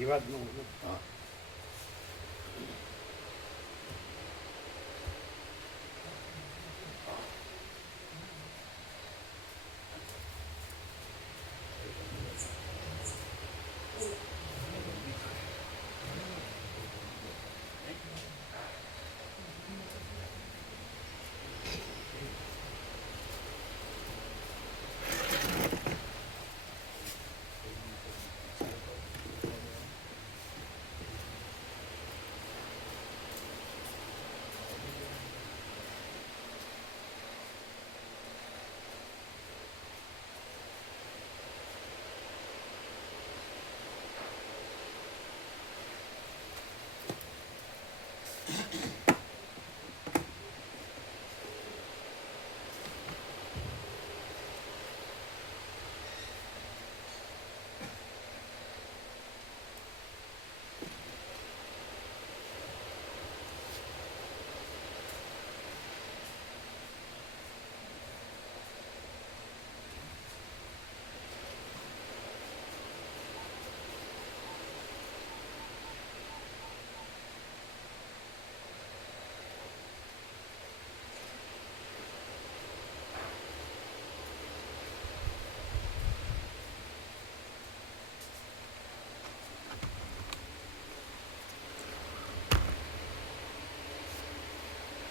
એ વાતનું હા.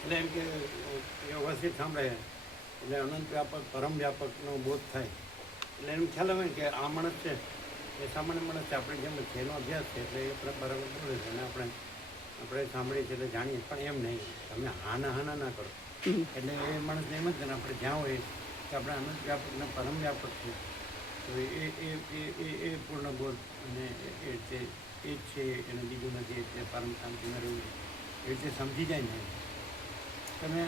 એટલે એમ કે વ્યવસ્થિત સાંભળે એટલે અનંત વ્યાપક પરમ વ્યાપકનો બોધ થાય એટલે એમ ખ્યાલ આવે કે આ માણસ છે એ સામાન્ય માણસ છે, આપણે જેમ છે એનો અભ્યાસ છે એટલે એ બરાબર બોલે છે અને આપણે સાંભળીએ છીએ એટલે જાણીએ, પણ એમ નહીં તમે હાના ના કરો. એટલે એ માણસને એમ જ ને આપણે જ્યાં હોય કે આપણે અનંત વ્યાપકને પરમ વ્યાપક છે તો એ પૂર્ણ બોધ અને એ જ છે એને બીજું નથી, એટલે પરમ શાંતિમાં રહેવું એ રીતે સમજી જાય ને તમે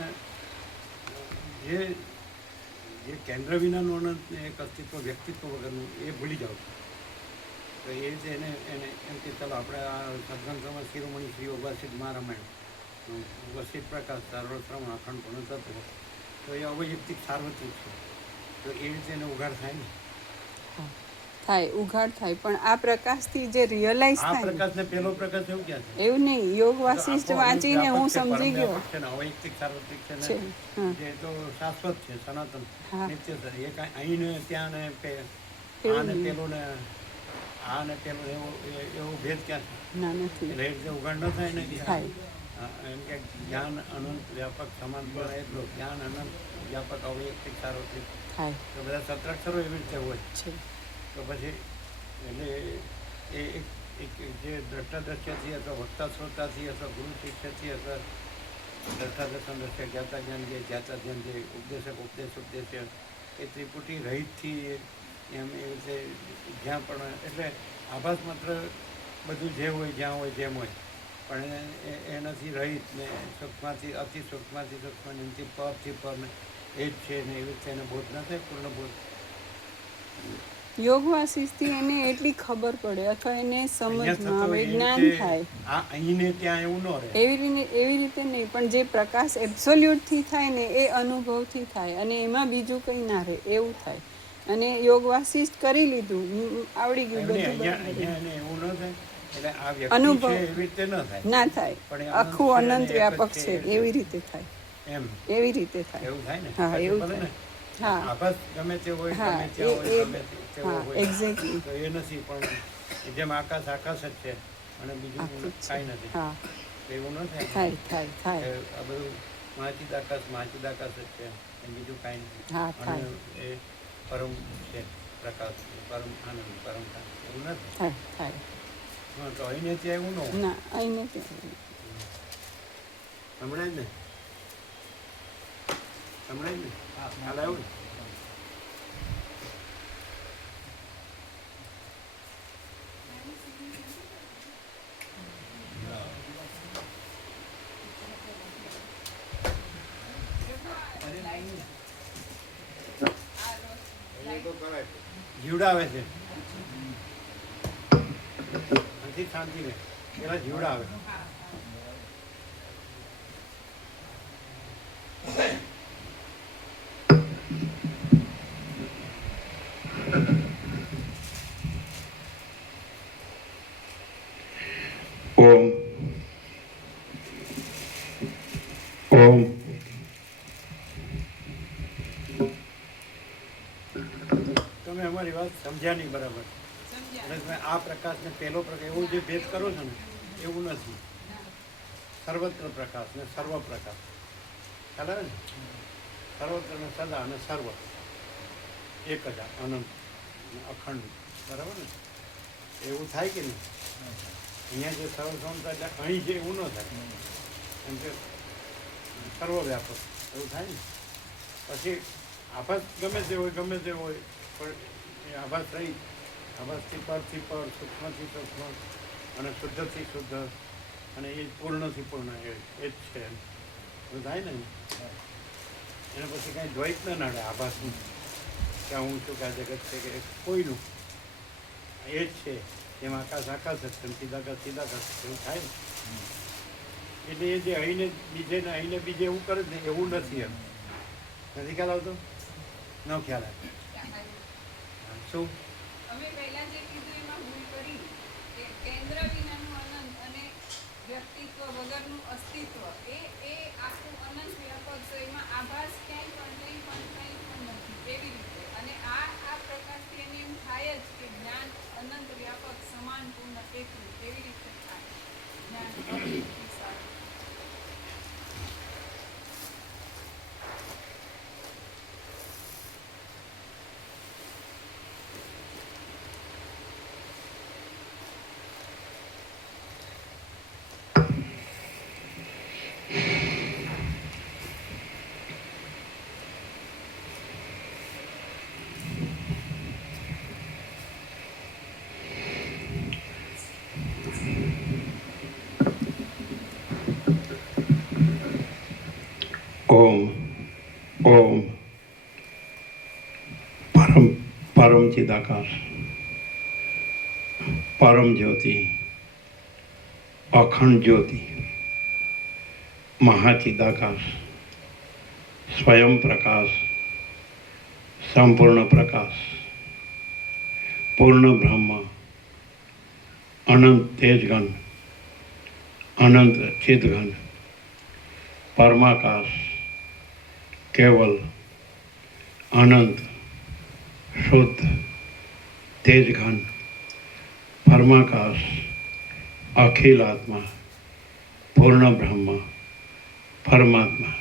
જે કેન્દ્ર વિનાનું અનંત ને એક અસ્તિત્વ વ્યક્તિત્વ વગરનું એ ભૂલી જાઓ છો. તો એ રીતે એને એમ કે ચાલો આપણે આ સત્સંગમાં શિરોમણી શ્રી ઉપાસિત મહારામાયણ વસિત પ્રકાશ સર્વ શ્રવણ અખંડ પૂર્ણ તત્વ તો એ અવૈયક્તિક સાર્વત્રિક છે, તો એ રીતે એને ઉઘાડ થાય ને થાય ઉઘાડ થાય. પણ આ પ્રકાશથી જે રિયલાઇઝ આ થાય પ્રકાશને પેલો પ્રકાશ એવું ક્યાં છે? એવું નહીં, યોગ વાસિષ્ઠ વાંચીને હું સમજી ગયો છે ને અવૈયક્તિક સાર્વત્રિક છે ને હા. જે તો શાશ્વત છે, સનાતન હા. નિત્ય છે. એ કાંઈ અહીં ને ત્યાં ને આને પેલું ને આ ને પેલું એવો ભેદ ક્યાં છે? ના નથી એટલે એ રીતે ઉઘાડ ન થાય ને થાય. એમ કે જ્ઞાન અનંત વ્યાપક સમાન પણ એટલું જ્ઞાન અનંત વ્યાપક અવૈયક્તિક સાર્વત્રિક થાય તો બધા સત્રાક્ષરો એવી રીતે હોય છે. તો પછી એટલે એ એક જે દ્રષ્ટાદ્રશ્યથી અથવા વક્તા શ્રોતાથી અથવા ગુરુ શિષ્યથી અથવા દ્રષ્ટાદર્શન દ્રશ્ય જ્ઞાતા જ્ઞાન જે જ્ઞાતા ધ્યાન જે ઉપદેશક ઉપદેશ્ય એ ત્રિપુટી રહિતથી એમ એ રીતે જ્યાં પણ એટલે આભાસ માત્ર બધું જે હોય જ્યાં હોય જેમ હોય પણ એનાથી રહિત ને સૂક્ષ્મથી અતિ સૂક્ષ્મથી સૂક્ષ્મ એમથી પરથી પર ને એ જ છે ને એવી રીતે એને બોધ ન થાય, પૂર્ણ બોધ. યોગ વાસિષ્ઠથી એને એટલી ખબર પડે અથવા એને સમજમાં આવે, જ્ઞાન થાય. આ અહીંને ત્યાં એવું ન રહે. એવી રીતે નહીં, પણ જે પ્રકાશ એબ્સોલ્યુટથી થાય ને એ અનુભવથી થાય અને એમાં બીજું કંઈ ના રહે એવું થાય. અને યોગ વાસિષ્ઠ કરી લીધું, આવડી ગયું બધું એવું ન થાય એટલે આ વ્યક્તિ અનુભવ છે એવી રીતે ન થાય ના થાય, પણ આખું અનંત વ્યાપક છે એવી રીતે થાય, એમ એવી રીતે થાય. એવું થાય ને? હા, એવું થાય. હા આભાસ ગમે તે હોય હા ગમે ત્યાં હોય ગમે તેવો હા હોય એક્ઝેક્ટલી તો એ નથી, પણ જેમ આકાશ આકાશ જ છે અને બીજું કાંઈ નથી. હા એવું ન થાય થાય થાય થાય આ બધું મહાચિદ આકાશ જ છે એ બીજું કાંઈ નથી. હા અને થાય એ પરમ છે પ્રકાશ, પરમ આનંદ, પરમ શાંતિ એવું નથી. થાય થાય હા, તો અહીંને ત્યાં એવું ન હોય. ના અહીં નથી. સંભળાય ને સંભળાય ને હાલ આવ્યું ને જીવડાવે છે નથી શાંતિ ને પેલા જીવડાવે. ઓમ ઓમ તમે અમારી વાત સમજ્યા નહીં બરાબર. એટલે તમે આ પ્રકાશને પહેલો પ્રકાશ એવું જે ભેદ કરો છો ને એવું નથી. સર્વત્ર પ્રકાશ ને સર્વ પ્રકાશ ખ્યાલ આવે ને? સર્વત્ર ને સદા અને સર્વ એક જ અનંત અખંડ બરાબર ને? એવું થાય કે નહીં? અહીંયા જે સર્વસમતા એટલે અહીં જે એવું ન થાય એમ કે સર્વવ્યાપક એવું થાય ને. પછી આભાસ ગમે તે હોય પણ એ આભાસ રહી આભાસથી પરથી પર સૂક્ષ્મથી સૂક્ષ્મ અને શુદ્ધથી શુદ્ધ અને એ પૂર્ણથી પૂર્ણ એ જ છે એવું થાય ને. એને પછી કાંઈ દ્વૈત ન નડે આભાસનું કે હું છું કે આ જગત છે કે કોઈનું એ જ છે. એમાં આકાશ આકાશ જ છે સીધાકાશ સીધાકાશ એવું થાય ને. એટલે એ જે અહીંને બીજે ને અહીંને બીજે એવું કરે ને એવું નથી. એમ નથી ખ્યાલ આવતો? ન ખ્યાલ આવે શું? અમે પહેલા જે કીધું એમાં ભૂલ કરી કે કેન્દ્ર વિનાનું અનંત અને વ્યક્તિત્વ વગરનું અસ્તિત્વ એ આખું અનંત વ્યાપક છે. એમાં આભાસ ક્યાંય પણ કંઈ પણ નથી એવી રીતે. અને આ પ્રકાશથી એને એમ થાય જ કે જ્ઞાન અનંત વ્યાપક સમાન પૂર્ણ એકલું એવી રીતે થાય જ્ઞાન અવ્યક્તિ સારું. ઓમ ઓમ પરમ ચિદાકાશ પરમ જ્યોતિ અખંડ જ્યોતિ મહાચિદાકાશ સ્વયં પ્રકાશ સંપૂર્ણ પ્રકાશ પૂર્ણ બ્રહ્મ અનંત તેજઘન અનંત ચિદઘન પરમાકાશ કેવલ અનંત શુદ્ધ તેજઘન પરમાકાશ અખિલ આત્મા પૂર્ણ બ્રહ્મ પરમાત્મા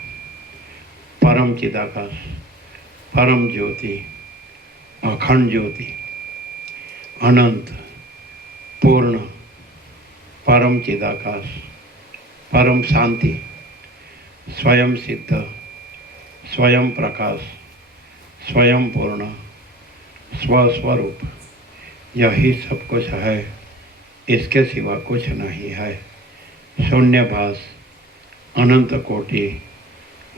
પરમ ચિદાકાશ પરમ જ્યોતિ અખંડ જ્યોતિ અનંત પૂર્ણ પરમ ચિદાકાશ પરમ શાંતિ स्वयं सिद्ध स्वयं प्रकाश स्वयं पूर्ण स्वस्वरूप यही सब कुछ है, इसके सिवा कुछ नहीं है। शून्यभास अनंत कोटि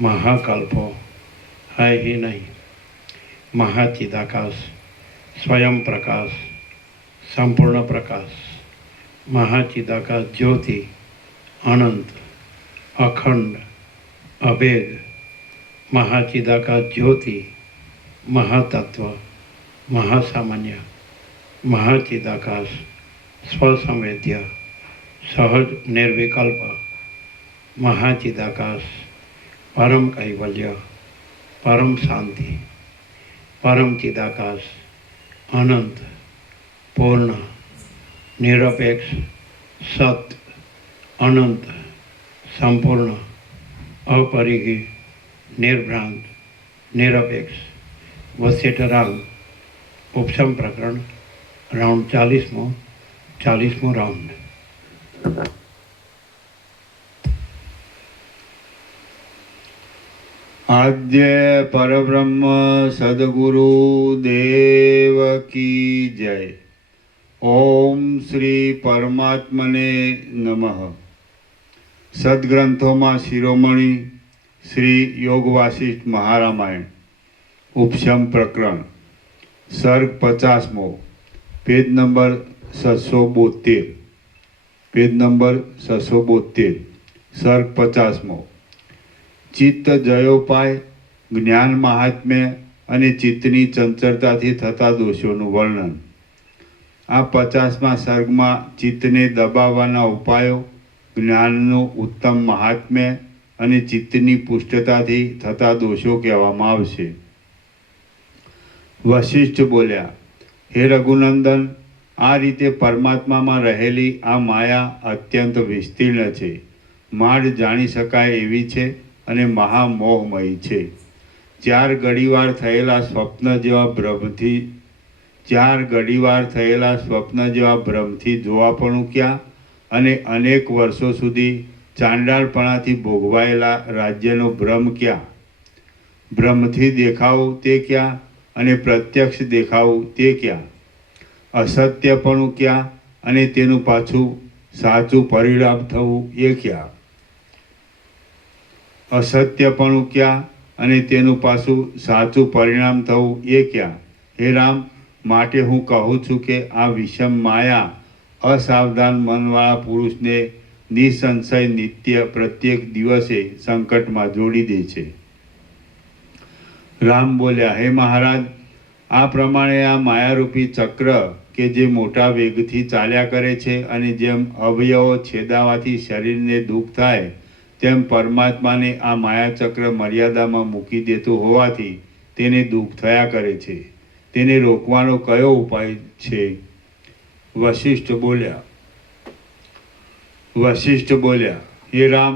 महाकल्पो है ही नहीं। महाचिदाकाश स्वयं प्रकाश संपूर्ण प्रकाश महाचिदाकाश ज्योति अनंत अखंड अभेद महाचिदाकाश ज्योति महातत्व महासामान्य महाचिदाकाश स्वसंवेद्य सहज निर्विकल्प महाचिदाकाश परम कैवल्य परम शांति परम चिदाकाश अनंत पूर्ण निरपेक्ष सत्य अनंत संपूर्ण अपरिघी निर्भ्रांत निरपेक्ष वसेटरांग उपशम प्रकरण राउंड 40मो राउंड। आद्य परब्रह्म सद्गुरु देव की जय। ओम श्री परमात्मने नमः। सद्ग्रंथों में शिरोमणि श्री योग वासिष्ठ महारामायण उपशम प्रकरण सर्ग 50मो पेज नंबर 772 पेज नंबर 772 सर्ग 50मो चित्त जयोपाय ज्ञान महात्म्य अने चित्तनी चंचलताथी थता दोषोनुं वर्णन। આ 50મા સર્ગમાં ચિત્તને દબાવવાના ઉપાયો, જ્ઞાનનું ઉત્તમ મહાત્મ્ય અને ચિત્તની પુષ્ટતાથી થતા દોષો કહેવામાં આવશે. વશિષ્ઠ બોલ્યા, હે રઘુનંદન, આ રીતે પરમાત્મામાં રહેલી આ માયા અત્યંત વિસ્તીર્ણ છે, માંડ જાણી શકાય એવી છે અને મહામોહમયી છે. 4 ઘડીવાર થયેલા સ્વપ્ન જેવા ભ્રમથી જોવાપણું ક્યાં, અને અનેક વર્ષો સુધી ચાંડાળપણાથી ભોગવાયેલા રાજ્યનો ભ્રમ ક્યાં? ભ્રમથી દેખાવું તે ક્યાં અને પ્રત્યક્ષ દેખાવું તે ક્યાં? અસત્યપણું ક્યાં અને તેનું પાછું સાચું પરિણામ થવું એ ક્યાં? અસત્યપણું ક્યાં અને તેનું પાછું સાચું પરિણામ થવું એ ક્યાં? હે રામ, માટે હું કહું છું કે આ વિષમ માયા અસાવધાન મનવાળા પુરુષને નિસંશય નિત્ય પ્રત્યેક દિવસે સંકટમાં જોડી દે છે. રામ બોલ્યા, હે મહારાજ, આ પ્રમાણે આ માયારૂપી ચક્ર કે જે મોટા વેગથી ચાલ્યા કરે છે અને જેમ અવયવો છેદાવાથી શરીરને દુઃખ થાય, તેમ પરમાત્માને આ માયાચક્ર મર્યાદામાં મૂકી દેતું હોવાથી તેને દુઃખ થયા કરે છે. તેને રોકવાનો કયો ઉપાય છે? વશિષ્ઠ બોલ્યા, હે રામ,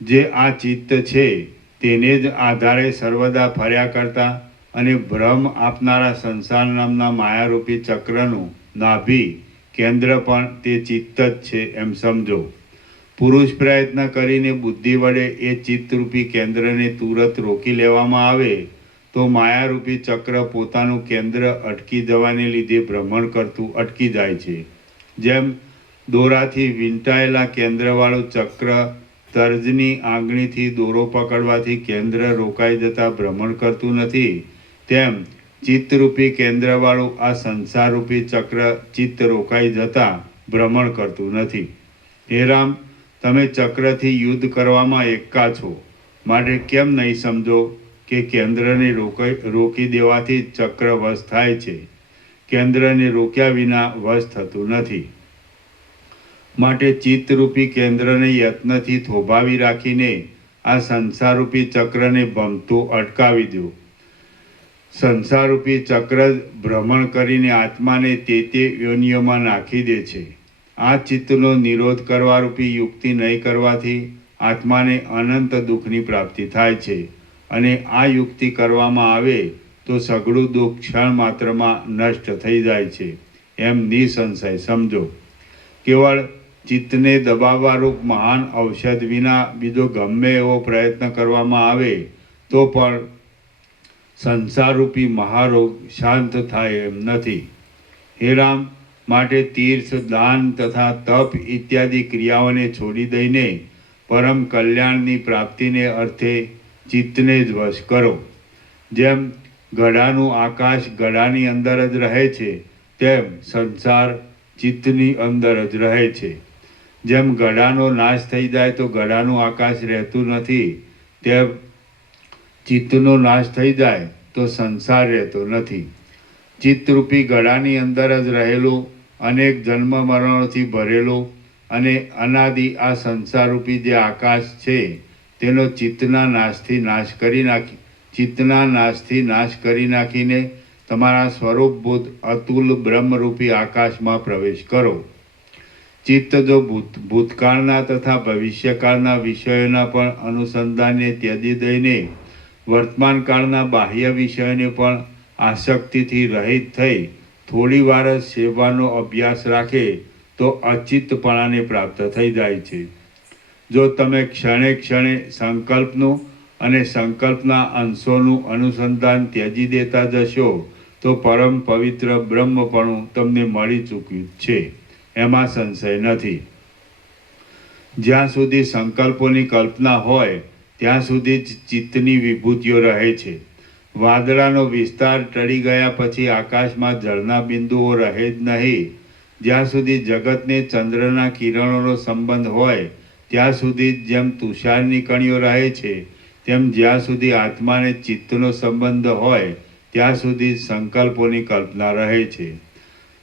જે આ ચિત્ત છે તેને જ આધારે સર્વદા ફર્યા કરતા અને ભ્રમ આપનારા સંસાર નામના માયારૂપી ચક્રનું નાભી કેન્દ્ર પણ તે ચિત્ત જ છે એમ સમજો. પુરુષ પ્રયત્ન કરીને બુદ્ધિ વડે એ ચિત્તરૂપી કેન્દ્રને તુરત રોકી લેવામાં આવે તો માયારૂપી ચક્ર પોતાનું કેન્દ્ર અટકી જવાને લીધે ભ્રમણ કરતું અટકી જાય છે. જેમ દોરાથી વીંટાયેલા કેન્દ્રવાળું ચક્ર તર્જની આંગળીથી દોરો પકડવાથી કેન્દ્ર રોકાઈ જતાં ભ્રમણ કરતું નથી, તેમ ચિત્તરૂપી કેન્દ્રવાળું આ સંસારરૂપી ચક્ર ચિત્ત રોકાઈ જતાં ભ્રમણ કરતું નથી. હે રામ, તમે ચક્રથી યુદ્ધ કરવામાં એકા છો, માટે કેમ નહીં સમજો કે કેન્દ્રને રોકી દેવાથી જ ચક્ર વશ થાય છે, કેન્દ્રને રોક્યા વિના વશ થતું નથી. માટે ચિત્તરૂપી કેન્દ્રને યત્નથી થોભાવી રાખીને આ સંસારરૂપી ચક્રને ભમતું અટકાવી દો. સંસારરૂપી ચક્ર ભ્રમણ કરીને આત્માને તે યોનિઓમાં નાખી દે છે. આ ચિત્તનો નિરોધ કરવા રૂપી યુક્તિ નહીં કરવાથી આત્માને અનંત દુઃખની પ્રાપ્તિ થાય છે, અને આ યુક્તિ કરવામાં આવે તો સઘળું દુઃખ ક્ષણ માત્રમાં નષ્ટ થઈ જાય છે એમ નિસંશય સમજો. કેવળ ચિત્તને દબાવવારૂપ મહાન ઔષધ વિના બીજો ગમે એવો પ્રયત્ન કરવામાં આવે તો પણ સંસારરૂપી મહારોગ શાંત થાય એમ નથી. હે રામ, માટે તીર્થ, દાન તથા તપ ઇત્યાદિ ક્રિયાઓને છોડી દઈને પરમ કલ્યાણની પ્રાપ્તિને અર્થે ચિત્તને જ વશ કરો. જેમ ઘડાનું આકાશ ઘડાની અંદર જ રહે છે, તેમ સંસાર ચિત્તની અંદર જ રહે છે. જેમ ઘડાનો નાશ થઈ જાય તો ઘડાનું આકાશ રહેતું નથી, તેમ ચિત્તનો નાશ થઈ જાય તો સંસાર રહેતો નથી. ચિત્તરૂપી ઘડાની અંદર જ રહેલું અનેક જન્મ મરણોથી ભરેલું અને અનાદિ આ સંસારરૂપી જે આકાશ છે તેનો ચિત્તના નાશથી નાશ કરી નાખીને તમારા સ્વરૂપભૂત અતુલ બ્રહ્મરૂપી આકાશમાં પ્રવેશ કરો. ચિત્ત જો ભૂતકાળના તથા ભવિષ્યકાળના વિષયોના પણ અનુસંધાનને ત્યજી દઈને વર્તમાન કાળના બાહ્ય વિષયોને પણ આસક્તિથી રહિત થઈ થોડી વાર જ સેવાનો અભ્યાસ રાખે તો અચિત્તપણાને પ્રાપ્ત થઈ જાય છે. જો તમે ક્ષણે ક્ષણે સંકલ્પનું અને સંકલ્પના અંશોનું અનુસંધાન ત્યજી દેતા જશો તો પરમ પવિત્ર બ્રહ્મપણું તમને મળી ચૂક્યું છે, એમાં સંશય નથી. જ્યાં સુધી સંકલ્પોની કલ્પના હોય ત્યાં સુધી જ ચિત્તની વિભૂતિઓ રહે છે. વાદળાનો વિસ્તાર ટળી ગયા પછી આકાશમાં જળના બિંદુઓ રહે જ નહીં. જ્યાં સુધી જગતને ચંદ્રના કિરણોનો સંબંધ હોય ત્યાં સુધી જ જેમ તુષારની કણીઓ રહે છે, તેમ જ્યાં સુધી આત્માને ચિત્તનો સંબંધ હોય ત્યાં સુધી સંકલ્પોની કલ્પના રહે છે.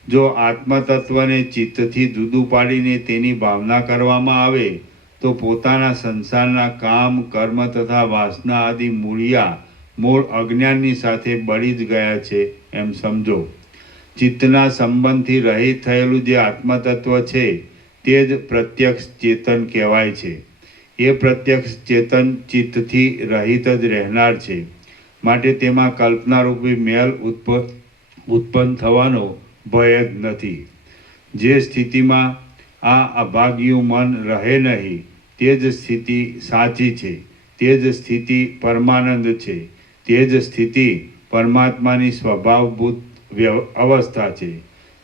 જો આત્મતત્વને ચિત્તથી જુદું પાડીને તેની ભાવના કરવામાં આવે તો પોતાના સંસારના કામ કર્મ તથા વાસના આદિ મૂળ અજ્ઞાનની સાથે બળી જ ગયા છે એમ સમજો. ચિત્તના સંબંધથી રહિત થયેલું જે આત્મતત્વ છે તે જ પ્રત્યક્ષ ચેતન કહેવાય છે. એ પ્રત્યક્ષ ચેતન ચિત્તથી રહિત જ રહેનાર છે, માટે તેમાં કલ્પનારૂપી મેલ ઉત્પન્ન થવાનો ભય જ નથી. જે સ્થિતિમાં આ અભાગ્યું મન રહે નહીં તે જ સ્થિતિ સાચી છે, તે જ સ્થિતિ પરમાનંદ છે, તે જ સ્થિતિ પરમાત્માની સ્વભાવભૂત અવસ્થા છે,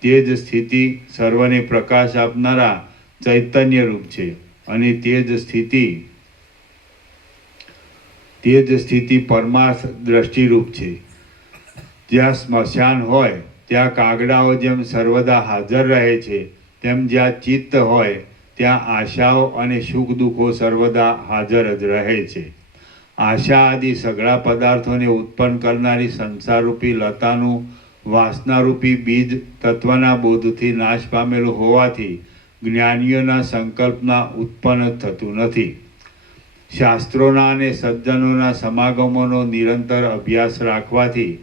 તે જ સ્થિતિ સર્વને પ્રકાશ આપનારા ચૈતન્ય રૂપ છે અને તે જ સ્થિતિ પરમાર્થ દ્રષ્ટિરૂપ છે. જ્યાં સ્મશાન હોય ત્યાં કાગડાઓ જેમ સર્વદા હાજર રહે છે, તેમ જ્યાં ચિત્ત હોય ત્યાં આશાઓ અને સુખ દુઃખો સર્વદા હાજર જ રહે છે. આશા આદિ સઘળા પદાર્થોને ઉત્પન્ન કરનારી સંસારરૂપી લતાનું વાસનારૂપી બીજ તત્વના બોધથી નાશ પામેલું હોવાથી જ્ઞાનીઓના સંકલ્પના ઉત્પન્ન થતું નથી. શાસ્ત્રોના અને સજ્જનોના સમાગમોનો નિરંતર અભ્યાસ રાખવાથી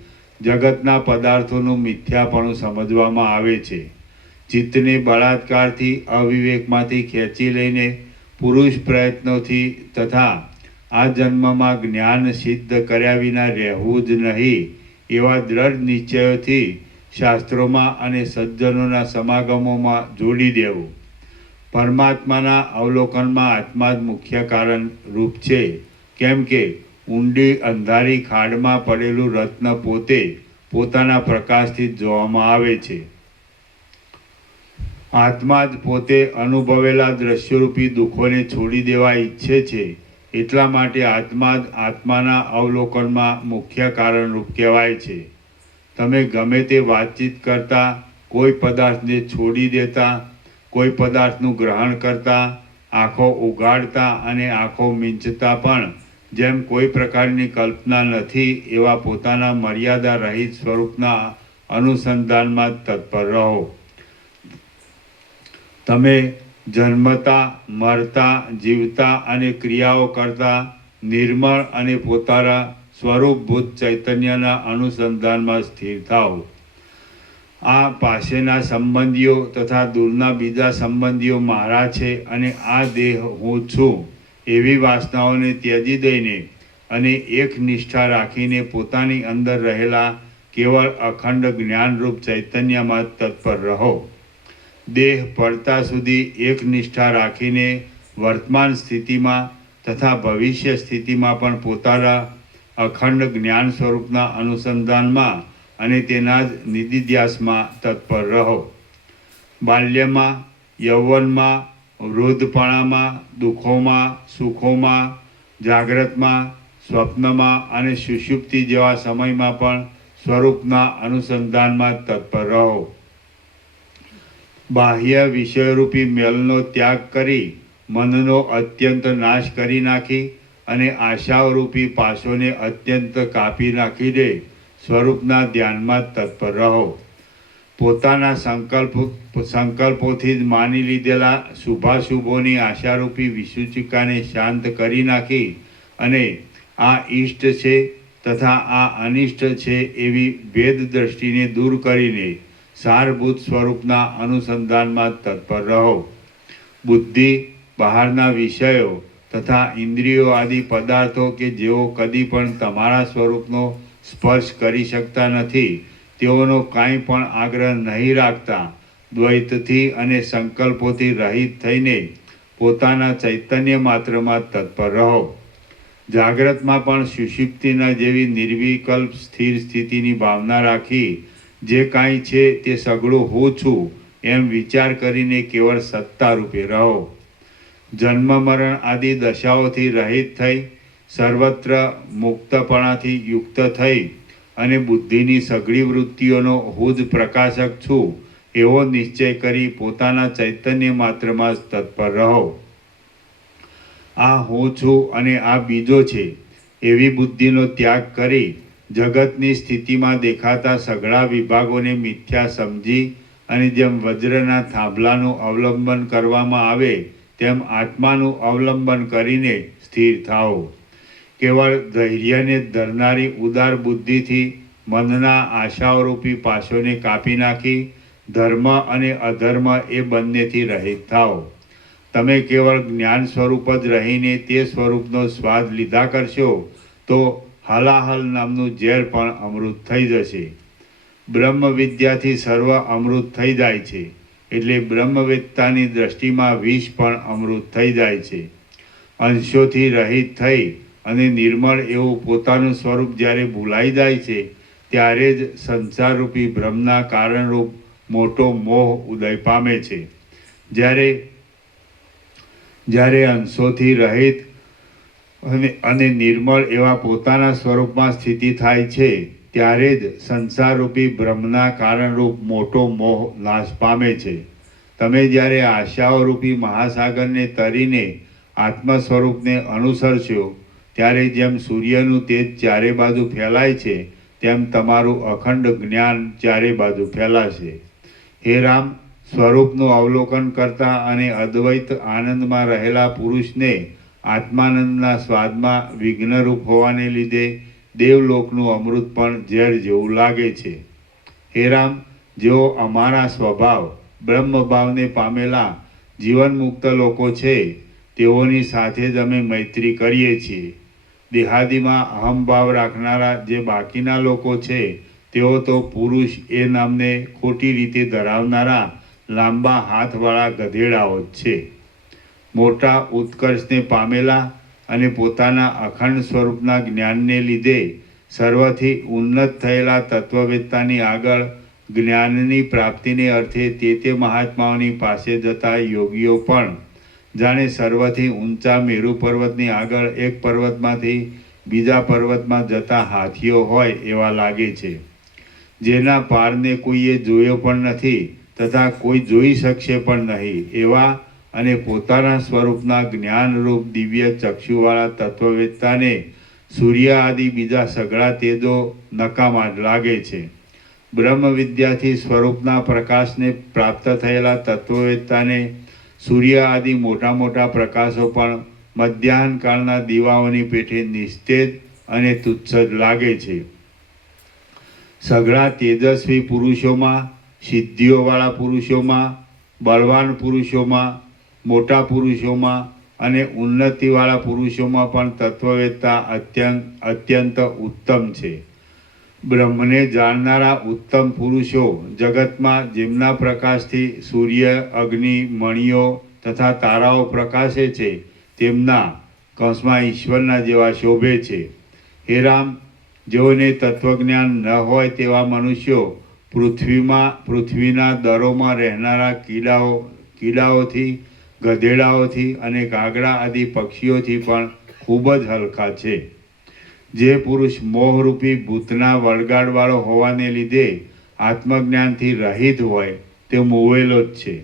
જગતના પદાર્થોનું મિથ્યાપણું સમજવામાં આવે છે. ચિત્તને બળાત્કારથી અવિવેકમાંથી ખેંચી લઈને પુરુષ પ્રયત્નોથી તથા આ જન્મમાં જ્ઞાન સિદ્ધ કર્યા વિના રહેવું જ નહીં એવા દ્રઢ નિશ્ચયોથી શાસ્ત્રોમાં અને સજ્જનોના સમાગમોમાં જોડી દેવું. પરમાત્માના અવલોકનમાં આત્મા જ મુખ્ય કારણ રૂપ છે, કેમ કે ઊંડી અંધારી ખાડમાં પડેલું રત્ન પોતે પોતાના પ્રકાશથી જોવામાં આવે છે. આત્મા જ પોતે અનુભવેલા દ્રશ્યરૂપી દુઃખોને છોડી દેવા ઈચ્છે છે. એટલા માટે આત્મા જ આત્માના અવલોકનમાં મુખ્ય કારણરૂપ કહેવાય છે. તમે ગમે તે વાતચીત કરતા, કોઈ પદાર્થને છોડી દેતા, કોઈ પદાર્થનું ગ્રહણ કરતા, આંખો ઉઘાડતા અને આંખો મીંચતા પણ જેમ કોઈ પ્રકારની કલ્પના નથી એવા પોતાના મર્યાદા રહિત સ્વરૂપના અનુસંધાનમાં તત્પર રહો. તમે જન્મતા, મરતા, જીવતા અને ક્રિયાઓ કરતા નિર્મળ અને પોતાના સ્વરૂપભૂત ચૈતન્યના અનુસંધાનમાં સ્થિર થાઓ. આ પાસેના સંબંધીઓ તથા દૂરના બીજા સંબંધીઓ મારા છે અને આ દેહ હું છું એવી વાસનાઓને ત્યજી દઈને અને એક નિષ્ઠા રાખીને પોતાની અંદર રહેલા કેવળ અખંડ જ્ઞાનરૂપ ચૈતન્યમાં તત્પર રહો. દેહ પડતા સુધી એક નિષ્ઠા રાખીને વર્તમાન સ્થિતિમાં તથા ભવિષ્ય સ્થિતિમાં પણ પોતાના અખંડ જ્ઞાન સ્વરૂપના અનુસંધાનમાં અને તેના જ નિધિધ્યાસમાં તત્પર રહો. બાલ્યમાં, યૌવનમાં, વૃદ્ધપણામાં, દુઃખોમાં, સુખોમાં, જાગ્રતમાં, સ્વપ્નમાં અને સુષુપ્તિ જેવા સમયમાં પણ સ્વરૂપના અનુસંધાનમાં તત્પર રહો. બાહ્ય વિષયરૂપી મેલનો ત્યાગ કરી મનનો અત્યંત નાશ કરી નાખી અને આશાઓરૂપી પાશોને અત્યંત કાપી નાખીને સ્વરૂપના ધ્યાનમાં તત્પર રહો. પોતાના સંકલ્પોથી જ માની લીધેલા શુભાશુભોની આશારૂપી વિસૂચિકાને શાંત કરી નાખી અને આ ઈષ્ટ છે તથા આ અનિષ્ટ છે એવી ભેદ દ્રષ્ટિને દૂર કરીને સારભૂત સ્વરૂપના અનુસંધાનમાં તત્પર રહો. બુદ્ધિ, બહારના વિષયો તથા ઇન્દ્રિયો આદિ પદાર્થો કે જેઓ કદી પણ તમારા સ્વરૂપનો સ્પર્શ કરી શકતા નથી તેઓનો કાંઈ પણ આગ્રહ નહીં રાખતા દ્વૈતથી અને સંકલ્પોથી રહિત થઈને પોતાના ચૈતન્ય માત્રમાં તત્પર રહો. જાગ્રતમાં પણ સુષુપ્તિના જેવી નિર્વિકલ્પ સ્થિર સ્થિતિની ભાવના રાખી જે કાંઈ છે તે સગળું હું છું એમ વિચાર કરીને કેવળ સત્તારૂપે રહો. જન્મ મરણ આદિ દશાઓથી રહિત થઈ સર્વત્ર મુક્તપણાથી યુક્ત થઈ અને બુદ્ધિની સઘળી વૃત્તિઓનો હું જ પ્રકાશક છું એવો નિશ્ચય કરી પોતાના ચૈતન્ય માત્રમાં તત્પર રહો. આ હું છું અને આ બીજો છે એવી બુદ્ધિનો ત્યાગ કરી જગતની સ્થિતિમાં દેખાતા સઘળા વિભાગોને મિથ્યા સમજી અને જેમ વજ્રના થાંભલાનું અવલંબન કરવામાં આવે તેમ આત્માનું અવલંબન કરીને સ્થિર થાઓ. કેવળ ધૈર્યને ધરનારી ઉદાર બુદ્ધિથી મનના આશાઓરૂપી પાશોને કાપી નાખી ધર્મ અને અધર્મ એ બંનેથી રહિત થાઓ. તમે કેવળ જ્ઞાન સ્વરૂપ જ રહીને તે સ્વરૂપનો સ્વાદ લીધા કરશો તો હલાહલ નામનું ઝેર પણ અમૃત થઈ જશે. બ્રહ્મ વિદ્યાથી સર્વ અમૃત થઈ જાય છે, એટલે બ્રહ્મવેત્તાની દ્રષ્ટિમાં વિષ પણ અમૃત થઈ જાય છે. અંશોથી રહિત થઈ અને નિર્મળ એવું પોતાનું સ્વરૂપ જ્યારે ભૂલાઈ જાય છે ત્યારે જ સંસારરૂપી બ્રહ્મના કારણરૂપ મોટો મોહ ઉદય પામે છે. જ્યારે અંશોથી રહિત અને નિર્મળ એવા પોતાના સ્વરૂપમાં સ્થિતિ થાય છે ત્યારે જ સંસારરૂપી બ્રહ્મના કારણરૂપ મોટો મોહ નાશ પામે છે. તમે જ્યારે આશાઓરૂપી મહાસાગરને તરીને આત્મ સ્વરૂપને અનુસરશો ત્યારે જેમ સૂર્યનું તેજ ચારે બાજુ ફેલાય છે તેમ તમારું અખંડ જ્ઞાન ચારે બાજુ ફેલાશે. હે રામ, સ્વરૂપનું અવલોકન કરતા અને અદ્વૈત આનંદમાં રહેલા પુરુષને આત્માનંદના સ્વાદમાં વિઘ્નરૂપ હોવાને લીધે દેવલોકનું અમૃત પણ ઝેર જેવું લાગે છે. હે રામ, જેઓ અમારા સ્વભાવ બ્રહ્મભાવને પામેલા જીવનમુક્ત લોકો છે તેઓની સાથે જ અમે મૈત્રી કરીએ છીએ. દેહાદિમાં અહમભાવ રાખનારા જે બાકીના લોકો છે તેઓ તો પુરુષ એ નામને ખોટી રીતે ધરાવનારા લાંબા હાથવાળા ગધેડાઓ જ છે. મોટા ઉત્કર્ષને પામેલા અને પોતાના અખંડ સ્વરૂપના જ્ઞાનને લીધે સર્વથી ઉન્નત થયેલા તત્વવેત્તાની આગળ જ્ઞાનની પ્રાપ્તિને અર્થે તે મહાત્માઓની પાસે જતા યોગીઓ પણ જાણે સર્વથી ઊંચા મેરુ પર્વતની આગળ એક પર્વતમાંથી બીજા પર્વતમાં જતા હાથીઓ હોય એવા લાગે છે, જેના પારને કોઈએ જોયો પણ નથી તથા કોઈ જોઈ શકશે પણ નહીં એવા અને પોતાના સ્વરૂપના જ્ઞાનરૂપ દિવ્ય ચક્ષુવાળા તત્વવેત્તાને સૂર્ય આદિ બીજા સઘળા તેજો નકામા જ લાગે છે. બ્રહ્મ વિદ્યાથી સ્વરૂપના પ્રકાશને પ્રાપ્ત થયેલા તત્વવેત્તાને સૂર્ય આદિ મોટા મોટા પ્રકાશો પણ મધ્યાહન કાળના દીવાઓની પેઠે નિસ્તેજ અને તુચ્છ જ લાગે છે. સઘળા તેજસ્વી પુરુષોમાં, સિદ્ધિઓવાળા પુરુષોમાં, બળવાન પુરુષોમાં, મોટા પુરુષોમાં અને ઉન્નતિવાળા પુરુષોમાં પણ તત્વવેત્તા અત્યંત ઉત્તમ છે. બ્રહ્મને જાણનારા ઉત્તમ પુરુષો જગતમાં જેમના પ્રકાશથી સૂર્ય, અગ્નિ, મણિઓ તથા તારાઓ પ્રકાશે છે તેમના કંસમાં ઈશ્વરના જેવા શોભે છે. હે રામ, જેઓને તત્વજ્ઞાન ન હોય તેવા મનુષ્યો પૃથ્વીના દરોમાં રહેનારા કીડાઓથી, ગધેડાઓથી અને કાગડા આદિ પક્ષીઓથી પણ ખૂબ જ હલકા છે. જે પુરુષ મોહરૂપી ભૂતના વળગાડવાળો હોવાને લીધે આત્મજ્ઞાનથી રહિત હોય તે મોવેલો જ છે,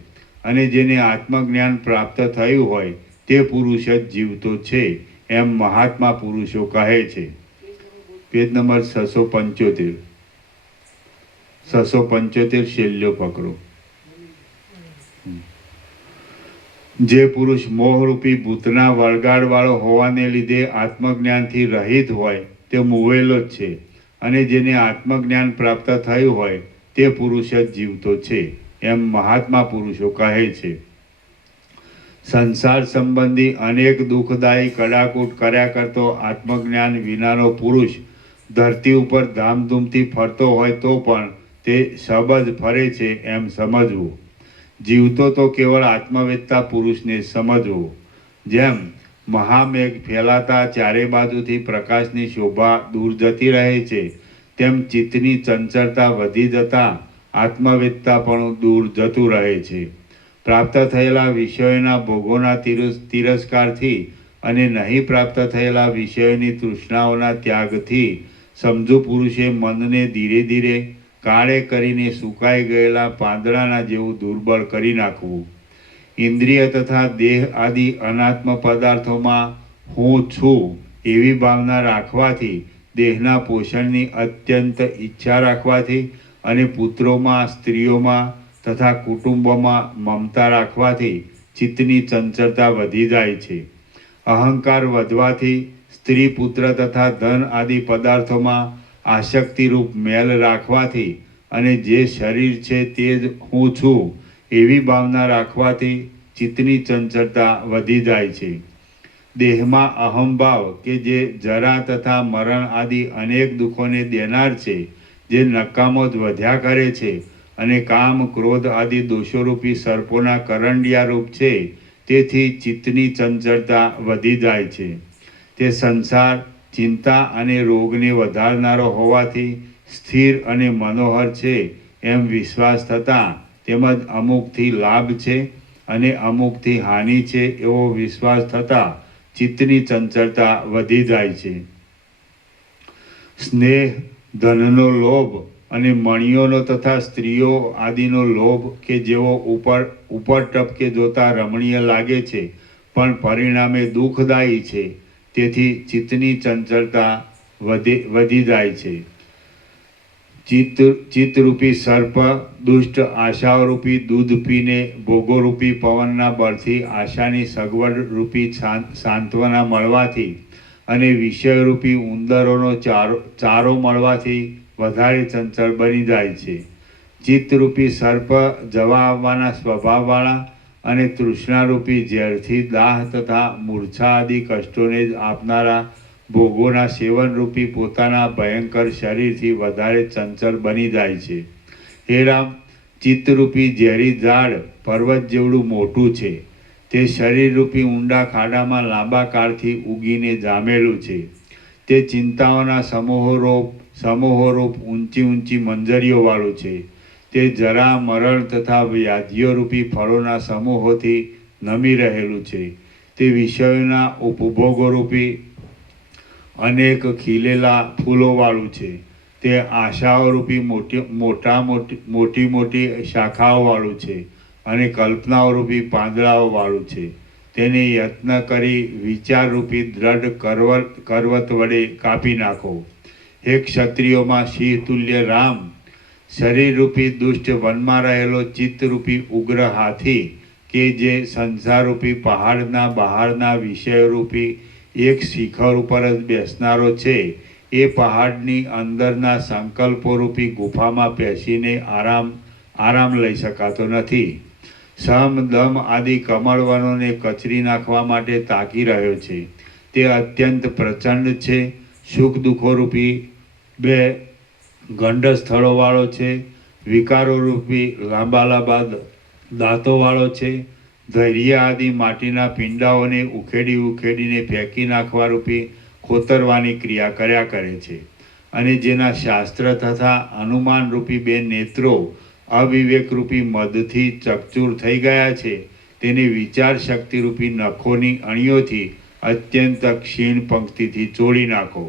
અને જેને આત્મજ્ઞાન પ્રાપ્ત થયું હોય તે પુરુષ જ જીવતો છે એમ મહાત્મા પુરુષો કહે છે. Page number 675. 675 શૈલ્યો પકડો. જે પુરુષ મોહરૂપી ભૂતના વળગાડવાળો હોવાને લીધે આત્મજ્ઞાનથી રહિત હોય તે મોવેલો જ છે, અને જેને આત્મજ્ઞાન પ્રાપ્ત થયું હોય તે પુરુષ જ જીવતો છે એમ મહાત્મા પુરુષો કહે છે. સંસાર સંબંધી અનેક દુઃખદાયી કડાકૂટ કર્યા કરતો આત્મજ્ઞાન વિનાનો પુરુષ ધરતી ઉપર ધામધૂમથી ફરતો હોય તો પણ તે સબજ ફરે છે એમ સમજવું. જીવતો તો કેવળ આત્મવેત્તા પુરુષને સમજવો. જેમ મહામેઘ ફેલાતા ચારે બાજુથી પ્રકાશની શોભા દૂર જતી રહે છે તેમ ચિત્તની ચંચળતા વધી જતાં આત્મવેત્તાપણું દૂર જતું રહે છે. પ્રાપ્ત થયેલા વિષયોના ભોગોના તિરસ્કારથી અને નહીં પ્રાપ્ત થયેલા વિષયોની તૃષ્ણાઓના ત્યાગથી સમજુ પુરુષે મનને ધીરે ધીરે કાળે કરીને સુકાઈ ગયેલા પાંદડાના જેવું દુર્બળ કરી નાખવું. ઇન્દ્રિય તથા દેહ આદિ અનાત્મ પદાર્થોમાં હું છું એવી ભાવના રાખવાથી, દેહના પોષણની અત્યંત ઈચ્છા રાખવાથી અને પુત્રોમાં, સ્ત્રીઓમાં તથા કુટુંબોમાં મમતા રાખવાથી ચિત્તની ચંચળતા વધી જાય છે. અહંકાર વધવાથી સ્ત્રી પુત્ર તથા ધન આદિ પદાર્થોમાં આસક્તિરૂપ મેલ રાખવાથી અને જે શરીર છે તે જ હું છું એવી ભાવના રાખવાથી ચિત્તની ચંચળતા વધી જાય છે. દેહમાં અહંભાવ કે જે જરા તથા મરણ આદિ અનેક દુઃખોને દેનાર છે, જે નકામો જ વધ્યા કરે છે અને કામ ક્રોધ આદિ દોષોરૂપી સર્પોના કરંડિયા રૂપ છે, તેથી ચિત્તની ચંચળતા વધી જાય છે. તે સંસાર, ચિંતા અને રોગને વધારનારો હોવાથી સ્થિર અને મનોહર છે એમ વિશ્વાસ થતાં, તેમજ અમુકથી લાભ છે અને અમુકથી હાનિ છે એવો વિશ્વાસ થતાં ચિત્તની ચંચળતા વધી જાય છે. સ્નેહ, ધનનો લોભ અને મણીઓનો તથા સ્ત્રીઓ આદિનો લોભ કે જેઓ ઉપર ટપકે જોતા રમણીય લાગે છે પણ પરિણામે દુઃખદાયી છે, તેથી ચિત્તની ચંચળતા વધી જાય છે. ચિત્તરૂપી સર્પ દુષ્ટ આશાઓરૂપી દૂધ પીને ભોગોરૂપી પવનના બળથી આશાની સગવડ રૂપી સાંત્વના મળવાથી અને વિષયરૂપી ઉંદરોનો ચારો મળવાથી વધારે ચંચળ બની જાય છે. ચિત્તરૂપી સર્પ જવા આવવાના સ્વભાવવાળા અને તૃષ્ણારૂપી ઝેરથી દાહ તથા મૂર્છા આદિ કષ્ટોને જ આપનારા ભોગોના સેવનરૂપી પોતાના ભયંકર શરીરથી વધારે ચંચળ બની જાય છે. હે રામ, ચિત્તરૂપી ઝેરી ઝાડ પર્વત જેવડું મોટું છે. તે શરીરરૂપી ઊંડા ખાડામાં લાંબા કાળથી ઉગીને જામેલું છે. તે ચિંતાઓના સમૂહોરૂપ ઊંચી મંજરીઓવાળું છે. તે જરા મરણ તથા વ્યાધિઓરૂપી ફળોના સમૂહોથી નમી રહેલું છે. તે વિષયોના ઉપભોગોરૂપી અનેક ખીલેલા ફૂલોવાળું છે. તે આશાઓરૂપી મોટી શાખાઓવાળું છે અને કલ્પનાઓરૂપી પાંદડાઓવાળું છે. તેને યત્ન કરી વિચારરૂપી દ્રઢ કરવત વડે કાપી નાખો. હે ક્ષત્રિયોમાં સિંહતુલ્ય રામ, શરીરરૂપી દુષ્ટ વનમાં રહેલો ચિત્તરૂપી ઉગ્ર હાથી કે જે સંસારરૂપી પહાડના બહારના વિષયરૂપી એક શિખર ઉપર જ બેસનારો છે, એ પહાડની અંદરના સંકલ્પોરૂપી ગુફામાં બેસીને આરામ લઈ શકાતો નથી. સમ, દમ આદિ કમળવનોને કચરી નાખવા માટે તાકી રહ્યો છે. તે અત્યંત પ્રચંડ છે. સુખ દુઃખોરૂપી બે ગંડ સ્થળોવાળો છે. વિકારોરૂપી લાંબા દાંતોવાળો છે. ધૈર્ય આદિ માટીના પિંડાઓને ઉખેડીને ફેંકી નાખવા રૂપી ખોતરવાની ક્રિયા કર્યા કરે છે. અને જેના શાસ્ત્ર તથા અનુમાન રૂપી બે નેત્રો અવિવેકરૂપી મદથી ચકચૂર થઈ ગયા છે, તેને વિચાર શક્તિરૂપી નખોની અણીઓથી અત્યંત ક્ષીણ પંક્તિથી ચોળી નાખો.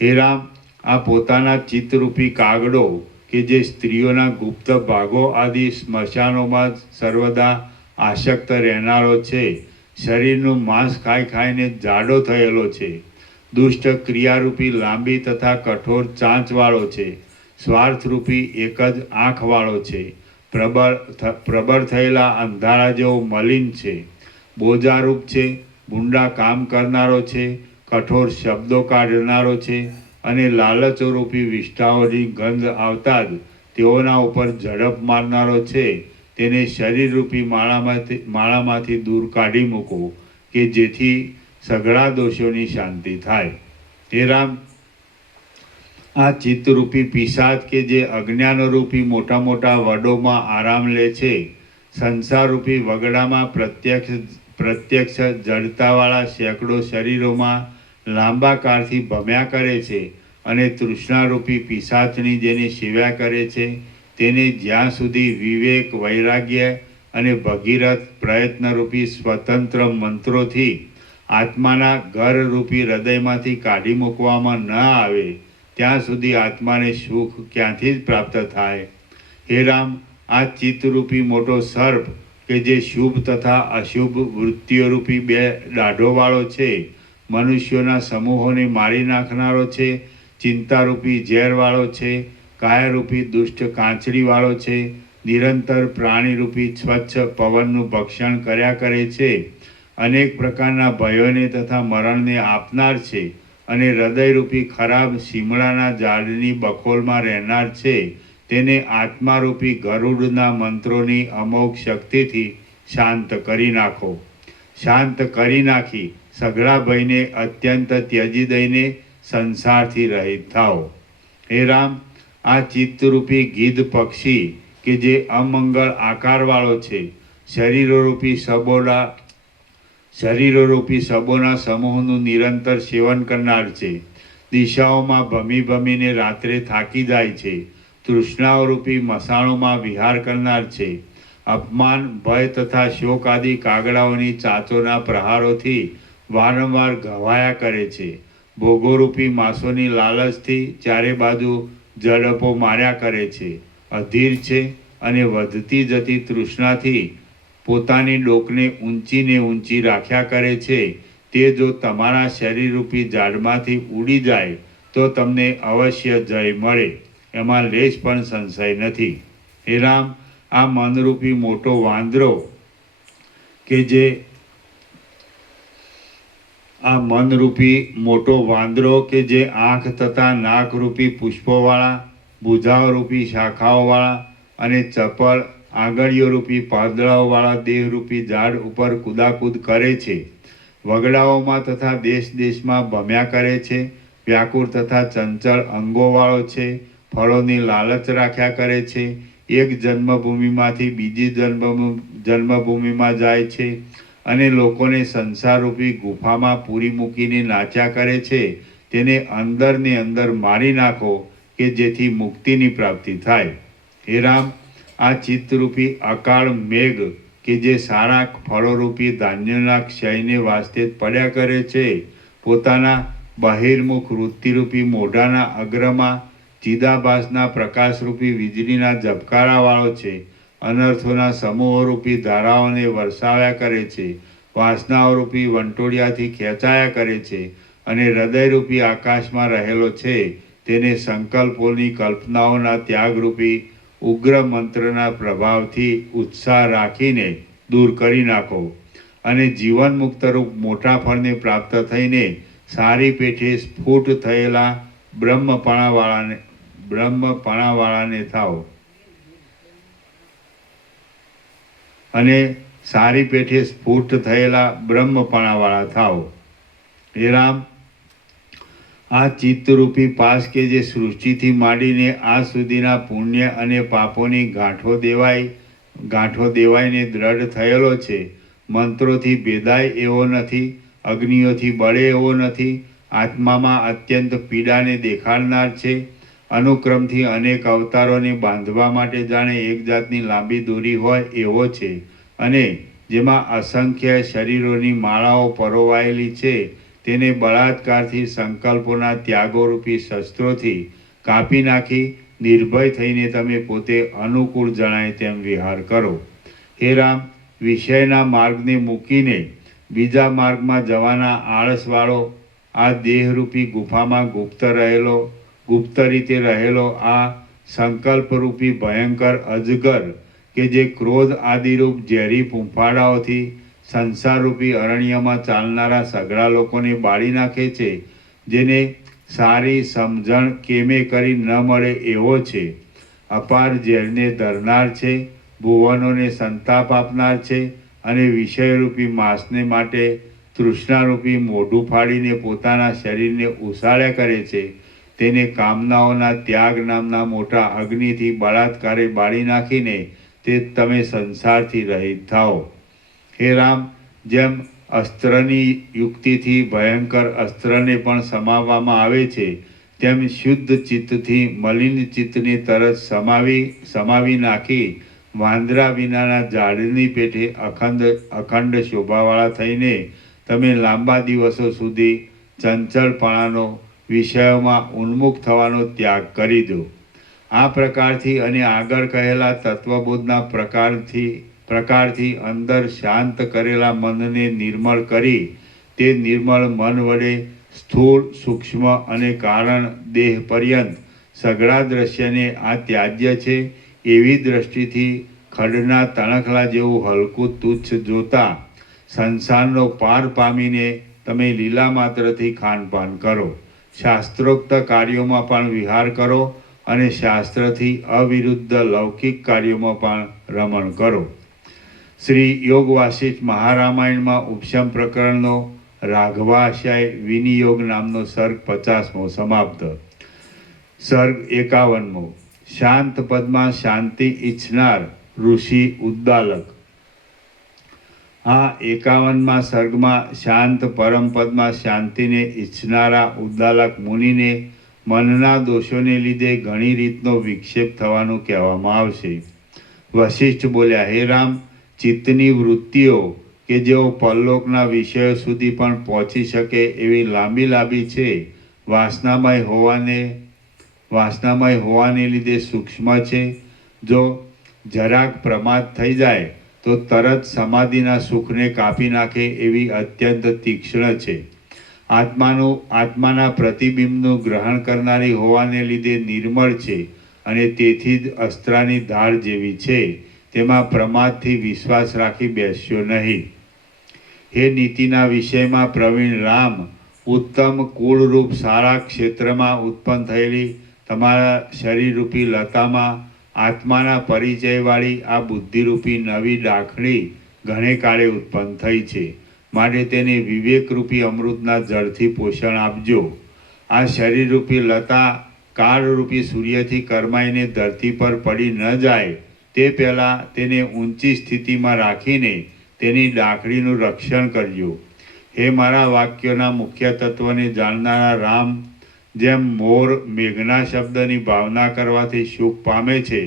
હે રામ, આ પોતાના ચિત્તરૂપી કાગડો કે જે સ્ત્રીઓના ગુપ્ત ભાગો આદિ સ્મશાનોમાં સર્વદા આસક્ત રહેનારો છે, શરીરનું માંસ ખાઈને જાડો થયેલો છે, દુષ્ટ ક્રિયારૂપી લાંબી તથા કઠોર ચાંચવાળો છે, સ્વાર્થરૂપી એક જ આંખવાળો છે, પ્રબળ થયેલા અંધારા જેવો મલિન છે, બોજારૂપ છે, ભૂંડા કામ કરનારો છે, કઠોર શબ્દો કાઢનારો છે અને લાલચોરૂપી વિષ્ઠાઓની ગંધ આવતા જ તેઓના ઉપર ઝડપ મારનારો છે. તેને શરીરરૂપી માળામાંથી દૂર કાઢી મૂકો કે જેથી સઘળા દોષોની શાંતિ થાય. હે રામ, આ ચિત્તરૂપી પિશાચ કે જે અજ્ઞાનરૂપી મોટા વડોમાં આરામ લે છે, સંસારરૂપી વગડામાં પ્રત્યક્ષ જડતાવાળા સેંકડો શરીરોમાં લાંબા કાળથી ભમ્યા કરે છે અને તૃષ્ણારૂપી પિશાચની જેની સેવા કરે છે, તેને જ્યાં સુધી વિવેક, વૈરાગ્ય અને ભગીરથ પ્રયત્નરૂપી સ્વતંત્ર મંત્રોથી આત્માના ઘરરૂપી હૃદયમાંથી કાઢી મૂકવામાં ન આવે, ત્યાં સુધી આત્માને સુખ ક્યાંથી જ પ્રાપ્ત થાય. હે રામ, આ ચિત્તરૂપી મોટો સર્પ કે જે શુભ તથા અશુભ વૃત્તિઓરૂપી બે દાઢોવાળો છે, મનુષ્યોના સમૂહોને મારી નાખનારો છે, ચિંતારૂપી ઝેરવાળો છે, કાયારૂપી દુષ્ટ કાંચડીવાળો છે, નિરંતર પ્રાણીરૂપી સ્વચ્છ પવનનું ભક્ષણ કર્યા કરે છે, અનેક પ્રકારના ભયોને તથા મરણને આપનાર છે, અને હૃદયરૂપી ખરાબ શિમળાના ઝાડની બખોલમાં રહેનાર છે, તેને આત્મારૂપી ગરુડના મંત્રોની અમોઘ શક્તિથી શાંત કરી નાખો. શાંત કરી નાખી સઘળા ભયને અત્યંત ત્યજી દઈને સંસારથી રહિત થાઓ. હે રામ, આ ચિત્તરૂપી ગીધ પક્ષી કે જે અમંગળ આકારવાળો છે, શરીરોરૂપી સબોના સમૂહનું નિરંતર સેવન કરનાર છે, દિશાઓમાં ભમી ભમીને રાત્રે થાકી જાય છે, તૃષ્ણાઓરૂપી મસાણોમાં વિહાર કરનાર છે, અપમાન, ભય તથા શોક આદિ કાગડાઓની ચાંચોના પ્રહારોથી વારંવાર ઘવાયા કરે છે, ભોગોરૂપી માસોની લાલચથી ચારે બાજુ ઝડપો માર્યા કરે છે, અધીર છે અને વધતી જતી તૃષ્ણાથી પોતાની ડોકને ઊંચીને ઊંચી રાખ્યા કરે છે. તે જો તમારા શરીરરૂપી ઝાડમાંથી ઉડી જાય તો તમને અવશ્ય જય મળે, એમાં લેશ પણ સંશય નથી. હે રામ, આ મનરૂપી મોટો વાંદરો કે જે આંખ તથા નાકરૂપી પુષ્પોવાળા, ભુજાઓરૂપી શાખાઓવાળા અને ચપળ આંગળીઓરૂપી પાંદડાઓવાળા દેહરૂપી ઝાડ ઉપર કૂદાકૂદ કરે છે, વગડાઓમાં તથા દેશ દેશમાં ભમ્યા કરે છે, વ્યાકુળ તથા ચંચળ અંગોવાળો છે, ફળોની લાલચ રાખ્યા કરે છે, એક જન્મભૂમિમાંથી બીજી જન્મભૂમિમાં જાય છે, અને લોકોને સંસારરૂપી ગુફામાં પૂરી મૂકીને નાચ્યા કરે છે, તેને અંદરને અંદર મારી નાખો કે જેથી મુક્તિની પ્રાપ્તિ થાય. હે રામ, આ ચિત્તરૂપી અકાળ મેઘ કે જે સારા ફળોરૂપી ધાન્યોના ક્ષયને વાસ્તે પડ્યા કરે છે, પોતાના બહિર્મુખ વૃત્તિરૂપી મોઢાના અગ્રમાં ચિદાભાસના પ્રકાશરૂપી વીજળીના ઝબકારાવાળો છે, અનર્થોના સમૂહોરૂપી ધારાઓને વરસાવ્યા કરે છે, વાસનાઓરૂપી વંટોળિયાથી ખેંચાયા કરે છે, અને હૃદયરૂપી આકાશમાં રહેલો છે, તેને સંકલ્પોની કલ્પનાઓના ત્યાગરૂપી ઉગ્ર મંત્રના પ્રભાવથી ઉત્સાહ રાખીને દૂર કરી નાખો, અને જીવન મુક્તરૂપ મોટા ફળને પ્રાપ્ત થઈને સારી પેઠે સ્ફુટ થયેલા બ્રહ્મપણાવાળાને થાઓ. અને સારી પેઠે સ્ફુટ થયેલા બ્રહ્મપણાવાળા થાઓ. હે રામ, આ ચિત્તરૂપી પાસ કે જે સૃષ્ટિથી માંડીને આ સુધીના પુણ્ય અને પાપોની ગાંઠો દેવાઈને દ્રઢ થયેલો છે, મંત્રોથી ભેદાય એવો નથી, અગ્નિઓથી બળે એવો નથી, આત્મામાં અત્યંત પીડાને દેખાડનાર છે, અનુક્રમથી અનેક અવતારોને બાંધવા માટે જાણે એક જાતની લાંબી દોરી હોય એવો છે, અને જેમાં અસંખ્ય શરીરોની માળાઓ પરોવાયેલી છે, તેને બળાત્કારથી સંકલ્પોના ત્યાગોરૂપી શસ્ત્રોથી કાપી નાખી નિર્ભય થઈને તમે પોતે અનુકૂળ જણાય તેમ વિહાર કરો. હે રામ, વિષયના માર્ગને મૂકીને બીજા માર્ગમાં જવાના આળસવાળો આ દેહરૂપી ગુફામાં ગુપ્ત રીતે રહેલો આ સંકલ્પરૂપી ભયંકર અજગર કે જે ક્રોધ આદિરૂપ ઝેરી ફૂંફાડાઓથી સંસારરૂપી અરણ્યમાં ચાલનારા સઘળા લોકોને બાળી નાખે છે, જેને સારી સમજણ કેમે કરી ન મળે એવો છે, અપાર ઝેરને ધરનાર છે, ભુવનોને સંતાપ આપનાર છે, અને વિષયરૂપી માંસને માટે તૃષ્ણારૂપી મોઢું ફાડીને પોતાના શરીરને ઉસાળ્યા કરે છે, તેને કામનાઓના ત્યાગ નામના મોટા અગ્નિથી બળાત્કારે બાળી નાખીને તે તમે સંસારથી રહિત થાઓ. હે રામ, જેમ અસ્ત્રની યુક્તિથી ભયંકર અસ્ત્રને પણ સમાવવામાં આવે છે, તેમ શુદ્ધ ચિત્તથી મલિન ચિત્તને તરત સમાવી નાખી વાંદરા વિનાના ઝાડની પેઠે અખંડ શોભાવાળા થઈને તમે લાંબા દિવસો સુધી ચંચળપણાનો વિષયોમાં ઉન્મુખ થવાનો ત્યાગ કરી દો. આ પ્રકારથી અને આગળ કહેલા તત્વબોધના પ્રકારથી અંદર શાંત કરેલા મનને નિર્મળ કરી તે નિર્મળ મન વડે સ્થૂળ, સૂક્ષ્મ અને કારણ દેહ પર્યંત સઘળા દ્રશ્યને આ ત્યાજ્ય છે એવી દ્રષ્ટિથી ખડના તણખલા જેવું હલકું તુચ્છ જોતા સંસારનો પાર પામીને તમે લીલા માત્રથી ખાનપાન કરો, શાસ્ત્રોક્ત કાર્યોમાં પણ વિહાર કરો અને શાસ્ત્રથી અવિરુદ્ધ લૌકિક કાર્યોમાં પણ રમણ કરો. શ્રી યોગ વાસિષ્ઠ મહારામાયણમાં ઉપશમ પ્રકરણનો રાઘવાશય વિનિયોગ નામનો સર્ગ 50મો સમાપ્ત. સર્ગ 51મો. શાંત પદમાં શાંતિ ઈચ્છનાર ઋષિ ઉદ્દાલક. આ 51મા સર્ગમાં શાંત પરમપદમાં શાંતિને ઈચ્છનારા ઉદ્દાલક મુનિને મનના દોષોને લીધે ઘણી રીતનો વિક્ષેપ થવાનું કહેવામાં આવશે. વશિષ્ઠ બોલ્યા, હે રામ, ચિત્તની વૃત્તિઓ કે જેઓ પરલોકના વિષયો સુધી પણ પહોંચી શકે એવી લાંબી છે, વાસનામય હોવાને લીધે સૂક્ષ્મ છે. જો જરાક પ્રમાદ થઈ જાય તો તરત સમાધિના સુખને કાપી નાખે એવી અત્યંત તીક્ષ્ણ છે. આત્માના પ્રતિબિંબનું ગ્રહણ કરનારી હોવાને લીધે નિર્મળ છે અને તેથી જ અસ્ત્રાની ધાર જેવી છે. તેમાં પ્રમાદથી વિશ્વાસ રાખી બેસ્યો નહીં. હે નીતિના વિષયમાં પ્રવીણ રામ, ઉત્તમ કુળરૂપ સારા ક્ષેત્રમાં ઉત્પન્ન થયેલી તમારા શરીરરૂપી લતામાં આત્માના પરિચયવાળી આ બુદ્ધિરૂપી નવી ડાખણી ઘણે કાળે ઉત્પન્ન થઈ છે. માટે તેને વિવેકરૂપી અમૃતના જળથી પોષણ આપજો. આ શરીરરૂપી લતા કાળરૂપી સૂર્યથી કરમાઈને ધરતી પર પડી ન જાય તે પહેલાં તેને ઊંચી સ્થિતિમાં રાખીને તેની ડાકડીનું રક્ષણ કરજો. હે મારા વાક્યોના મુખ્ય તત્વને જાણનારા રામ, જેમ મોર મેઘના શબ્દની ભાવના કરવાથી સુખ પામે છે,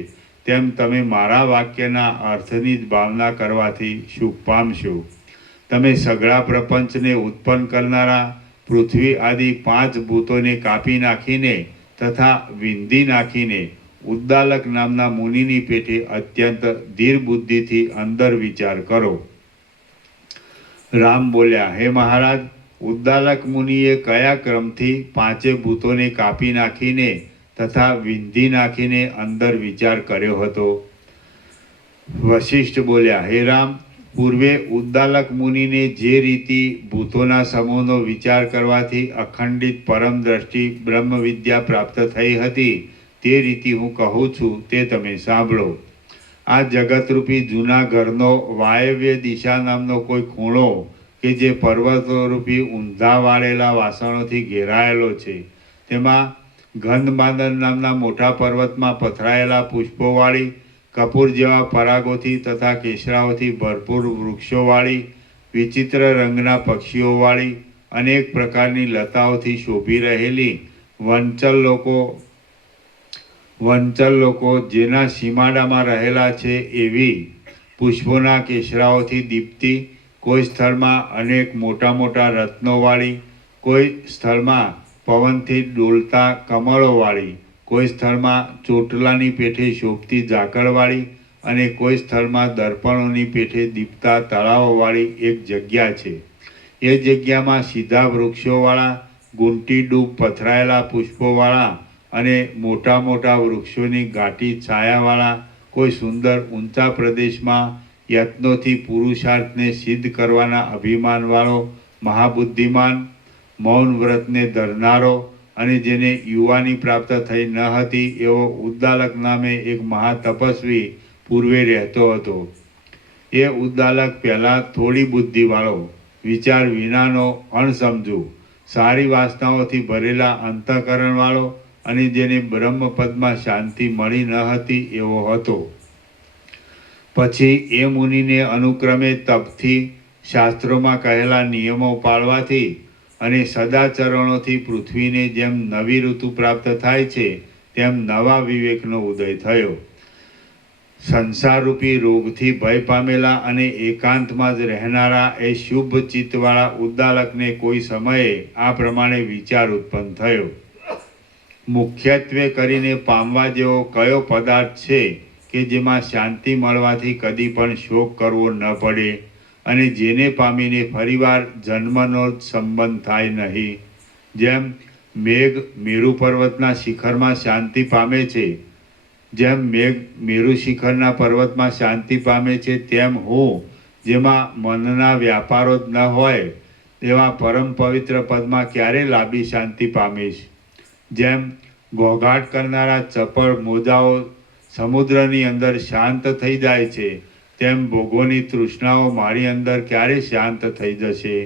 તેમ તમે મારા વાક્યના અર્થની જ ભાવના કરવાથી સુખ પામશો. તમે સઘળા પ્રપંચને ઉત્પન્ન કરનારા પૃથ્વી આદિ 5 ભૂતોને કાપી નાખીને તથા વિંધી નાખીને ઉદ્દાલક નામના મુનિની પેટે અત્યંત ધીર બુદ્ધિથી અંદર વિચાર કરો. રામ બોલ્યા, હે મહારાજ, ઉદ્દાલક મુનિએ કયા ક્રમથી 5 ભૂતોને કાપી નાખીને તથા વિંધી નાખીને અંદર વિચાર કર્યો હતો? વશિષ્ઠ બોલ્યા, હે રામ, પૂર્વે ઉદ્દાલક મુનિને જે રીતિ ભૂતોના સમૂહનો વિચાર કરવાથી અખંડિત પરમ દ્રષ્ટિ બ્રહ્મ વિદ્યા પ્રાપ્ત થઈ હતી તે રીતિ હું કહું છું તે તમે સાંભળો. આ જગતરૂપી જૂના ઘરનો વાયવ્ય દિશા નામનો કોઈ ખૂણો કે જે પર્વતોરૂપી ઊંધા વાળેલા વાસણોથી ઘેરાયેલો છે, તેમાં ગંધમાદન નામના મોટા પર્વતમાં પથરાયેલા પુષ્પોવાળી, કપૂર જેવા પરાગોથી તથા કેસરાઓથી ભરપૂર વૃક્ષોવાળી, વિચિત્ર રંગના પક્ષીઓવાળી, અનેક પ્રકારની લતાઓથી શોભી રહેલી વંચલ લોકો જેના સીમાડામાં રહેલા છે એવી પુષ્પોના કેસરાઓથી દીપતી, કોઈ સ્થળમાં અનેક મોટા રત્નોવાળી, કોઈ સ્થળમાં પવનથી ડોલતા કમળોવાળી, કોઈ સ્થળમાં ચોટલાની પેઠે શોભતી ઝાકળવાળી અને કોઈ સ્થળમાં દર્પણોની પેઠે દીપતા તળાવોવાળી એક જગ્યા છે. એ જગ્યામાં સીધા વૃક્ષોવાળા, ગુંટી ડૂબ પથરાયેલા પુષ્પોવાળા અને મોટા વૃક્ષોની ઘાટી છાયાવાળા કોઈ સુંદર ઊંચા પ્રદેશમાં યત્નોથી પુરુષાર્થને સિદ્ધ કરવાના અભિમાનવાળો મહાબુદ્ધિમાન, મૌન વ્રતને ધરનારો અને જેને યુવાની પ્રાપ્ત થઈ ન હતી એવો ઉદ્દાલક નામે એક મહાતપસ્વી પૂર્વે રહેતો હતો. એ ઉદ્દાલક પહેલાં થોડી બુદ્ધિવાળો, વિચાર વિનાનો, અણસમજુ, સારી વાસનાઓથી ભરેલા અંતઃકરણવાળો અને જેને બ્રહ્મપદમાં શાંતિ મળી ન હતી એવો હતો. પછી એ મુનિને અનુક્રમે તપથી, શાસ્ત્રોમાં કહેલા નિયમો પાળવાથી અને સદાચરણોથી પૃથ્વીને જેમ નવી ઋતુ પ્રાપ્ત થાય છે તેમ નવા વિવેકનો ઉદય થયો. સંસારરૂપી રોગથી ભય પામેલા અને એકાંતમાં જ રહેનારા એ શુભ ચિત્તવાળા ઉદ્દાલકને કોઈ સમયે આ પ્રમાણે વિચાર ઉત્પન્ન થયો. મુખ્યત્વે કરીને પામવા જેવો કયો પદાર્થ છે કે જેમાં શાંતિ મળવાથી કદી પણ શોક કરવો ન પડે અને જેને પામીને ફરીવાર જન્મનો જ સંબંધ થાય નહીં? જેમ મેઘ મેરુ પર્વતના શિખરમાં શાંતિ પામે છે જેમ મેઘ મેરુ શિખરના પર્વતમાં શાંતિ પામે છે, તેમ હું જેમાં મનના વ્યાપારો જ ન હોય એવા પરમ પવિત્ર પદમાં ક્યારે લાંબી શાંતિ પામીશ. જેમ ઘોઘાટ કરનારા ચપળ મોજાઓ સમુદ્રની અંદર શાંત થઈ જાય છે, તેમ ભોગોની તૃષ્ણાઓ મારી અંદર ક્યારે શાંત થઈ જશે.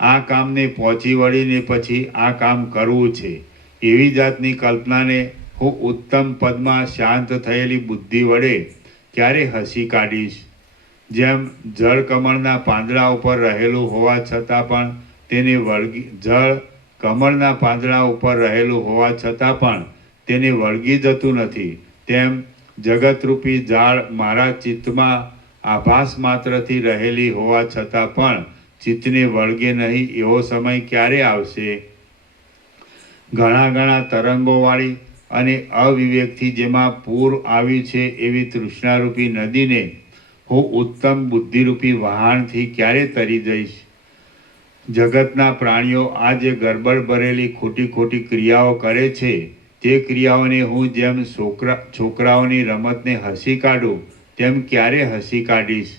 આ કામને પહોંચી વળીને પછી આ કામ કરવું છે, એવી જાતની કલ્પનાને હું ઉત્તમ પદમાં શાંત થયેલી બુદ્ધિ વડે ક્યારે હસી કાઢીશ. જેમ જળ કમળના પાંદડા ઉપર રહેલું હોવા છતાં પણ તેને વળગી જતું નથી, તેમ જગતરૂપી ઝાડ મારા ચિત્તમાં આભાસ માત્રથી રહેલી હોવા છતાં પણ ચિત્તને વળગે નહીં એવો સમય ક્યારે આવશે. ઘણા તરંગોવાળી અને અવિવેકથી જેમાં પૂર આવ્યું છે એવી તૃષ્ણારૂપી નદીને હું ઉત્તમ બુદ્ધિરૂપી વહાણથી ક્યારે તરી જઈશ. જગતના પ્રાણીઓ આ જે ગરબડ ભરેલી ખોટી ક્રિયાઓ કરે છે, તે ક્રિયાઓને હું જેમ છોકરાઓની રમતને હસી કાઢું તેમ ક્યારે હસી કાઢીશ.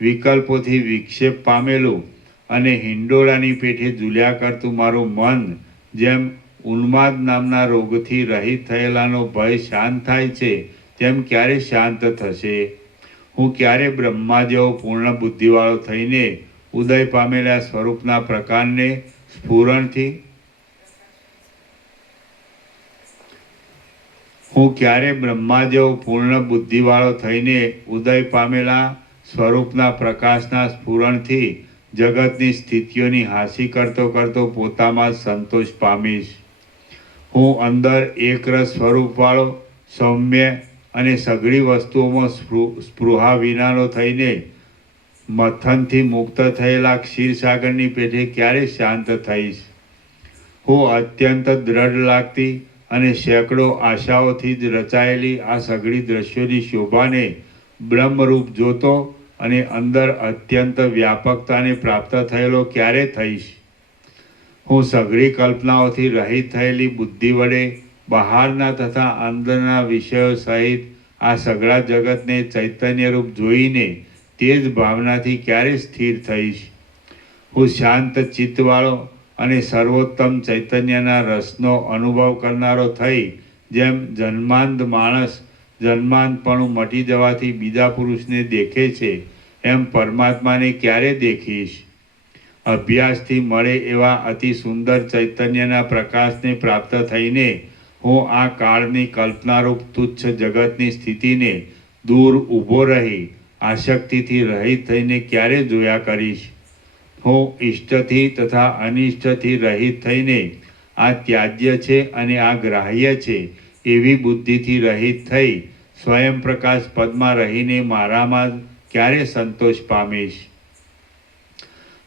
વિકલ્પોથી વિક્ષેપ પામેલું અને હિંડોળાની પેઠે ઝૂલ્યા કરતું મારું મન જેમ ઉન્માદ નામના રોગથી રહિત થયેલાનો ભય શાંત થાય છે, તેમ ક્યારે શાંત થશે. હું ક્યારે બ્રહ્મા જેવો પૂર્ણ બુદ્ધિવાળો થઈને ઉદય પામેલા સ્વરૂપના પ્રકારને સ્ફુરણથી પ્રકાશના સ્ફુરણથી જગતની સ્થિતિઓની હાંસી કરતો પોતામાં સંતોષ પામીશ. હું અંદર એકરસ સ્વરૂપવાળો સૌમ્ય અને સઘળી વસ્તુઓમાં સ્પૃહા વિનાનો થઈને મથનથી મુક્ત થયેલા ક્ષીરસાગરની પેઠે ક્યારે શાંત થઈશ. હું અત્યંત દ્રઢ લાગતી અને સેંકડો આશાઓથી જ રચાયેલી આ સઘળી દ્રશ્યોની શોભાને બ્રહ્મરૂપ જોતો અને અંદર અત્યંત વ્યાપકતાને પ્રાપ્ત થયેલો ક્યારે થઈશ. હું સઘળી કલ્પનાઓથી રહિત થયેલી બુદ્ધિ વડે બહારના તથા અંદરના વિષયો સહિત આ સઘળા જગતને ચૈતન્યરૂપ જોઈને તે જ ભાવનાથી ક્યારે સ્થિર થઈશ. હું શાંત ચિત્તવાળો અને સર્વોત્તમ ચૈતન્યના રસનો અનુભવ કરનારો થઈ જેમ જન્માંધ માણસ જન્માંતપણું મટી જવાથી બીજા પુરુષને દેખે છે, એમ પરમાત્માને ક્યારે દેખીશ. અભ્યાસથી મળે એવા અતિ સુંદર ચૈતન્યના પ્રકાશને પ્રાપ્ત થઈને હું આ કાળની કલ્પનારૂપ તુચ્છ જગતની સ્થિતિને દૂર ઊભો રહી આસક્તિથી રહિત થઈને ક્યારે જોયા કરીશ. હું ઇષ્ટથી તથા અનિષ્ટથી રહિત થઈને આ ત્યાજ્ય છે અને આ ગ્રાહ્ય છે એવી બુદ્ધિથી રહિત થઈ સ્વયં પ્રકાશ પદમાં રહીને મારામાં ક્યારે સંતોષ પામીશ.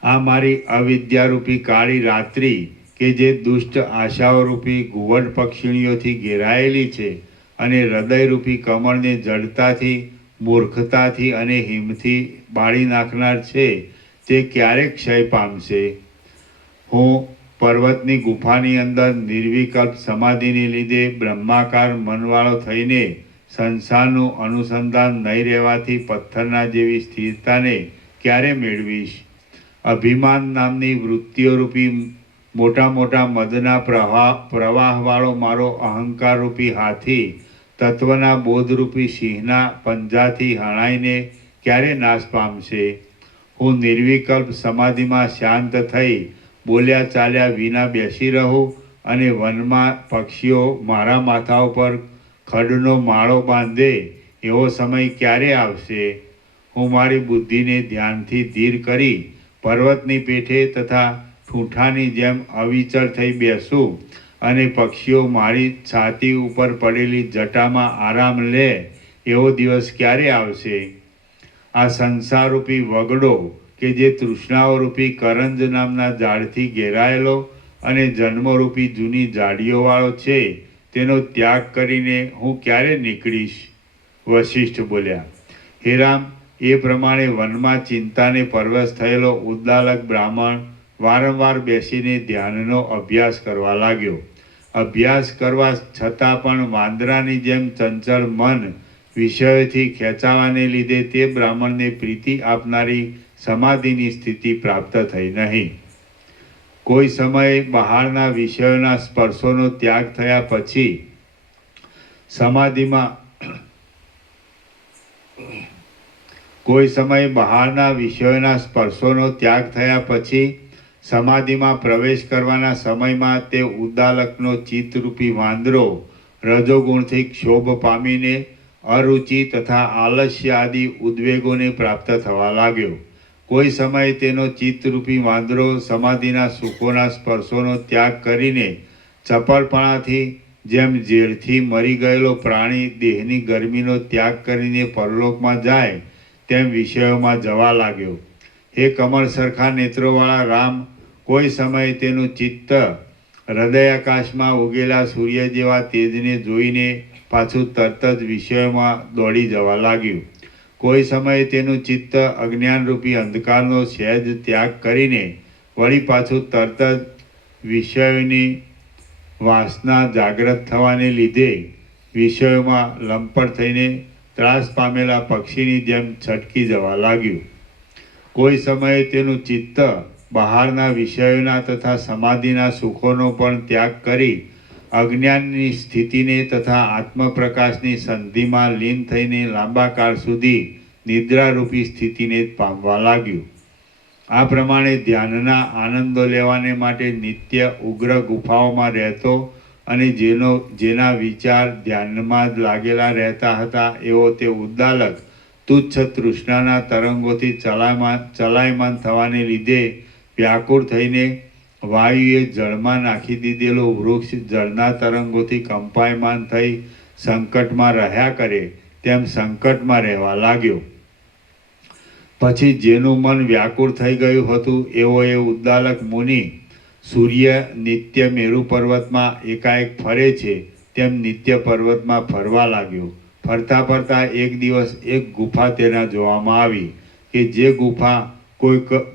આ મારી અવિદ્યારૂપી કાળી રાત્રિ કે જે દુષ્ટ આશાઓરૂપી ઘુવડ પક્ષીણીઓથી ઘેરાયેલી છે અને હૃદયરૂપી કમળને જડતાથી, મૂર્ખતાથી અને હિમથી બાળી નાખનાર છે, તે ક્યારે ક્ષય પામશે. હું પર્વતની ગુફાની અંદર નિર્વિકલ્પ સમાધિને લીધે બ્રહ્માકાર મનવાળો થઈને સંસારનું અનુસંધાન નહીં રહેવાથી પથ્થરના જેવી સ્થિરતાને ક્યારે મેળવીશ. અભિમાન નામની વૃત્તિઓરૂપી મોટા મદના પ્રવાહવાળો મારો અહંકારરૂપી હાથી તત્વના બોધરૂપી સિંહના પંજાથી હણાઈને ક્યારે નાશ પામશે. હું નિર્વિકલ્પ સમાધિમાં શાંત થઈ બોલ્યા ચાલ્યા વિના બેસી રહું અને વનમાં પક્ષીઓ મારા માથા ઉપર ખડનો માળો બાંધે એવો સમય ક્યારે આવશે. હું મારી બુદ્ધિને ધ્યાનથી ધીર કરી પર્વતની પેઠે તથા ઠૂંઠાની જેમ અવિચળ થઈ બેસું અને પક્ષીઓ મારી છાતી ઉપર પડેલી જટામાં આરામ લે એવો દિવસ ક્યારે આવશે. આ સંસારરૂપી વગડો કે જે તૃષ્ણાઓરૂપી કરંજ નામના ઝાડથી ઘેરાયેલો અને જન્મરૂપી જૂની ઝાડીઓવાળો છે, તેનો ત્યાગ કરીને હું ક્યારે નીકળીશ. વશિષ્ઠ બોલ્યા, હે રામ, એ પ્રમાણે વનમાં ચિંતાને પરવશ થયેલો ઉદ્દાલક બ્રાહ્મણ વારંવાર બેસીને ધ્યાનનો અભ્યાસ કરવા લાગ્યો અભ્યાસ કરવા છતાં પણ વાંદરાની જેમ ચંચળ મન વિષયોથી ખેંચાવાને લીધે તે બ્રાહ્મણને પ્રીતિ આપનારી સમાધિની સ્થિતિ પ્રાપ્ત થઈ નહીં. કોઈ સમયે બહારના વિષયોના સ્પર્શોનો ત્યાગ થયા પછી સમાધિમાં સમાધિમાં પ્રવેશ કરવાના સમયમાં તે ઉદ્દાલકનો ચિત્તરૂપી વાંદરો રજોગુણથી ક્ષોભ પામીને અરુચિ તથા આલસ્ય આદિ ઉદ્વેગોને પ્રાપ્ત થવા લાગ્યો. કોઈ સમયે તેનો ચિત્તરૂપી વાંદરો સમાધિના સુખોના સ્પર્શોનો ત્યાગ કરીને ચપળપણાથી જેમ ઝેરથી મરી ગયેલો પ્રાણી દેહની ગરમીનો ત્યાગ કરીને પરલોકમાં જાય તેમ વિષયોમાં જવા લાગ્યો. હે કમળ સરખા નેત્રોવાળા રામ, કોઈ સમયે તેનું ચિત્ત હૃદયાકાશમાં ઉગેલા સૂર્ય જેવા તેજને જોઈને પાછું તરત જ વિષયોમાં દોડી જવા લાગ્યું. કોઈ સમયે તેનું ચિત્ત અજ્ઞાનરૂપી અંધકારનો સહેજ ત્યાગ કરીને વળી પાછું તરત જ વિષયોની વાસના જાગૃત થવાને લીધે વિષયોમાં લંપટ થઈને ત્રાસ પામેલા પક્ષીની જેમ છટકી જવા લાગ્યું. કોઈ સમયે તેનું ચિત્ત બહારના વિષયોના તથા સમાધિના સુખોનો પણ ત્યાગ કરી અજ્ઞાનની સ્થિતિને તથા આત્મપ્રકાશની સંધિમાં લીન થઈને લાંબા કાળ સુધી નિદ્રારૂપી સ્થિતિને જ પામવા લાગ્યું. આ પ્રમાણે ધ્યાનના આનંદો લેવાને માટે નિત્ય ઉગ્ર ગુફાઓમાં રહેતો અને જેના વિચાર ધ્યાનમાં જ લાગેલા રહેતા હતા એવો તે ઉદ્દાલક તુચ્છ તૃષ્ણાના તરંગોથી ચલાયમાન થવાને લીધે વ્યાકુળ થઈને વાયુએ જળમાં નાખી દીધેલો વૃક્ષ જળના તરંગોથી કંપાયમાન થઈ સંકટમાં રહ્યા કરે તેમ સંકટમાં રહેવા લાગ્યો. પછી જેનું મન વ્યાકુળ થઈ ગયું હતું એવો એ ઉદ્દાલક મુનિ સૂર્ય નિત્ય મેરુ પર્વતમાં એકાએક ફરે છે તેમ નિત્ય પર્વતમાં ફરવા લાગ્યો. ફરતા ફરતા એક દિવસ એક ગુફા તેના જોવામાં આવી કે જે ગુફા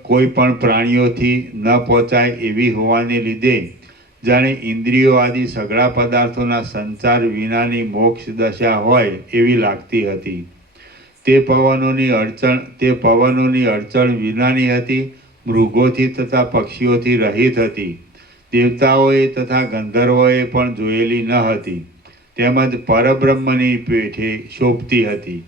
કોઈ પણ પ્રાણીઓથી ન પહોંચાય એવી હોવાને લીધે જાણે ઇન્દ્રિયો આદિ સઘળા પદાર્થોના સંચાર વિનાની મોક્ષ દશા હોય એવી લાગતી હતી. તે પવનોની અડચણ વિનાની હતી, મૃગોથી તથા પક્ષીઓથી રહિત હતી. દેવતાઓએ તથા ગંધર્વોએ પણ જોયેલી ન હતી, તેમજ પરબ્રહ્મની પેઠે શોભતી હતી.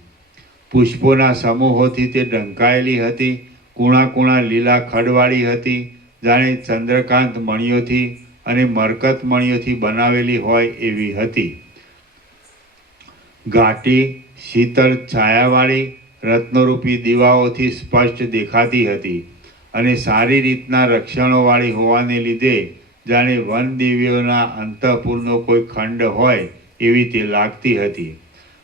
પુષ્પોના સમૂહોથી તે ઢંકાયેલી હતી. કુણા લીલા ખડવાળી હતી, જાણે ચંદ્રકાંત મણિઓથી અને મરકત મણિઓથી બનાવેલી હોય એવી હતી. ઘાટી શીતળ છાયાવાળી રત્નરૂપી દીવાઓથી સ્પષ્ટ દેખાતી હતી અને સારી રીતના રક્ષણોવાળી હોવાને લીધે જાણે વનદેવીઓના અંતઃપુરનો કોઈ ખંડ હોય એવી તે લાગતી હતી.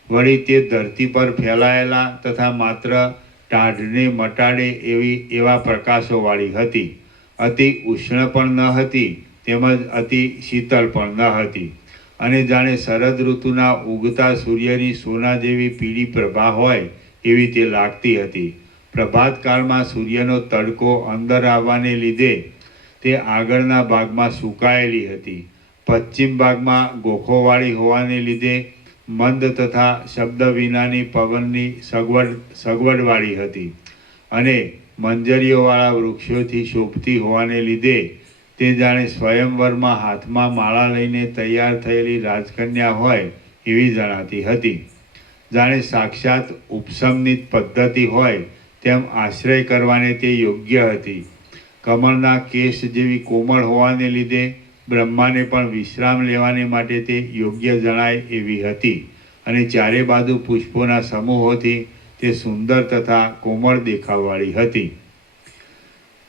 વળી તે ધરતી પર ફેલાયેલા તથા માત્ર ટાઢને મટાડે એવા પ્રકાશોવાળી હતી. અતિ ઉષ્ણ પણ ન હતી તેમજ અતિ શીતળ પણ ન હતી અને જાણે શરદ ઋતુના ઉગતા સૂર્યની સોના જેવી પીળી પ્રભા હોય એવી તે લાગતી હતી. પ્રભાતકાળમાં સૂર્યનો તડકો અંદર આવવાને લીધે તે આગળના ભાગમાં સુકાયેલી હતી. પશ્ચિમ ભાગમાં ગોખોવાળી હોવાને લીધે મંદ તથા શબ્દ વિનાની પવનની સગવડવાળી હતી અને મંજરીઓવાળા વૃક્ષોથી શોભતી હોવાને લીધે તે જાણે સ્વયંવરમાં હાથમાં માળા લઈને તૈયાર થયેલી રાજકન્યા હોય એવી જણાતી હતી. જાણે સાક્ષાત ઉપશમની પદ્ધતિ હોય તેમ આશ્રય કરવાને તે યોગ્ય હતી. કમળના કેશ જેવી કોમળ હોવાને લીધે બ્રહ્માને પણ વિશ્રામ લેવાને માટે તે યોગ્ય જણાય એવી હતી અને ચારે બાજુ પુષ્પોના સમૂહોથી તે સુંદર તથા કોમળ દેખાવવાળી હતી.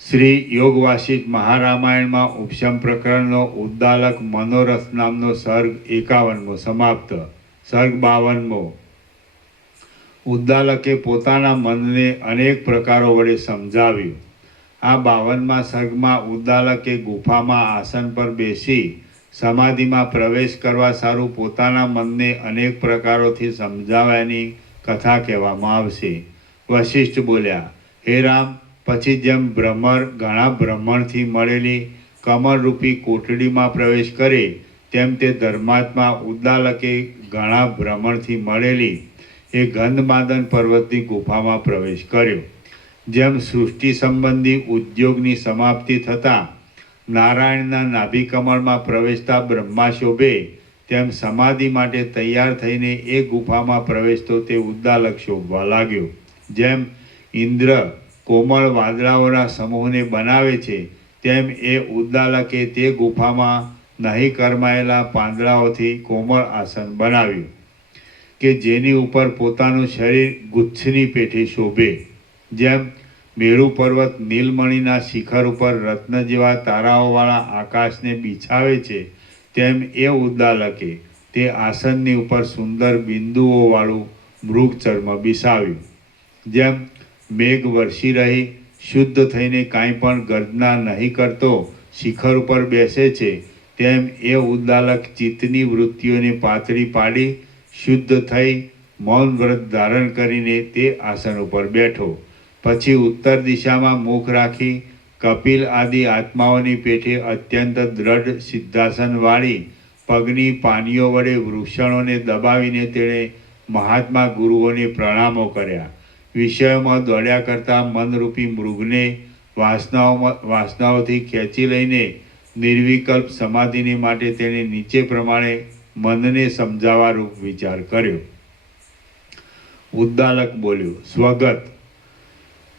શ્રી યોગ વાસિષ્ઠ મહારામાયણમાં ઉપશમ પ્રકરણનો ઉદ્દાલક મનોરથ નામનો સર્ગ 51મો સમાપ્ત. સર્ગ 52મો. ઉદ્દાલકે પોતાના મનને અનેક પ્રકારો વડે સમજાવ્યું. આ 52મા સર્ગમાં ઉદ્દાલકે ગુફામાં આસન પર બેસી સમાધિમાં પ્રવેશ કરવા સારું પોતાના મનને અનેક પ્રકારોથી સમજાવવાની કથા કહેવામાં આવશે. વશિષ્ઠ બોલ્યા, હે રામ, પછી જેમ ભ્રમર ઘણા ભ્રમણથી મળેલી કમળરૂપી કોટડીમાં પ્રવેશ કરે તેમ તે ધર્માત્મા ઉદ્દાલકે ઘણા ભ્રમણથી મળેલી એ ગંધમાદન પર્વતની ગુફામાં પ્રવેશ કર્યો. જેમ સૃષ્ટિ સંબંધી ઉદ્યોગની સમાપ્તિ થતાં નારાયણના નાભિકમળમાં પ્રવેશતા બ્રહ્મા શોભે, તેમ સમાધિ માટે તૈયાર થઈને એ ગુફામાં પ્રવેશતો તે ઉદ્દાલક શોભવા લાગ્યો. જેમ ઇન્દ્ર કોમળ વાદળાઓના સમૂહને બનાવે છે, તેમ એ ઉદ્દાલકે તે ગુફામાં નહીં કરમાયેલા પાંદડાઓથી કોમળ આસન બનાવ્યું કે જેની ઉપર પોતાનું શરીર ગુચ્છની પેઠે શોભે. જેમ મેરુ પર્વત નીલમણીના શિખર ઉપર રત્ન જેવા તારાઓવાળા આકાશને બિછાવે છે, તેમ એ ઉદ્દાલકે તે આસનની ઉપર સુંદર બિંદુઓવાળું મૃગચર્મ બિછાવ્યું. જેમ મેઘ વરસી રહી શુદ્ધ થઈને કાંઈ પણ ગર્જના નહીં કરતો શિખર ઉપર બેસે છે, તેમ એ ઉદ્દાલક ચિત્તની વૃત્તિઓને પાતળી પાડી શુદ્ધ થઈ મૌન વ્રત ધારણ કરીને તે આસન ઉપર બેઠો. પછી ઉત્તર દિશામાં મુખ રાખી કપિલ આદિ આત્માઓની પેઠે અત્યંત દ્રઢ સિદ્ધાસનવાળી પગની પાનીઓ વડે વૃષણોને દબાવીને તેણે મહાત્મા ગુરુઓને પ્રણામો કર્યા. વિષયોમાં દોડ્યા કરતા મનરૂપી મૃગને વાસનાઓથી ખેંચી લઈને નિર્વિકલ્પ સમાધિને માટે તેણે નીચે પ્રમાણે મનને સમજાવવા રૂપ વિચાર કર્યો. ઉદ્દાલક બોલ્યો, સ્વગત,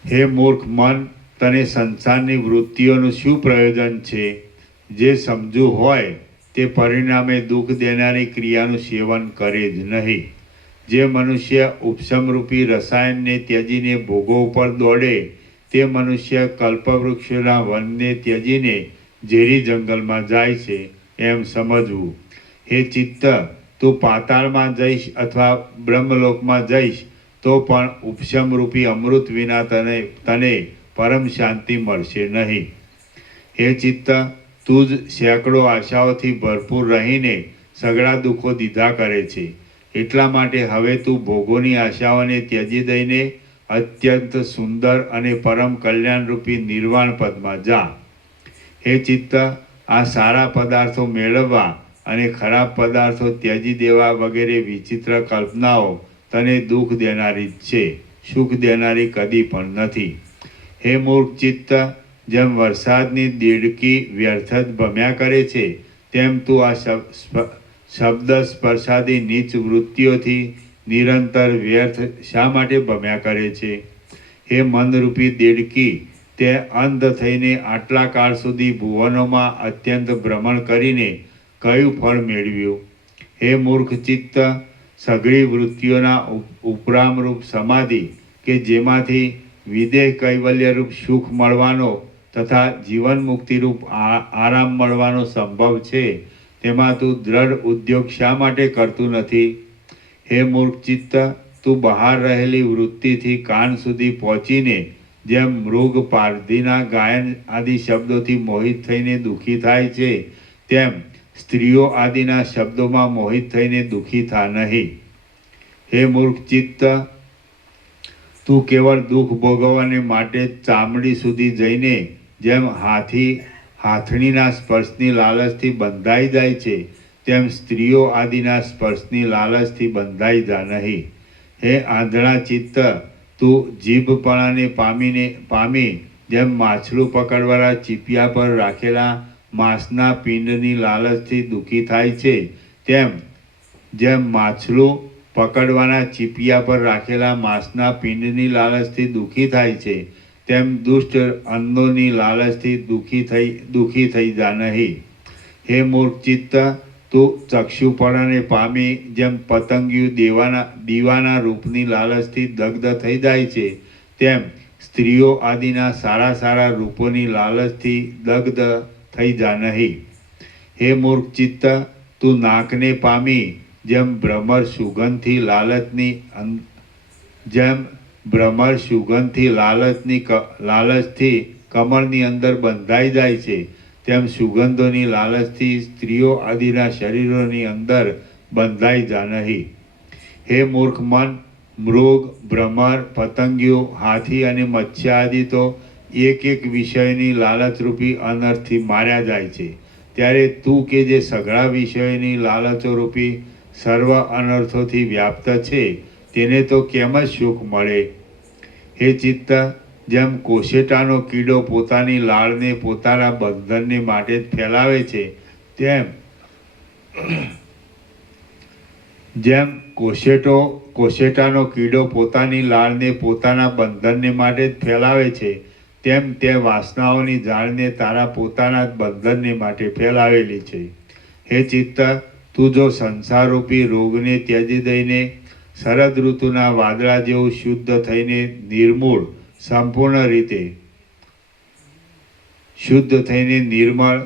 હે મૂર્ખ મન, તને સંસારની વૃત્તિઓનું શું પ્રયોજન છે? જે સમજુ હોય તે પરિણામે દુઃખ દેનારી ક્રિયાનું સેવન કરે જ નહીં. જે મનુષ્ય ઉપશમરૂપી રસાયણને ત્યજીને ભોગો ઉપર દોડે તે મનુષ્ય કલ્પવૃક્ષના વનને ત્યજીને ઝેરી જંગલમાં જાય છે એમ સમજવું. હે ચિત્ત, તું પાતાળમાં જઈશ અથવા બ્રહ્મલોકમાં જઈશ તો પણ ઉપશમરૂપી અમૃત વિના તને પરમ શાંતિ મળશે નહીં. હે ચિત્ત, તું જ સેંકડો આશાઓથી ભરપૂર રહીને સઘળા દુઃખો દીધા કરે છે. એટલા માટે હવે તું ભોગોની આશાઓને ત્યજી દઈને અત્યંત સુંદર અને પરમ કલ્યાણરૂપી નિર્વાણ પદમાં જા. હે ચિત્ત, આ સારા પદાર્થો મેળવવા અને ખરાબ પદાર્થો ત્યજી દેવા વગેરે વિચિત્ર કલ્પનાઓ તને દુઃખ દેનારી જ છે, સુખ દેનારી કદી પણ નથી. હે મૂર્ખ ચિત્ત, જેમ વરસાદની દેડકી વ્યર્થ જ ભમ્યા કરે છે, તેમ તું આ શબ્દ સ્પર્શાદી નીચ વૃત્તિઓથી નિરંતર વ્યર્થ શા માટે ભમ્યા કરે છે? હે મનરૂપી દેડકી, તે અંધ થઈને આટલા કાળ સુધી ભુવનોમાં અત્યંત ભ્રમણ કરીને કયું ફળ મેળવ્યું? હે મૂર્ખ ચિત્ત, સઘળી વૃત્તિઓના ઉપરામરૂપ સમાધિ કે જેમાંથી વિદેહ કૈવલ્યરૂપ સુખ મળવાનો તથા જીવન મુક્તિરૂપ આરામ મળવાનો સંભવ છે, તેમાં તું દ્રઢ ઉદ્યોગ શા માટે કરતું નથી? હે મૂર્ખ ચિત્ત, તું બહાર રહેલી વૃત્તિથી કાન સુધી પહોંચીને જેમ મૃગ પારધીના ગાયન આદિ શબ્દોથી મોહિત થઈને દુઃખી થાય છે, તેમ સ્ત્રીઓ આદિના શબ્દોમાં મોહિત થઈને દુઃખી થા નહીં. હે મૂર્ખ ચિત્ત, તું કેવળ દુઃખ ભોગવવાને માટે ચામડી સુધી જઈને જેમ હાથણીના સ્પર્શની લાલચથી બંધાઈ જાય છે, તેમ સ્ત્રીઓ આદિના સ્પર્શની લાલચથી બંધાઈ જા નહીં. હે આંધળા ચિત્ત, તું જીભપણાને પામી જેમ માછલું પકડવાના ચીપિયા પર રાખેલા માંસના પિંડની લાલચથી દુઃખી થાય છે, તેમ જેમ માછલું પકડવાના ચીપિયા પર રાખેલા માંસના પિંડની લાલચથી દુઃખી થાય છે, તેમ દુષ્ટ અન્નોની લાલચથી દુઃખી થઈ જા નહીં. હે મૂર્ખ ચિત્ત, તું ચક્ષુપણાને પામી જેમ પતંગિયું દીવાના રૂપની લાલચથી દગ્ધ થઈ જાય છે, તેમ સ્ત્રીઓ આદિના સારા સારા રૂપોની લાલચથી દગ્ધ થઈ જા નહીં. હે મૂર્ખ ચિત્ત, તું નાકને પામી જેમ ભ્રમર સુગંધથી લાલચથી કમળની અંદર બંધાઈ જાય છે, તેમ સુગંધોની લાલચથી સ્ત્રીઓ આદિના શરીરોની અંદર બંધાઈ જા નહીં. હે મૂર્ખ મન, મૃગ, ભ્રમર, પતંગિયો, હાથી અને મત્સ્ય આદિ તો એક એક વિષયની લાલચરૂપી અનર્થથી માર્યા જાય છે, ત્યારે તું કે જે સઘળા વિષયોની લાલચો રૂપી સર્વ અનર્થોથી વ્યાપ્ત છે તેને તો કેમ જ સુખ મળે? હે ચિત્ત, જેમ કોશેટાનો કીડો પોતાની લાળને પોતાના બંધનને માટે જ ફેલાવે છે, જેમ કોશેટાનો કીડો પોતાની લાળને પોતાના બંધનને માટે જ ફેલાવે છે, તેમ તે વાસનાઓની જાળને તારા પોતાના જ બંધનને માટે ફેલાવેલી છે. હે ચિત્ત, તું જો સંસારરૂપી રોગને ત્યજી દઈને શરદ ઋતુના વાદળા જેવું શુદ્ધ થઈને નિર્મળ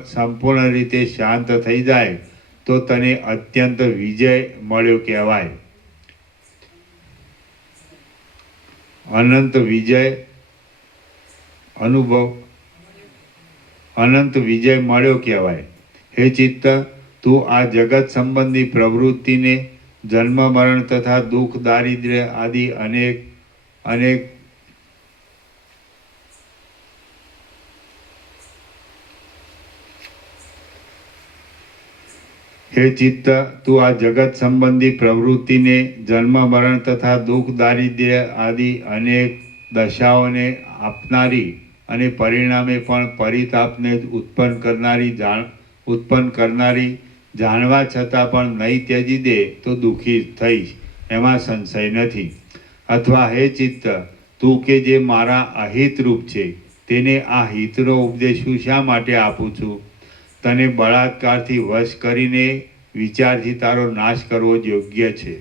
સંપૂર્ણ રીતે શાંત થઈ જાય તો તને અત્યંત વિજય મળ્યો કહેવાય. અનંત વિજય મળ્યો કહેવાય. હે ચિત્ત, તું આ જગત સંબંધી પ્રવૃત્તિને જન્મ મરણ તથા દુઃખ દારિદ્ર્ય આદિ અનેક હે ચિત્ત, તું આ જગત સંબંધી પ્રવૃત્તિને જન્મ મરણ તથા દુઃખ દારિદ્ર્ય આદિ અનેક દશાઓને આપનારી અને પરિણામે પણ પરિતાપને જ ઉત્પન્ન કરનારી જાણવા છતાં પણ નહીં ત્યજી દે તો દુઃખી થઈશ, એમાં સંશય નથી. અથવા હે ચિત્ત, તું કે જે મારા અહિતરૂપ છે તેને આ હિતનો ઉપદેશ હું શા માટે આપું છું? તને બળાત્કારથી વશ કરીને વિચારથી તારો નાશ કરવો જ યોગ્ય છે.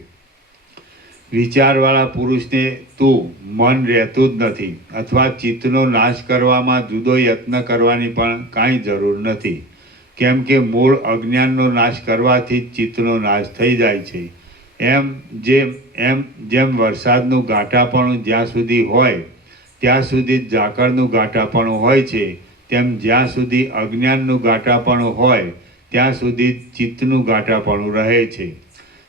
વિચારવાળા પુરુષને તું મન રહેતું જ નથી, અથવા ચિત્તનો નાશ કરવામાં જુદો યત્ન કરવાની પણ કાંઈ જરૂર નથી. કેમ કે મૂળ અજ્ઞાનનો નાશ કરવાથી જ ચિત્તનો નાશ થઈ જાય છે. જેમ વરસાદનું ઘાટાપણું જ્યાં સુધી હોય ત્યાં સુધી જ ઝાકળનું ઘાટાપણું હોય છે, તેમ જ્યાં સુધી અજ્ઞાનનું ઘાટાપણું હોય ત્યાં સુધી જ ચિત્તનું ઘાટાપણું રહે છે.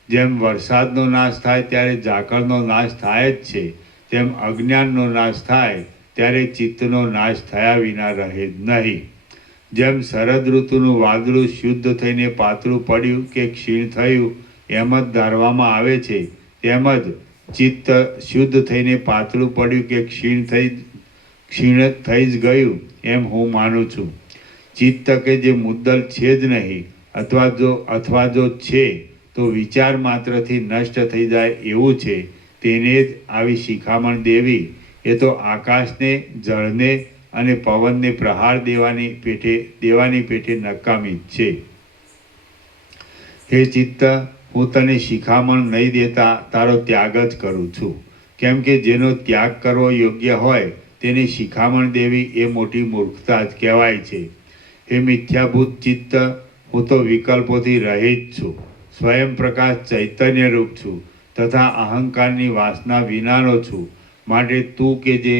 જેમ વરસાદનો નાશ થાય ત્યારે ઝાકળનો નાશ થાય જ છે, તેમ અજ્ઞાનનો નાશ થાય ત્યારે ચિત્તનો નાશ થયા વિના રહે જ નહીં. જેમ શરદ ઋતુનું વાદળું શુદ્ધ થઈને પાતળું પડ્યું કે ક્ષીણ થયું એમ જ ધારવામાં આવે છે, તેમ જ ચિત્ત શુદ્ધ થઈને પાતળું પડ્યું કે ક્ષીણ થઈ જ ગયું એમ હું માનું છું. ચિત્ત કે જે મુદ્દલ છે જ નહીં, અથવા જો છે તો વિચાર માત્રથી નષ્ટ થઈ જાય એવું છે, તેને જ આવી શિખામણ દેવી એ તો આકાશને, જળને અને પવનને પ્રહાર દેવાની પેટે નકામી જ છે. હે ચિત્ત, હું તને શિખામણ નહીં દેતા તારો ત્યાગ જ કરું છું. કેમ કે જેનો ત્યાગ કરવો યોગ્ય હોય તેને શિખામણ દેવી એ મોટી મૂર્ખતા જ કહેવાય છે. હે મિથ્યાભૂત ચિત્ત, હું તો વિકલ્પોથી રહિત છું, સ્વયં પ્રકાશ ચૈતન્ય રૂપ છું તથા અહંકારની વાસના વિનાનો છું. માટે તું કે જે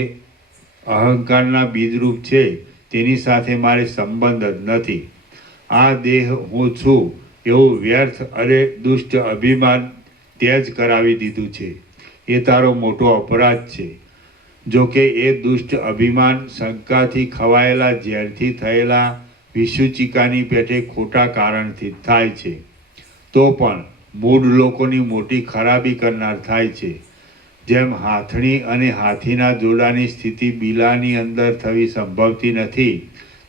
અહંકારના બીજરૂપ છે તેની સાથે મારે સંબંધ જ નથી. આ દેહ હું છું એવું વ્યર્થ અને દુષ્ટ અભિમાન તે જ કરાવી દીધું છે. એ તારો મોટો અપરાધ છે. જો કે એ દુષ્ટ અભિમાન શંકાથી ખવાયેલા ઝેરથી થયેલા વિસૂચિકાની પેટે ખોટા કારણથી થાય છે, તો પણ મૂળ લોકોની મોટી ખરાબી કરનાર થાય છે. જેમ હાથણી અને હાથીના જોડાની સ્થિતિ બિલાની અંદર થવી સંભવતી નથી,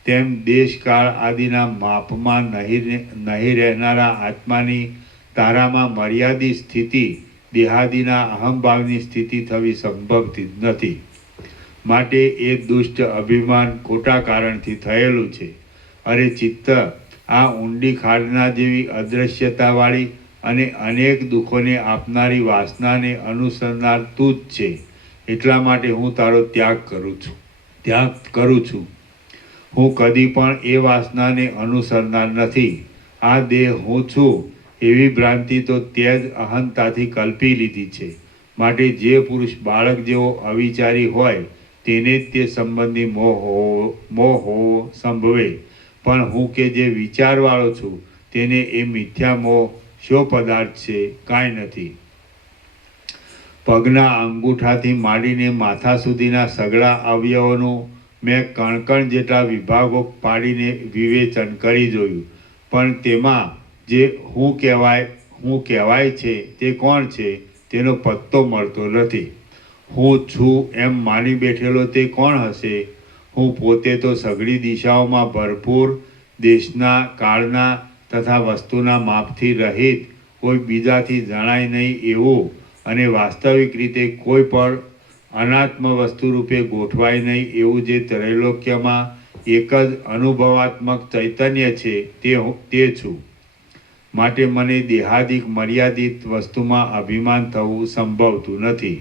તેમ દેશકાળ આદિના માપમાં નહીં રહેનારા આત્માની તારામાં મર્યાદિત સ્થિતિ દેહાદિના અહંભાવની સ્થિતિ થવી સંભવતી નથી. માટે એ દુષ્ટ અભિમાન ખોટા કારણથી થયેલું છે. અરે ચિત્ત, આ ઊંડી ખાડના જેવી અદ્રશ્યતાવાળી અને અનેક દુઃખોને આપનારી વાસનાને અનુસરનાર તું જ છે. એટલા માટે હું તારો ત્યાગ કરું છું. હું કદી પણ એ વાસનાને અનુસરનાર નથી. આ દેહ હું છું એવી ભ્રાંતિ તો તે જ અહંતાથી કલ્પી લીધી છે. માટે જે પુરુષ બાળક જેવો અવિચારી હોય તેને જ તે સંબંધી મોહ હોવો સંભવે. પણ હું કે જે વિચારવાળો છું તેને એ મિથ્યા મોહ શો પદાર્થ છે? કાંઈ નથી. પગના અંગૂઠાથી માંડીને માથા સુધીના સઘળા અવયવોનું મેં કણકણ જેટલા વિભાગો પાડીને વિવેચન કરી જોયું. પણ તેમાં જે હું કહેવાય છે તે કોણ છે તેનો પત્તો મળતો નથી. હું છું એમ માની બેઠેલો તે કોણ હશે? હું પોતે તો સઘળી દિશાઓમાં ભરપૂર, દેશના, કાળના તથા વસ્તુના માપથી રહિત, કોઈ બીજાથી જણાય નહીં એવું અને વાસ્તવિક રીતે કોઈ પણ અનાત્મ વસ્તુ રૂપે ગોઠવાય નહીં એવું જે ત્રૈલોક્યમાં એક જ અનુભવાત્મક ચૈતન્ય છે તે છું. માટે મને દેહાદિક મર્યાદિત વસ્તુમાં અભિમાન થવું સંભવતું નથી,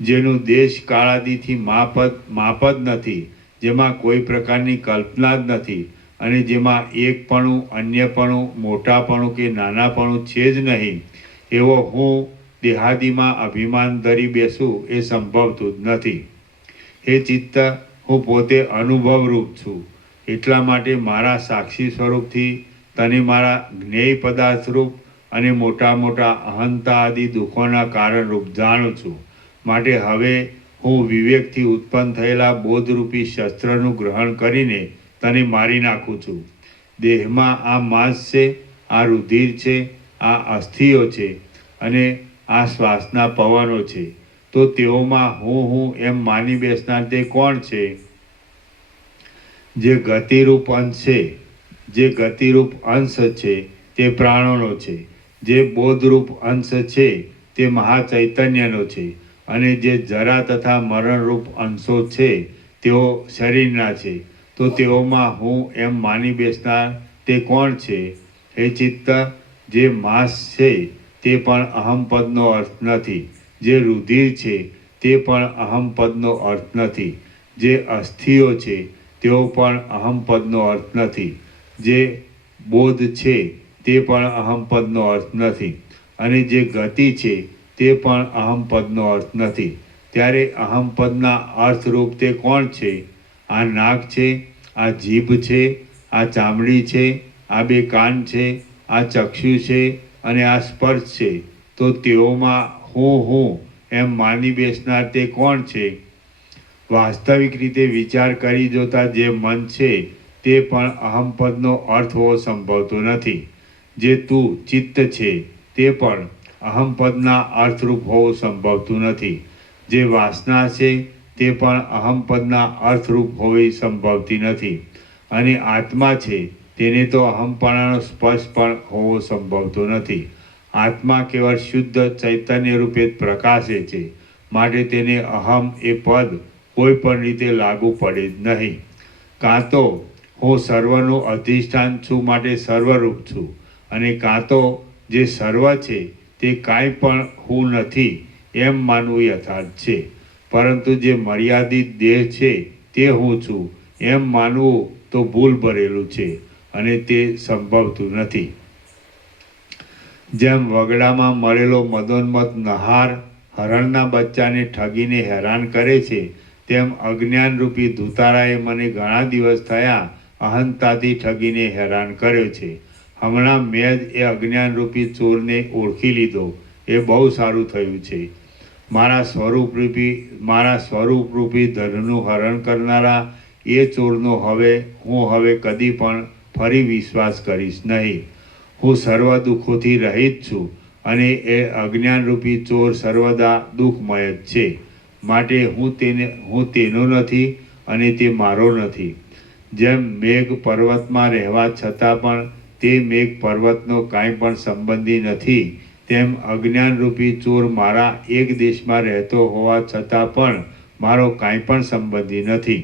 જેનું દેશ કાળાદિથી માપ જ નથી, જેમાં કોઈ પ્રકારની કલ્પના જ નથી અને જેમાં એકપણું, અન્યપણું, મોટાપણું કે નાનાપણું છે જ નહીં, એવો હું દેહાદિમાં અભિમાન ધરી બેસું એ સંભવતું જ નથી. હે ચિત્ત, હું પોતે અનુભવરૂપ છું, એટલા માટે મારા સાક્ષી સ્વરૂપથી તને મારા જ્ઞેય પદાર્થરૂપ અને મોટા મોટા અહંતા આદિ દુઃખોના કારણરૂપ જાણું છું. માટે હવે હું વિવેકથી ઉત્પન્ન થયેલા બોધરૂપી શસ્ત્રનું ગ્રહણ કરીને તને મારી નાખું છું. દેહમાં આ માંસ છે, આ રુધિર છે, આ અસ્થિઓ છે અને આ શ્વાસના પવનો છે, તો તેઓમાં હું એમ માની બેસનાર તે કોણ છે? જે ગતિરૂપ અંશ છે તે પ્રાણોનો છે, જે બોધરૂપ અંશ છે તે મહાચૈતન્યનો છે અને જે જરા તથા મરણરૂપ અંશો છે તેઓ શરીરના છે, તો તેઓમાં હું એમ માની બેસનાર તે કોણ છે? હે ચિત્ત, જે માંસ છે તે પણ અહમપદનો અર્થ નથી, જે રુધિર છે તે પણ અહમપદનો અર્થ નથી, જે અસ્થિઓ છે તેઓ પણ અહમપદનો અર્થ નથી, જે બોધ છે તે પણ અહમપદનો અર્થ નથી અને જે ગતિ છે તે પણ અહમપદનો અર્થ નથી. ત્યારે અહમપદના અર્થરૂપ તે કોણ છે? આ નાક છે, આ જીભ છે, આ ચામડી છે, આ બે કાન છે, આ ચક્ષુ છે અને આ સ્પર્શ છે, તો તેઓમાં હું એમ માની બેસનાર તે કોણ છે? વાસ્તવિક રીતે વિચાર કરી જોતા જે મન છે તે પણ અહમપદનો અર્થ હોવો સંભવતો નથી. જે તું ચિત્ત છે તે પણ અહમપદના અર્થરૂપ હોવું સંભવતું નથી. જે વાસના છે તે પણ અહમપદના અર્થરૂપ હોવી સંભવતી નથી. અને આત્મા છે તેને તો અહમપણાનો સ્પર્શ પણ હોવો સંભવતો નથી. આત્મા કેવળ શુદ્ધ ચૈતન્ય રૂપે જ પ્રકાશે છે, માટે તેને અહમ એ પદ કોઈ પણ રીતે લાગુ પડે જ નહીં. કાં તો હું સર્વનું અધિષ્ઠાન છું માટે સર્વરૂપ છું, અને કાં તો જે સર્વ છે તે કાંઈ પણ હું નથી એમ માનવું યથાર્થ છે, પરંતુ જે મર્યાદિત દેહ છે તે હું છું એમ માનવું તો ભૂલ ભરેલું છે અને તે સંભવતું નથી. જેમ વગડામાં મળેલો મદોન્મત્ત નહાર હરણના બચ્ચાને ઠગીને હેરાન કરે છે, તેમ અજ્ઞાનરૂપી ધુતારાએ મને ઘણા દિવસ થયા અહંતાથી ઠગીને હેરાન કર્યો છે. હમણાં મેં જ એ અજ્ઞાનરૂપી ચોરને ઓળખી લીધો, એ બહુ સારું થયું છે. મારા સ્વરૂપરૂપી ધનનું હરણ કરનારા એ ચોરનો હું હવે કદી પણ ફરી વિશ્વાસ કરીશ નહીં. હું સર્વ દુઃખોથી રહિત છું અને એ અજ્ઞાનરૂપી ચોર સર્વદા દુઃખમય જ છે. માટે હું તેનો નથી અને તે મારો નથી. જેમ મેઘ પર્વતમાં રહેવા છતાં પણ તે મેઘ પર્વતનો કાંઈ પણ સંબંધી નથી, તેમ અજ્ઞાનરૂપી ચોર મારા એક દેશમાં રહેતો હોવા છતાં પણ મારો કાંઈ પણ સંબંધી નથી.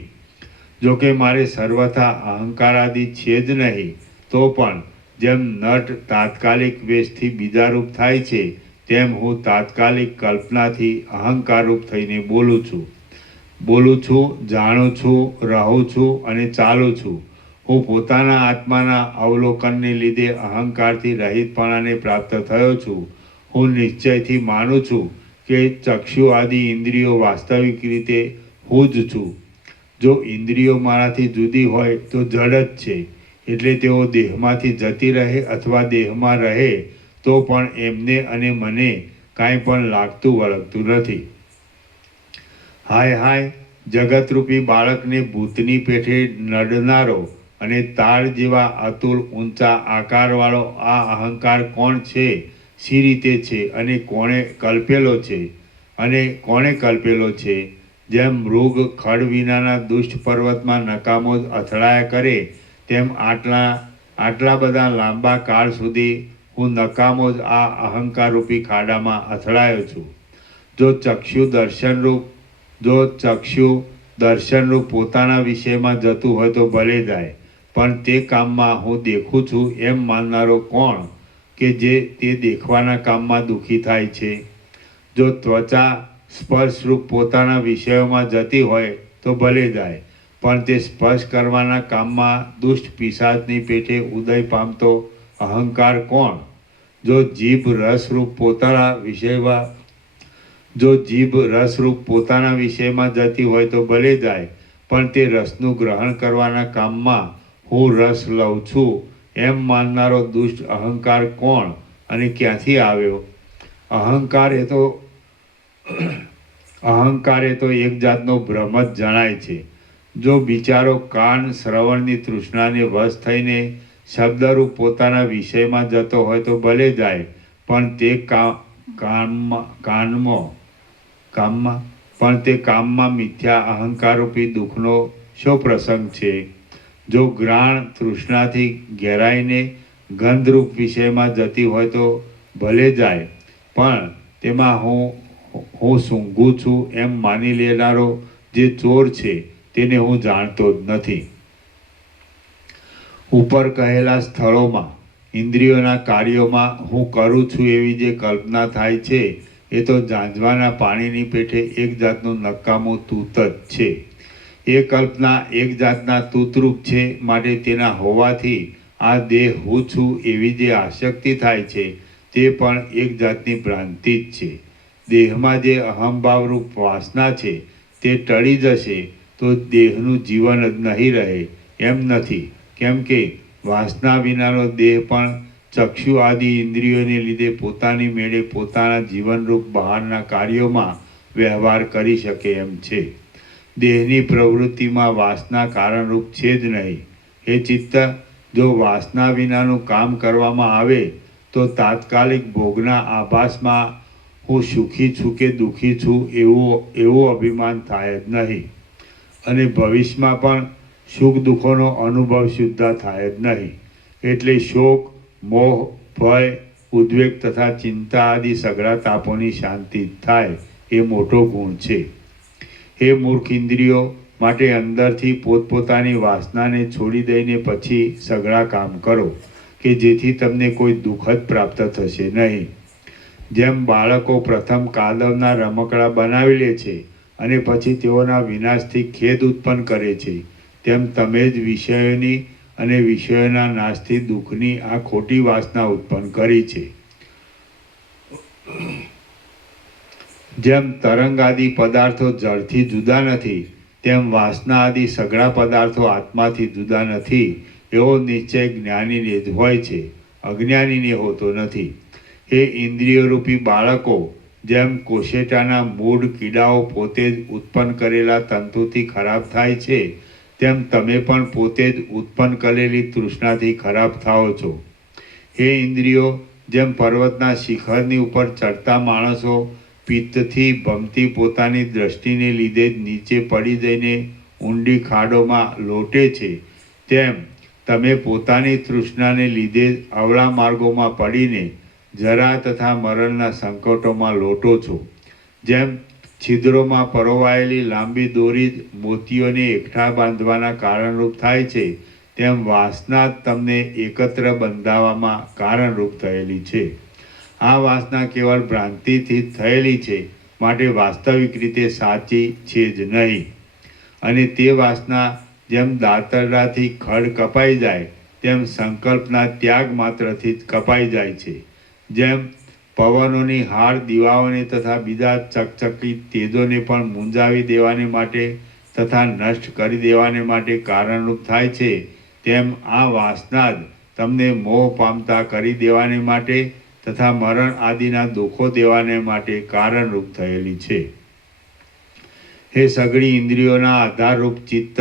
જોકે મારે સર્વથા અહંકારાદિ છે જ નહીં, તો પણ જેમ નટ તાત્કાલિક વેશથી બીજારૂપ થાય છે, તેમ હું તાત્કાલિક કલ્પનાથી અહંકારરૂપ થઈને બોલું છું, જાણું છું, રહું છું અને ચાલું છું. હું પોતાના આત્માના અવલોકનને લીધે અહંકારથી રહિતપણાને પ્રાપ્ત થયો છું. હું નિશ્ચયથી માનું છું કે ચક્ષુ આદિ ઇન્દ્રિયો વાસ્તવિક રીતે હું જ છું. જો ઇન્દ્રિયો મારાથી જુદી હોય તો જડ જ છે, એટલે તેઓ દેહમાંથી જતી રહે અથવા દેહમાં રહે તો પણ એમને અને મને કાંઈ પણ લાગતું વળગતું નથી. હાય જગતરૂપી બાળકને ભૂતની પેઠે નડનારો અને તાળ જેવા અતુલ ઊંચા આકારવાળો આ અહંકાર કોણ છે, શી રીતે છે અને કોણે કલ્પેલો છે જેમ મૃગ ખડ વિનાના દુષ્ટ પર્વતમાં નકામો જ અથડાયા કરે તેમ આટલા બધા લાંબા કાળ સુધી હું નકામો જ આ અહંકારરૂપી ખાડામાં અથડાયો છું. જો ચક્ષુ દર્શનરૂપ પોતાના વિષયમાં જતું હોય તો ભલે જાય, પણ તે કામમાં હું દેખું છું એમ માનનારો કોણ કે જે તે દેખવાના કામમાં દુઃખી થાય છે? જો ત્વચા સ્પર્શરૂપ પોતાના વિષયોમાં જતી હોય તો ભલે જાય, પણ તે સ્પર્શ કરવાના કામમાં દુષ્ટ પિશાચની પેટે ઉદય પામતો અહંકાર કોણ? જો જીભ રસરૂપ પોતાના વિષયમાં જતી હોય તો ભલે જાય, પણ તે રસનું ગ્રહણ કરવાના કામમાં હું રસ લઉં છું એમ માનનારો દુષ્ટ અહંકાર કોણ અને ક્યાંથી આવ્યો? અહંકાર એ તો એક જાતનો ભ્રમ જ જણાય છે. જો બિચારો કાન શ્રવણની તૃષ્ણાને વશ થઈને શબ્દરૂપ પોતાના વિષયમાં જતો હોય તો ભલે જાય, પણ તે કામમાં મિથ્યા અહંકારરૂપી દુઃખનો શો પ્રસંગ છે? જો ઘ્રાણ તૃષ્ણાથી ઘેરાઈને ગંધરૂપ વિષયમાં જતી હોય તો ભલે જાય, પણ તેમાં હું સૂંઘું છું એમ માની લેનારો જે ચોર છે તેને હું જાણતો જ નથી. ઉપર કહેલા સ્થળોમાં ઇન્દ્રિયોના કાર્યોમાં હું કરું છું એવી જે કલ્પના થાય છે એ તો ઝાંઝવાના પાણીની પેઠે એક જાતનું નકામું તૂત જ છે. એ કલ્પના એક જાતના તૂતરૂપ છે, માટે તેના હોવાથી આ દેહ હું છું એવી જે આસક્તિ થાય છે તે પણ એક જાતની ભ્રાંતિ જ છે. દેહમાં જે અહંભાવરૂપ વાસના છે તે ટળી જશે તો દેહનું જીવન જ નહીં રહે એમ નથી, કેમ કે વાસના વિનાનો દેહ પણ ચક્ષુ આદિ ઇન્દ્રિયોને લીધે પોતાની મેળે પોતાના જીવનરૂપ બહારના કાર્યોમાં વ્યવહાર કરી શકે એમ છે. દેહની પ્રવૃત્તિમાં વાસના કારણરૂપ છે જ નહીં. હે ચિત્ત, જો વાસના વિનાનું કામ કરવામાં આવે તો તાત્કાલિક ભોગના આભાસમાં હું સુખી છું કે દુઃખી છું એવું અભિમાન થાય જ નહીં, અને ભવિષ્યમાં પણ સુખ દુઃખોનો અનુભવ શુદ્ધ થાય જ નહીં. એટલે શોક, મોહ, ભય, ઉદ્વેગ તથા ચિંતા આદિ સઘળા તાપોની શાંતિ થાય એ મોટો ગુણ છે. હે મૂર્ખ ઇન્દ્રિયો, માટે અંદરથી પોતપોતાની વાસનાને છોડી દઈને પછી સઘળા કામ કરો કે જેથી તમને કોઈ દુઃખ જ પ્રાપ્ત થશે નહીં. જેમ બાળકો પ્રથમ કાદવના રમકડા બનાવી લે છે અને પછી તેઓના વિનાશથી ખેદ ઉત્પન્ન કરે છે, તેમ તમે જ વિષયોની અને વિષયોના નાશથી દુઃખની આ ખોટી વાસના ઉત્પન્ન કરી છે. જેમ તરંગ આદિ પદાર્થો જળથી જુદા નથી, તેમ વાસના આદિ સઘળા પદાર્થો આત્માથી જુદા નથી એવો નિશ્ચય જ્ઞાનીને જ હોય છે, અજ્ઞાનીને હોતો નથી. એ ઇન્દ્રિયરૂપી બાળકો જેમ કોશેટાના મૂળ કીડાઓ પોતે જ ઉત્પન્ન કરેલા તંતુથી ખરાબ થાય છે, તેમ તમે પણ પોતે જ ઉત્પન્ન કરેલી તૃષ્ણાથી ખરાબ થાઓ છો. હે ઇન્દ્રિયો, જેમ પર્વતના શિખરની ઉપર ચડતા માણસો પિત્તથી ભમતી પોતાની દ્રષ્ટિને લીધે જ નીચે પડી જઈને ઊંડી ખાડોમાં લોટે છે, તેમ તમે પોતાની તૃષ્ણાને લીધે જ અવળા માર્ગોમાં પડીને જરા તથા મરણના સંકટોમાં લોટો છો. જેમ છિદ્રોમાં પરોવાયેલી લાંબી દોરી જ મોતીઓને એકઠા બાંધવાના કારણરૂપ થાય છે, તેમ વાસના જ તમને એકત્ર બંધાવવામાં કારણરૂપ થયેલી છે. આ વાસના કેવળ ભ્રાંતિથી જ થયેલી છે, માટે વાસ્તવિક રીતે સાચી છે જ નહીં. અને તે વાસના જેમ દાતરડાથી ખડ કપાઈ જાય તેમ સંકલ્પના ત્યાગ માત્રથી જ કપાઈ જાય છે. જેમ પવનોની હાર દીવાઓને તથા બીજા ચકચકિત તેજોને પણ મૂંઝાવી દેવાને માટે તથા નષ્ટ કરી દેવાને માટે કારણરૂપ થાય છે, તેમ આ વાસના જ તમને મોહ પામતા કરી દેવાને માટે તથા મરણ આદિના દુઃખો દેવાને માટે કારણરૂપ થયેલી છે. હે સઘળી ઇન્દ્રિયોના આધારરૂપ ચિત્ત,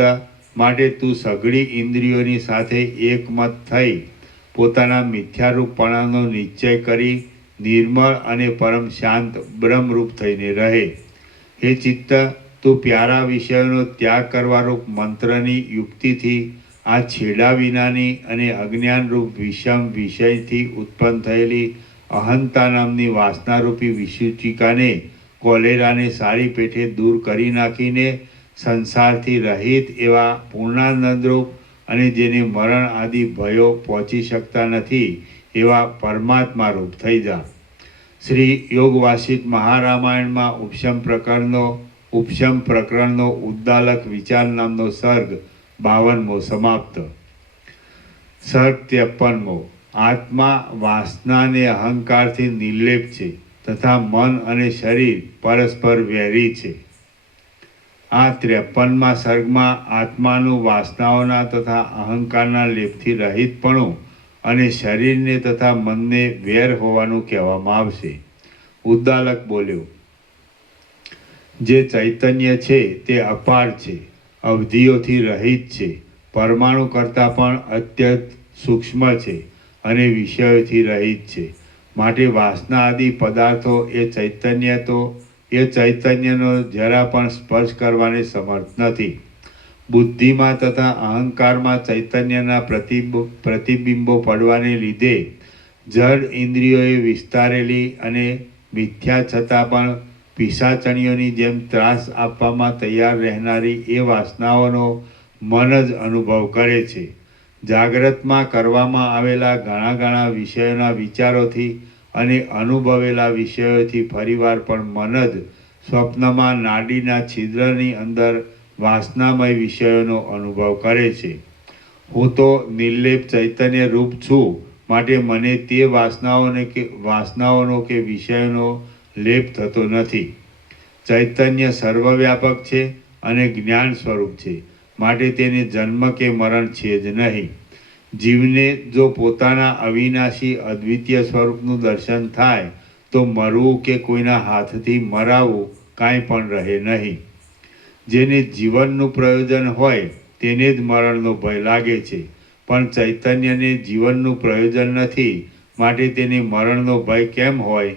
માટે તું સઘળી ઇન્દ્રિયોની સાથે એકમત થઈ પોતાના મિથ્યારૂપપણાનો નિશ્ચય કરી નિર્મળ અને પરમ શાંત બ્રહ્મરૂપ થઈને રહે. હે ચિત્ત, તું પ્યારા વિષયોનો ત્યાગ કરવારૂપ મંત્રની યુક્તિથી આ છેડા વિનાની અને અજ્ઞાનરૂપ વિષમ વિષયથી ઉત્પન્ન થયેલી અહંતા નામની વાસનારૂપી વિસૂચિકાને કોલેરાને સારી પેઠે દૂર કરી નાખીને સંસારથી રહિત એવા પૂર્ણાનંદરૂપ અને જેને મરણ આદિ ભયો પહોંચી શકતા નથી એવા પરમાત્મા રૂપ થઈ જા. શ્રી યોગ વાસિષ્ઠ મહારામાયણમાં ઉપશમ પ્રકરણનો ઉદ્દાલક વિચાર નામનો સર્ગ 52મો સમાપ્ત. સર્ગ 53મો. આત્મા વાસના અને અહંકારથી નિર્લેપ છે તથા મન અને શરીર પરસ્પર વેરી છે. આ 53મા સર્ગમાં આત્માનું વાસનાઓના તથા અહંકારના લેપથી રહિતપણું અને શરીરને તથા મનને વેર હોવાનું કહેવામાં આવશે. ઉદ્દાલક બોલ્યો, જે ચૈતન્ય છે તે અપાર છે, અવધિઓથી રહિત છે, પરમાણુ કરતાં પણ અત્યંત સૂક્ષ્મ છે અને વિષયોથી રહિત છે. માટે વાસના આદિ પદાર્થો એ ચૈતન્યનો જરા પણ સ્પર્શ કરવાને સમર્થ નથી. બુદ્ધિમાં તથા અહંકારમાં ચૈતન્યના પ્રતિબિંબો પડવાને લીધે જડ ઇન્દ્રિયોએ વિસ્તારેલી અને મિથ્યા છતાં પણ પિશાચણીઓની જેમ ત્રાસ આપવામાં તૈયાર રહેનારી એ વાસનાઓનો મન જ અનુભવ કરે છે. જાગ્રતમાં કરવામાં આવેલા ઘણા વિષયોના વિચારોથી અને અનુભવેલા વિષયોથી ફરીવાર પણ મન જ સ્વપ્નમાં નાડીના છિદ્રની અંદર વાસનામય વિષયોનો અનુભવ કરે છે. હું તો નિર્લેપ ચૈતન્ય રૂપ છું, માટે મને તે વાસનાઓનો કે વિષયોનો લેપ થતો નથી. ચૈતન્ય સર્વવ્યાપક છે અને જ્ઞાન સ્વરૂપ છે, માટે તેને જન્મ કે મરણ છે જ નહીં. જીવને જો પોતાના અવિનાશી અદ્વિતીય સ્વરૂપનું દર્શન થાય તો મરવું કે કોઈના હાથથી મરાવવું કાંઈ પણ રહે નહીં. જેને જીવનનું પ્રયોજન હોય તેને જ મરણનો ભય લાગે છે, પણ ચૈતન્યને જીવનનું પ્રયોજન નથી, માટે તેને મરણનો ભય કેમ હોય?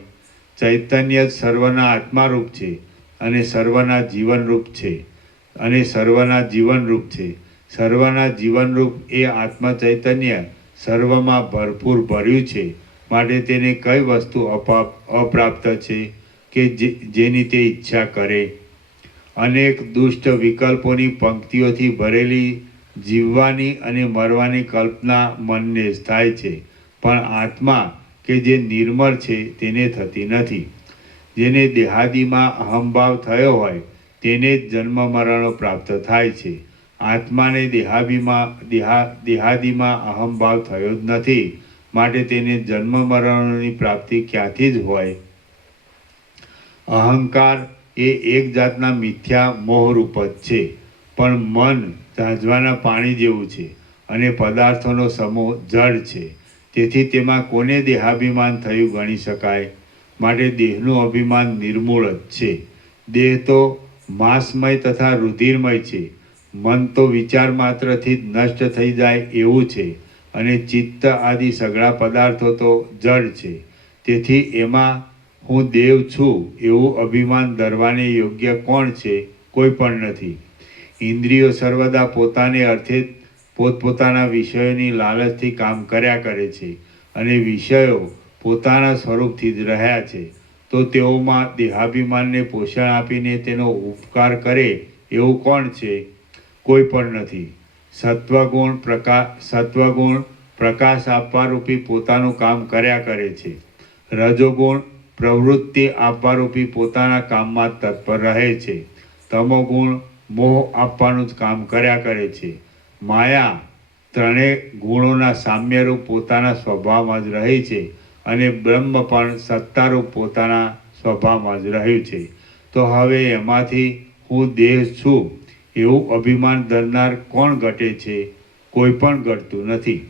ચૈતન્ય જ સર્વના આત્મારૂપ છે અને સર્વના જીવનરૂપ છે. સર્વના જીવનરૂપ એ આત્મા ચૈતન્ય સર્વમાં ભરપૂર ભર્યું છે, માટે તેને કઈ વસ્તુ અપ્રાપ્ત છે કે જેની તે ઈચ્છા કરે? અનેક દુષ્ટ વિકલ્પોની પંક્તિઓથી ભરેલી જીવવાની અને મરવાની કલ્પના મનને જ થાય છે, પણ આત્મા કે જે નિર્મળ છે તેને થતી નથી. જેને દેહાદિમાં અહંભાવ થયો હોય તેને જ જન્મ મરણો પ્રાપ્ત થાય છે. આત્માને દેહાદિમાં અહંભાવ થયો જ નથી, માટે તેને જન્મ મરણોની પ્રાપ્તિ ક્યાંથી જ હોય? અહંકાર એ એક જાતના મિથ્યા મોહરૂપ જ છે, પણ મન ઝાંઝવાના પાણી જેવું છે અને પદાર્થોનો સમૂહ જડ છે. તેથી તેમાં કોને દેહાભિમાન થયું ગણી શકાય? માટે દેહનું અભિમાન નિર્મૂળ જ છે. દેહ તો માંસમય તથા રુધિરમય છે. મન તો વિચાર માત્રથી જ નષ્ટ થઈ જાય એવું છે, અને ચિત્ત આદિ સઘળા પદાર્થો તો જડ છે. તેથી એમાં હું દેવ છું એવું અભિમાન ધરવાને યોગ્ય કોણ છે? કોઈ પણ નથી. ઇન્દ્રિયો સર્વદા પોતાને અર્થે પોતપોતાના વિષયોની લાલચથી કામ કર્યા કરે છે, અને વિષયો પોતાના સ્વરૂપથી જ રહ્યા છે. તો તેઓમાં દેહાભિમાનને પોષણ આપીને તેનો ઉપકાર કરે એવું કોણ છે? કોઈ પણ નથી. સત્વગુણ પ્રકાશ આપવારૂપી પોતાનું કામ કર્યા કરે છે. રજોગુણ પ્રવૃત્તિ આપવારૂપી પોતાના કામમાં તત્પર રહે છે. તમોગુણ મોહ આપવાનું જ કામ કર્યા કરે છે. માયા ત્રણેય ગુણોના સામ્યરૂપ પોતાના સ્વભાવમાં જ રહી છે, અને બ્રહ્મ પણ સત્તારૂપ પોતાના સ્વભાવમાં જ રહ્યું છે. તો હવે એમાંથી હું દેહ છું એવું અભિમાન ધરનાર કોણ ઘટે છે? કોઈ પણ ઘટતું નથી.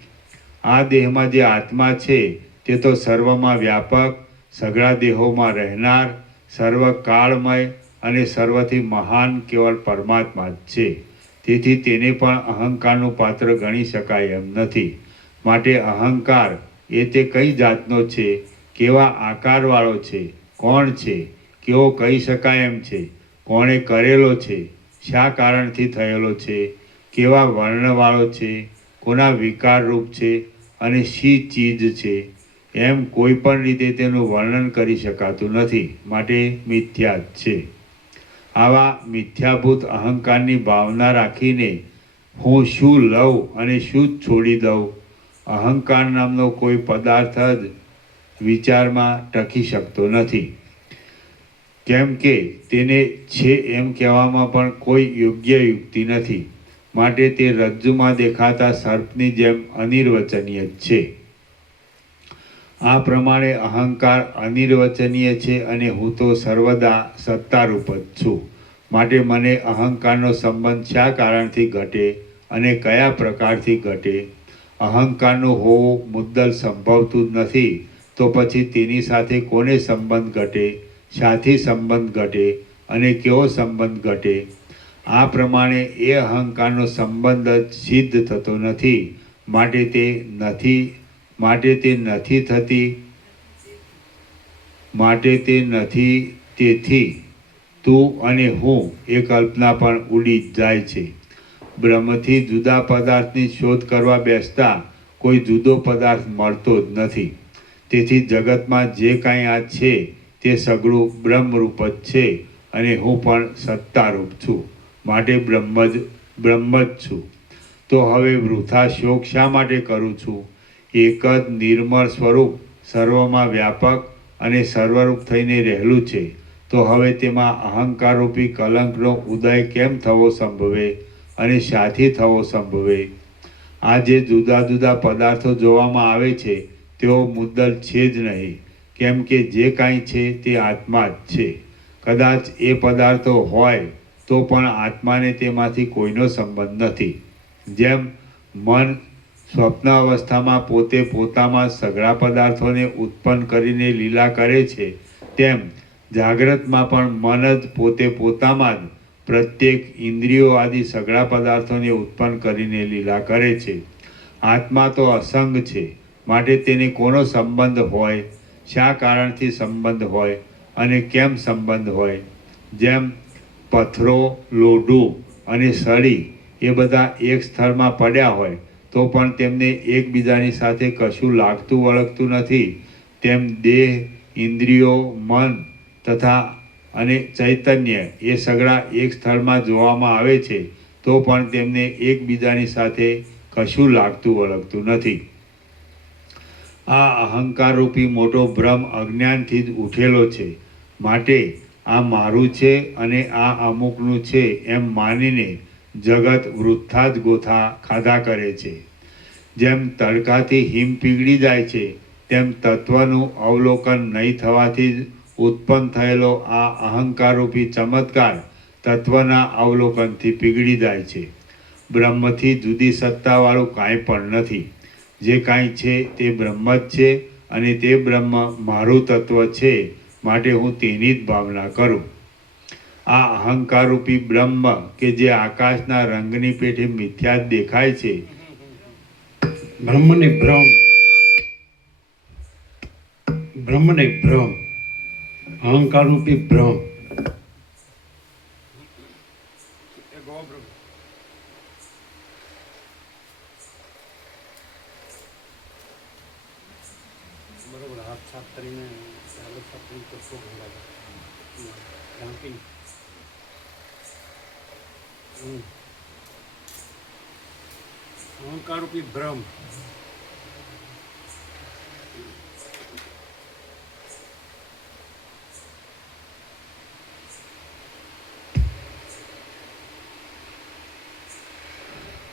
આ દેહમાં જે આત્મા છે તે તો સર્વમાં વ્યાપક, સઘળા દેહોમાં રહેનાર, સર્વ કાળમય અને સર્વથી મહાન કેવળ પરમાત્મા જ છે. તેથી તેને પણ અહંકારનું પાત્ર ગણી શકાય એમ નથી. માટે અહંકાર એ તે કઈ જાતનો છે, કેવા આકારવાળો છે, કોણ છે, કેવો કહી શકાય એમ છે, કોણે કરેલો છે, શા કારણથી થયેલો છે, કેવા વર્ણવાળો છે, કોના વિકારરૂપ છે અને શી ચીજ છે, એમ કોઈ પણ રીતે તેનું વર્ણન કરી શકાતું નથી. માટે મિથ્યા જ છે. આવા મિથ્યાભૂત અહંકારની ભાવના રાખીને હું શું લઉં અને શું જ છોડી દઉં, અહંકાર નામનો કોઈ પદાર્થ જ વિચારમાં ટકી શકતો નથી. કેમ કે તેને છે એમ કહેવામાં પણ કોઈ યોગ્ય યુક્તિ નથી. માટે તે રજ્જુમાં દેખાતા સર્પની જેમ અનિર્વચનીય જ છે. આ પ્રમાણે અહંકાર અનિર્વચનીય છે અને હું તો સર્વદા સત્તારૂપ જ છું. માટે મને અહંકારનો સંબંધ શા કારણથી ઘટે અને કયા પ્રકારથી ઘટે? અહંકારનું હોવું મુદ્દલ સંભવતું જ નથી, તો પછી તેની સાથે કોને સંબંધ ઘટે, શાથી સંબંધ ઘટે અને કેવો સંબંધ ઘટે? આ પ્રમાણે એ અહંકારનો સંબંધ જ સિદ્ધ થતો નથી. માટે તે નથી. તેથી તું અને હું એ કલ્પના પણ ઉડી જ જાય છે. બ્રહ્મથી જુદા પદાર્થની શોધ કરવા બેસતા કોઈ જુદો પદાર્થ મળતો જ નથી. તેથી જગતમાં જે કાંઈ આ છે તે સઘળું બ્રહ્મરૂપ જ છે અને હું પણ સત્તારૂપ છું. માટે બ્રહ્મ જ છું. તો હવે વૃથા શોક શા માટે કરું છું? એક જ નિર્મળ સ્વરૂપ સર્વમાં વ્યાપક અને સર્વરૂપ થઈને રહેલું છે. તો હવે તેમાં અહંકારરૂપી કલંકનો ઉદય કેમ થવો સંભવે અને શાથી થવો સંભવે? આ જે જુદા જુદા પદાર્થો જોવામાં આવે છે તેઓ મુદ્દલ છે જ નહીં. કેમ કે જે કાંઈ છે તે આત્મા જ છે. કદાચ એ પદાર્થો હોય તો પણ આત્માને તેમાંથી કોઈનો સંબંધ નથી. જેમ મન સ્વપ્ન અવસ્થામાં પોતે પોતામાં સઘળા પદાર્થોને ઉત્પન્ન કરીને લીલા કરે છે, તેમ જાગ્રતમાં પણ મન જ પોતે પોતામાં જ પ્રત્યેક ઇન્દ્રિયો આદિ સઘળા પદાર્થોને ઉત્પન્ન કરીને લીલા કરે છે. આત્મા તો અસંગ છે. માટે તેને કોનો સંબંધ હોય, શા કારણથી સંબંધ હોય અને કેમ સંબંધ હોય? જેમ પથ્થરો, લોઢું અને સળી એ બધા એક સ્થળમાં પડ્યા હોય તો પણ તેમને એકબીજાની સાથે કશું લાગતું વળગતું નથી, તેમ દેહ, ઇન્દ્રિયો, મન તથા અને ચૈતન્ય એ સઘળા એક સ્થળમાં જોવામાં આવે છે તો પણ તેમને એકબીજાની સાથે કશું લાગતું વળગતું નથી. આ અહંકારરૂપી મોટો ભ્રમ અજ્ઞાનથી જ ઉઠેલો છે. માટે આ મારું છે અને આ અમુકનું છે એમ માનીને જગત વૃથા જ ગોથા ખાધા કરે છે. જેમ તડકાથી હિમ પીગળી જાય છે તેમ તત્વનું અવલોકન નહીં થવાથી જ ઉત્પન્ન થયેલો આ અહંકારરૂપી ચમત્કાર તત્વના અવલોકનથી પીગળી જાય છે. બ્રહ્મથી જુદી સત્તાવાળું કાંઈ પણ નથી. જે કાંઈ છે તે બ્રહ્મ જ છે અને તે બ્રહ્મ મારું તત્વ છે. માટે હું તેની જ ભાવના કરું. આ અહંકારરૂપી બ્રહ્મ કે જે આકાશના રંગની પેઠે મિથ્યા જ દેખાય છે, બ્રહ્મ ને ભ્રમ, અહંકાર રૂપી ભ્રમ. બરોબર, હાથ સાફ કરીને અહંકાર રૂપી ભ્રમ.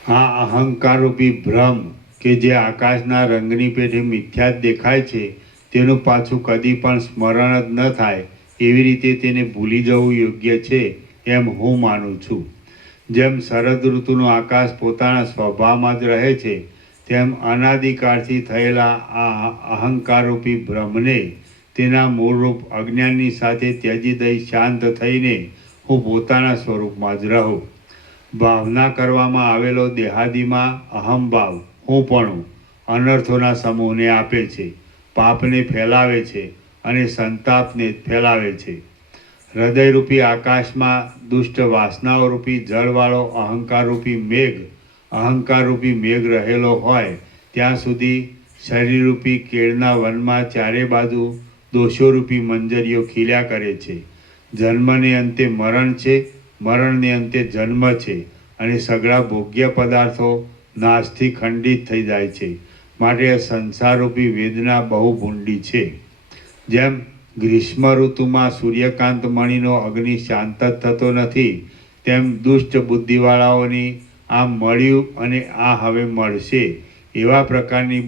આ અહંકારરૂપી ભ્રમ કે જે આકાશના રંગની પેઠે મિથ્યા જ દેખાય છે તેનું પાછું કદી પણ સ્મરણ જ ન થાય એવી રીતે તેને ભૂલી જવું યોગ્ય છે એમ હું માનું છું. જેમ શરદ ઋતુનું આકાશ પોતાના સ્વભાવમાં જ રહે છે, તેમ અનાદિકાળથી થયેલા આ અહંકારરૂપી ભ્રમને તેના મૂળરૂપ અજ્ઞાનની સાથે ત્યજી દઈ શાંત થઈને હું પોતાના સ્વરૂપમાં જ રહું. ભાવના કરવામાં આવેલો દેહાદીમાં અહમભાવ હુંપણું અનર્થોના સમૂહને આપે છે, પાપને ફેલાવે છે અને સંતાપને ફેલાવે છે. હૃદયરૂપી આકાશમાં દુષ્ટ વાસનાઓરૂપી જળવાળો અહંકારરૂપી મેઘ રહેલો હોય ત્યાં સુધી શરીરરૂપી કેળના વનમાં ચારે બાજુ દોષોરૂપી મંજરીઓ ખીલ્યા કરે છે. જન્મને અંતે મરણ છે, મરણને અંતે જન્મ છે અને સઘળા ભોગ્ય પદાર્થો નાશથી ખંડિત થઈ જાય છે. માટે આ સંસારરૂપી વેદના બહુ ભૂંડી છે. જેમ ગ્રીષ્મ ઋતુમાં સૂર્યકાંત મણીનો અગ્નિ શાંત જ થતો નથી, તેમ દુષ્ટ બુદ્ધિવાળાઓની આ મળ્યું અને આ હવે મળશે એવા પ્રકારની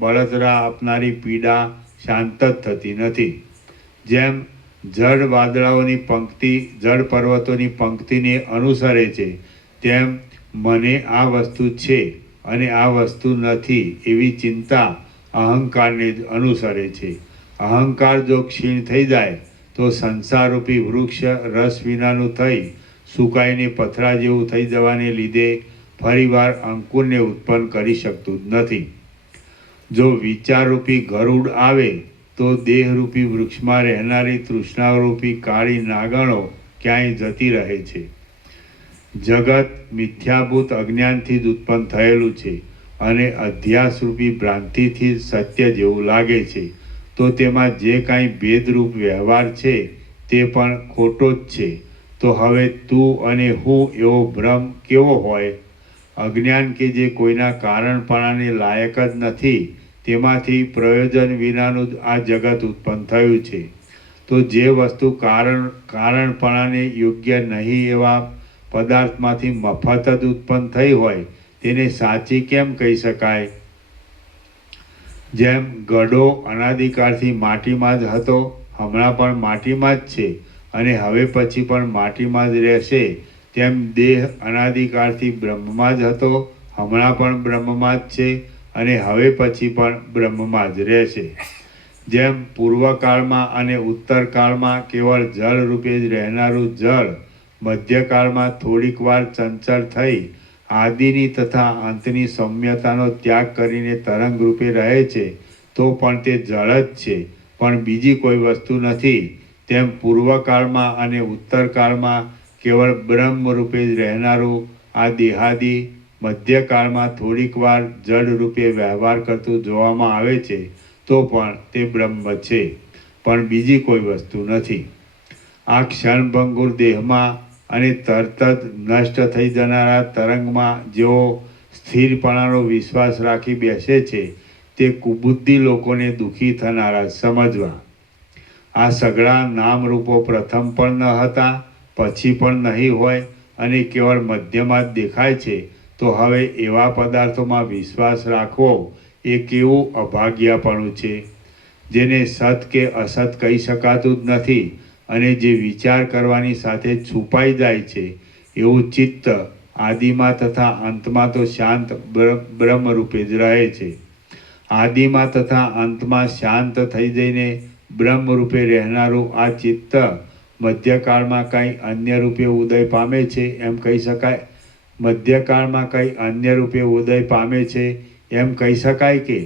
બળતરા આપનારી પીડા શાંત જ થતી નથી. જેમ જળ વાદળાઓની પંક્તિ જળ પર્વતોની પંક્તિને અનુસરે છે, તેમ મને આ વસ્તુ છે અને આ વસ્તુ નથી એવી ચિંતા અહંકારને જ અનુસરે છે. અહંકાર જો ક્ષીણ થઈ જાય તો સંસારરૂપી વૃક્ષ રસ વિનાનું થઈ સુકાઈને પથરા જેવું થઈ જવાને લીધે ફરીવાર અંકુરને ઉત્પન્ન કરી શકતું જ નથી. જો વિચારરૂપી ગરુડ આવે તો દેહરૂપી વૃક્ષમાં રહેનારી તૃષ્ણારૂપી કાળી નાગણો ક્યાંય જતી રહે છે. જગત મિથ્યાભૂત અજ્ઞાનથી જ ઉત્પન્ન થયેલું છે અને અધ્યાસરૂપી ભ્રાંતિથી જ સત્ય જેવું લાગે છે. તો તેમાં જે કાંઈ ભેદરૂપ વ્યવહાર છે તે પણ ખોટો જ છે. તો હવે તું અને હું એવો ભ્રમ કેવો હોય? અજ્ઞાન કે જે કોઈના કારણપણાને લાયક જ નથી, તેમાંથી પ્રયોજન વિનાનું જ આ જગત ઉત્પન્ન થયું છે. તો જે વસ્તુ કારણપણાને યોગ્ય નહીં એવા પદાર્થમાંથી મફત જ ઉત્પન્ન થઈ હોય તેને સાચી કેમ કહી શકાય? જેમ ગડો અનાદિકાળથી માટીમાં જ હતો, હમણાં પણ માટીમાં જ છે અને હવે પછી પણ માટીમાં જ રહેશે, તેમ દેહ અનાદિકાળથી બ્રહ્મમાં જ હતો, હમણાં પણ બ્રહ્મમાં જ છે અને હવે પછી પણ બ્રહ્મમાં જ રહેશે. જેમ પૂર્વકાળમાં અને ઉત્તરકાળમાં કેવળ જળ રૂપે જ રહેનારું જળ મધ્યકાળમાં થોડીક વાર ચંચળ થઈ આદિની તથા અંતની સૌમ્યતાનો ત્યાગ કરીને તરંગ રૂપે રહે છે, તો પણ તે જળ જ છે, પણ બીજી કોઈ વસ્તુ નથી. તેમ પૂર્વકાળમાં અને ઉત્તરકાળમાં કેવળ બ્રહ્મ રૂપે જ રહેનારું આ દેહાદી મધ્યકાળમાં થોડીક વાર જળ રૂપે વ્યવહાર કરતું જોવામાં આવે છે, તો પણ તે બ્રહ્મ છે, પણ બીજી કોઈ વસ્તુ નથી. આ ક્ષણભંગુર દેહમાં અને તરત જ નષ્ટ થઈ જનારા તરંગમાં જેઓ સ્થિરપણાનો વિશ્વાસ રાખી બેસે છે, તે કુબુદ્ધિ લોકોને દુઃખી થનારા સમજવા. આ સઘળા નામરૂપો પ્રથમ પણ ન હતા, પછી પણ નહીં હોય અને કેવળ મધ્યમાં જ દેખાય છે, તો હવે એવા પદાર્થોમાં વિશ્વાસ રાખવો એ કેવું અભાગ્યપણું છે, જેને સત કે અસત કહી શકાતું જ નથી અને જે વિચાર કરવાની સાથે છુપાઈ જાય છે. એવું ચિત્ત આદિમાં તથા અંતમાં તો શાંત બ્રહ્મરૂપે જ રહે છે. આદિમાં તથા અંતમાં શાંત થઈ જઈને બ્રહ્મરૂપે રહેનારું આ ચિત્ત મધ્યકાળમાં કંઈ અન્ય રૂપે ઉદય પામે છે એમ કહી શકાય? મધ્યકાળમાં કંઈ અન્ય રૂપે ઉદય પામે છે એમ કહી શકાય કે?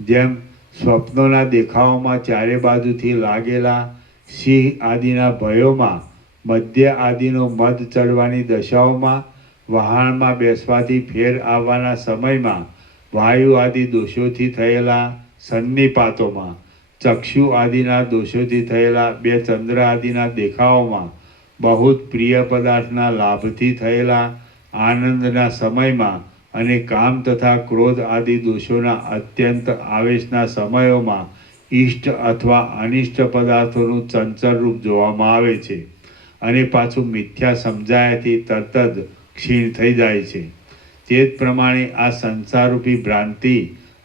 જેમ સ્વપ્નોના દેખાવોમાં ચારે બાજુથી લાગેલા સિંહ આદિના ભયોમાં, મધ્ય આદિનો મધ ચડવાની દશાઓમાં, વહાણમાં બેસવાથી ફેર આવવાના સમયમાં, વાયુ આદિ દોષોથી થયેલા સન્નિપાતોમાં, ચક્ષુ આદિના દોષોથી થયેલા બે ચંદ્ર આદિના દેખાવોમાં, બહુ જ પ્રિય પદાર્થના લાભથી થયેલા આનંદના સમયમાં અને કામ તથા ક્રોધ આદિ દોષોના અત્યંત આવેશના સમયોમાં ઇષ્ટ અથવા અનિષ્ટ પદાર્થોનું ચંચળ રૂપ જોવામાં આવે છે અને પાછું મિથ્યા સમજાયાથી તરત જ ક્ષીણ થઈ જાય છે. તે જ પ્રમાણે આ સંસારરૂપી ભ્રાંતિ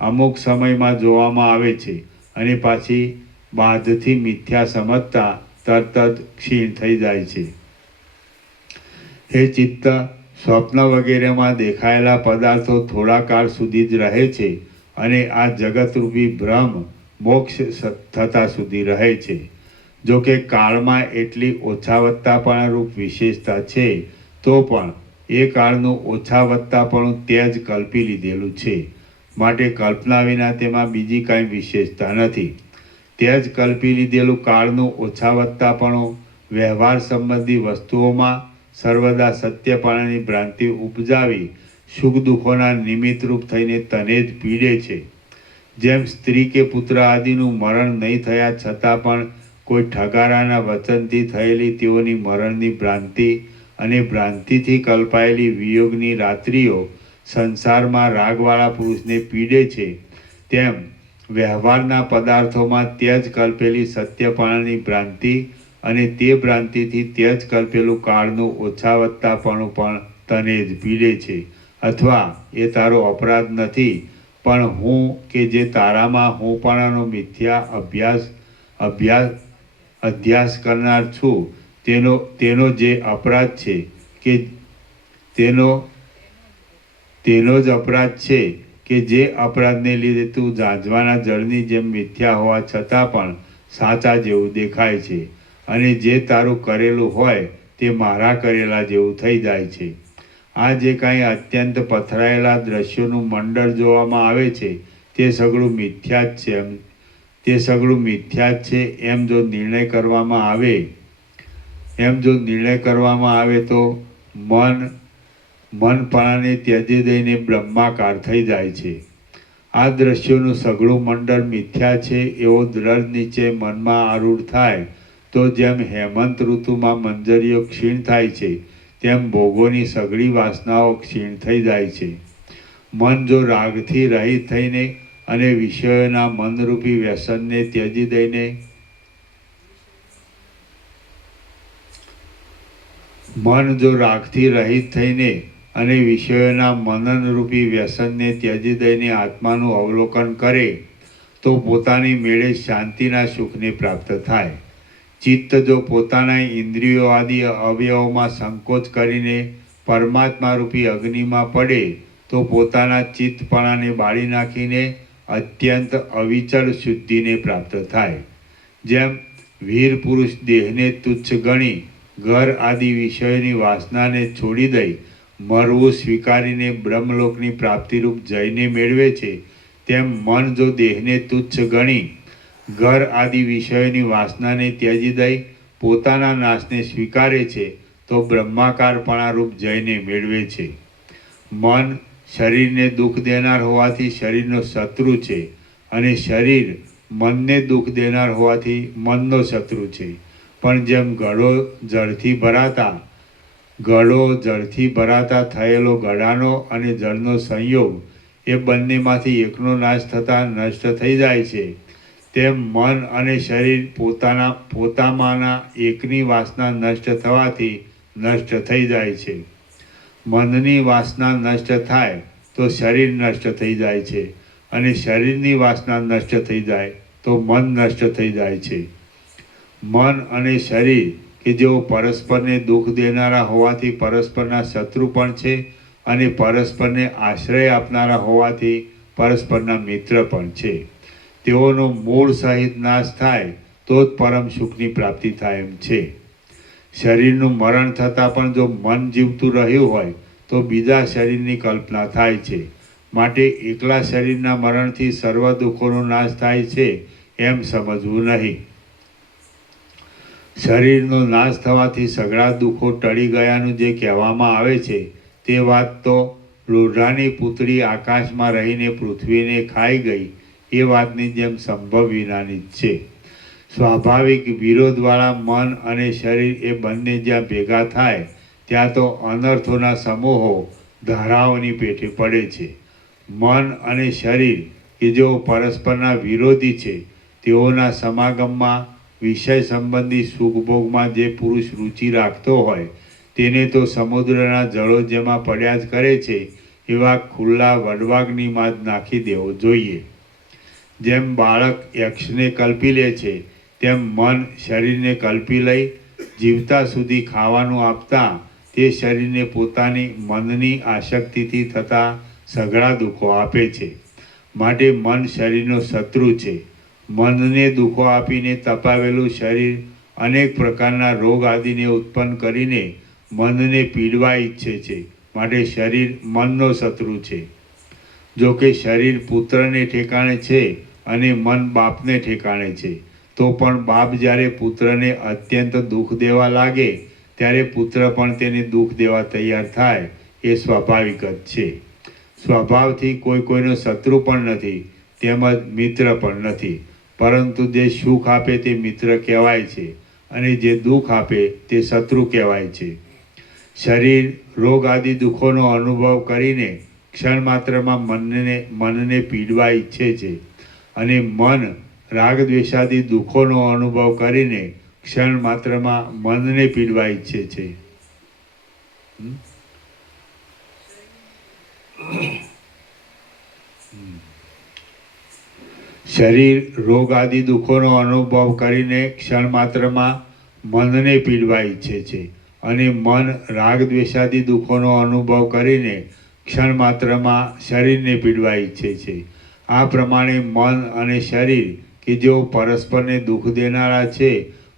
અમુક સમયમાં જોવામાં આવે છે અને પાછી બાદથી મિથ્યા સમજતા તરત જ ક્ષીણ થઈ જાય છે. હે ચિત્ત, સ્વપ્ન વગેરેમાં દેખાયેલા પદાર્થો થોડા કાળ સુધી જ રહે છે અને આ જગતરૂપી ભ્રમ મોક્ષ થતા સુધી રહે છે. જો કે કાળમાં એટલી ઓછા વત્તાપણા રૂપ વિશેષતા છે, તો પણ એ કાળનું ઓછા વત્તાપણું તે જ કલ્પી લીધેલું છે. માટે કલ્પના વિના તેમાં બીજી કાંઈ વિશેષતા નથી. તે જ કલ્પી લીધેલું કાળનું ઓછા વત્તાપણું વ્યવહાર સંબંધી વસ્તુઓમાં સર્વદા સત્યપણાની ભ્રાંતિ ઉપજાવી સુખ દુઃખોના નિમિત્તરૂપ થઈને તને જ પીડે છે. જેમ સ્ત્રી કે પુત્ર આદિનું મરણ નહીં થયા છતાં પણ કોઈ ઠગારાના વચનથી થયેલી તેઓની મરણની ભ્રાંતિ અને ભ્રાંતિથી કલ્પાયેલી વિયોગની રાત્રિઓ સંસારમાં રાગવાળા પુરુષને પીડે છે, તેમ વ્યવહારના પદાર્થોમાં તે જ કલ્પેલી સત્યપણાની ભ્રાંતિ અને તે ભ્રાંતિથી તે જ કલ્પેલું કાળનું ઓછા વત્તાપણું પણ તને જ પીડે છે. અથવા એ તારો અપરાધ નથી, પણ હું કે જે તારામાં હુંપણાનો મિથ્યા અધ્યાસ કરનાર છું તેનો જે અપરાધ છે કે તેનો જ અપરાધ છે કે જે અપરાધને લીધે તું ઝાંઝવાના જળની જેમ મિથ્યા હોવા છતાં પણ સાચા જેવું દેખાય છે, અને જે તારું કરેલું હોય તે મારા કરેલા જેવું થઈ જાય છે. આ જે કાંઈ અત્યંત પથરાયેલા દ્રશ્યોનું મંડળ જોવામાં આવે છે તે સગળું મિથ્યા જ છે એમ જો નિર્ણય કરવામાં આવે તો મનપણાને ત્યજી દઈને બ્રહ્માકાર થઈ જાય છે. આ દ્રશ્યોનું સઘળું મંડળ મિથ્યા છે એવો દ્રઢ નિશ્ચય મનમાં આરૂઢ થાય તો જેમ હેમંત ઋતુમાં મંજરીઓ ક્ષીણ થાય છે તેમ ભોગોની સઘળી વાસનાઓ ક્ષીણ થઈ જાય છે. મન જો રાગથી રહિત થઈને અને વિષયોના મનરૂપી વ્યસનને ત્યજી દઈને અને વિષયોના મનનરૂપી વ્યસનને ત્યજી દઈને આત્માનું અવલોકન કરે તો પોતાની મેળે શાંતિના સુખને પ્રાપ્ત થાય. ચિત્ત જો પોતાના ઇન્દ્રિયો આદિ અવયવોમાં સંકોચ કરીને પરમાત્મારૂપી અગ્નિમાં પડે તો પોતાના ચિત્તપણાને બાળી નાખીને અત્યંત અવિચળ શુદ્ધિને પ્રાપ્ત થાય. જેમ વીર પુરુષ દેહને તુચ્છ ગણી ઘર આદિ વિષયોની વાસનાને છોડી દઈ મરવું સ્વીકારીને બ્રહ્મલોકની પ્રાપ્તિરૂપ જયને મેળવે છે, તેમ મન જો દેહને તુચ્છ ગણી ઘર આદિ વિષયોની વાસનાને ત્યજી દઈ પોતાના નાશને સ્વીકારે છે તો બ્રહ્માકારપણારૂપ જયને મેળવે છે. મન શરીરને દુઃખ દેનાર હોવાથી શરીરનો શત્રુ છે, અને શરીર મનને દુઃખ દેનાર હોવાથી મનનો શત્રુ છે. પણ જેમ ઘડો જળથી ભરાતા થયેલો ઘડાનો અને જળનો સંયોગ એ બંનેમાંથી એકનો નાશ થતાં નષ્ટ થઈ જાય છે, તેમ મન અને શરીર પોતામાંના એકની વાસના નષ્ટ થવાથી નષ્ટ થઈ જાય છે. મનની વાસના નષ્ટ થાય તો શરીર નષ્ટ થઈ જાય છે, અને શરીરની વાસના નષ્ટ થઈ જાય તો મન નષ્ટ થઈ જાય છે. મન અને શરીર કે જેઓ પરસ્પરને દુઃખ દેનારા હોવાથી પરસ્પરના શત્રુ પણ છે, અને પરસ્પરને આશ્રય આપનારા હોવાથી પરસ્પરના મિત્ર પણ છે, તેઓનો મૂળ સહિત નાશ થાય તો જ પરમ સુખની પ્રાપ્તિ થાય એમ છે. શરીરનું મરણ થતાં પણ જો મન જીવતું રહ્યું હોય તો બીજા શરીરની કલ્પના થાય છે. માટે એકલા શરીરના મરણથી સર્વ દુઃખોનો નાશ થાય છે એમ સમજવું નહીં. શરીરનો નાશ થવાથી સઘળા દુઃખો ટળી ગયાનું જે કહેવામાં આવે છે તે વાત તો લોઢાની પૂતળી આકાશમાં રહીને પૃથ્વીને ખાઈ ગઈ એ વાતની જેમ સંભવ વિનાની જ છે. સ્વાભાવિક વિરોધવાળા મન અને શરીર એ બંને જ્યાં ભેગા થાય ત્યાં તો અનર્થોના સમૂહો ધારાઓની પેઠે પડે છે. મન અને શરીર કે જેઓ પરસ્પરના વિરોધી છે તેઓના સમાગમમાં વિષય સંબંધી સુખભોગમાં જે પુરુષ રુચિ રાખતો હોય તેને તો સમુદ્રના જળો જેમાં પડ્યા જ કરે છે એવા ખુલ્લા વડવાગ્નિમાં જ નાખી દેવો જોઈએ. જેમ બાળક યક્ષને કલ્પી લે છે તેમ મન શરીરને કલ્પી લઈ જીવતા સુધી ખાવાનું આપતા તે શરીરને પોતાની મનની આસક્તિથી થતા સઘળા દુઃખો આપે છે. માટે મન શરીરનો શત્રુ છે. મનને દુઃખો આપીને તપાવેલું શરીર અનેક પ્રકારના રોગ આદિને ઉત્પન્ન કરીને મનને પીડવા ઈચ્છે છે, માટે શરીર મનનો શત્રુ છે. જો કે શરીર પુત્રને ઠેકાણે છે અને મન બાપને ઠેકાણે છે, તો પણ બાપ જ્યારે પુત્રને અત્યંત દુઃખ દેવા લાગે ત્યારે પુત્ર પણ તેને દુઃખ દેવા તૈયાર થાય એ સ્વાભાવિક જ છે. સ્વભાવથી કોઈનો શત્રુ પણ નથી, તેમજ મિત્ર પણ નથી, પરંતુ જે સુખ આપે તે મિત્ર કહેવાય છે અને જે દુઃખ આપે તે શત્રુ કહેવાય છે. શરીર રોગ આદિ દુઃખોનો અનુભવ કરીને ક્ષણ માત્રમાં મનને પીડવા ઈચ્છે છે, અને મન રાગ દ્વેષાદિ દુઃખોનો અનુભવ કરીને ક્ષણ માત્રમાં મનને પીડવા ઈચ્છે છે. શરીર રોગ આદિ દુઃખોનો અનુભવ કરીને ક્ષણ માત્રમાં મનને પીડવા ઈચ્છે છે, અને મન રાગ દ્વેષાદિ દુઃખોનો અનુભવ કરીને ક્ષણ માત્રમાં શરીરને પીડવા ઈચ્છે છે. આ પ્રમાણે મન અને શરીર કે જેઓ પરસ્પરને દુઃખ દેનારા છે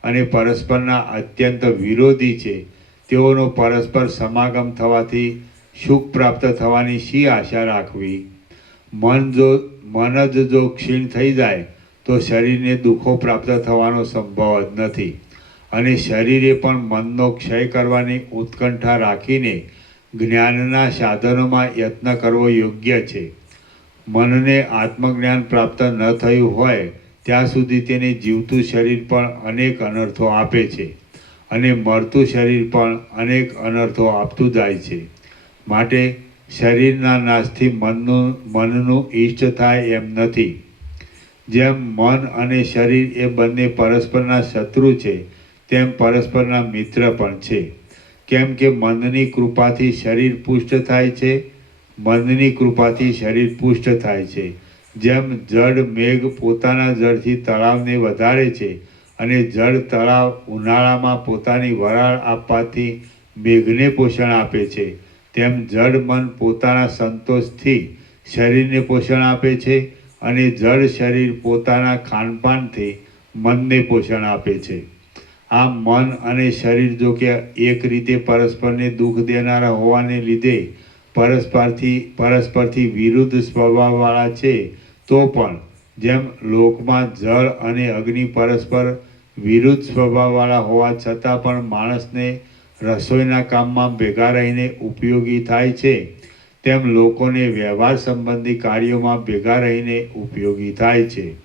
અને પરસ્પરના અત્યંત વિરોધી છે, તેઓનો પરસ્પર સમાગમ થવાથી સુખ પ્રાપ્ત થવાની શી આશા રાખવી? મન જ જો ક્ષીણ થઈ જાય તો શરીરને દુઃખો પ્રાપ્ત થવાનો સંભવ જ નથી, અને શરીરે પણ મનનો ક્ષય કરવાની ઉત્કંઠા રાખીને જ્ઞાનના સાધનોમાં યત્ન કરવો યોગ્ય છે. મનને આત્મજ્ઞાન પ્રાપ્ત ન થયું હોય ત્યાં સુધી તેને જીવતું શરીર પણ અનેક અનર્થો આપે છે, અને મરતું શરીર પણ અનેક અનર્થો આપતું જાય છે. માટે શરીરના નાશથી મનનું ઇષ્ટ થાય એમ નથી. જેમ મન અને શરીર એ બંને પરસ્પરના શત્રુ છે, તેમ પરસ્પરના મિત્ર પણ છે. કેમ કે મનની કૃપાથી શરીર પુષ્ટ થાય છે. મનની કૃપાથી શરીર પુષ્ટ થાય છે. જેમ જળ મેઘ પોતાના જળથી તળાવને વધારે છે, અને જળ તળાવ ઉનાળામાં પોતાની વરાળ આપવાથી મેઘને પોષણ આપે છે, તેમ જળ મન પોતાના સંતોષથી શરીરને પોષણ આપે છે, અને જળ શરીર પોતાના ખાનપાનથી મનને પોષણ આપે છે. આમ મન અને શરીર જો કે એક રીતે પરસ્પરને દુઃખ દેનારા હોવાને લીધે પરસ્પરથી વિરુદ્ધ સ્વભાવવાળા છે, તો પણ જેમ લોકમાં જળ અને અગ્નિ પરસ્પર વિરુદ્ધ સ્વભાવવાળા હોવા છતાં પણ માણસને રસોઈના કામમાં ભેગા રહીને ઉપયોગી થાય છે, તેમ લોકોને વ્યવહાર સંબંધી કાર્યોમાં ભેગા રહીને ઉપયોગી થાય છે.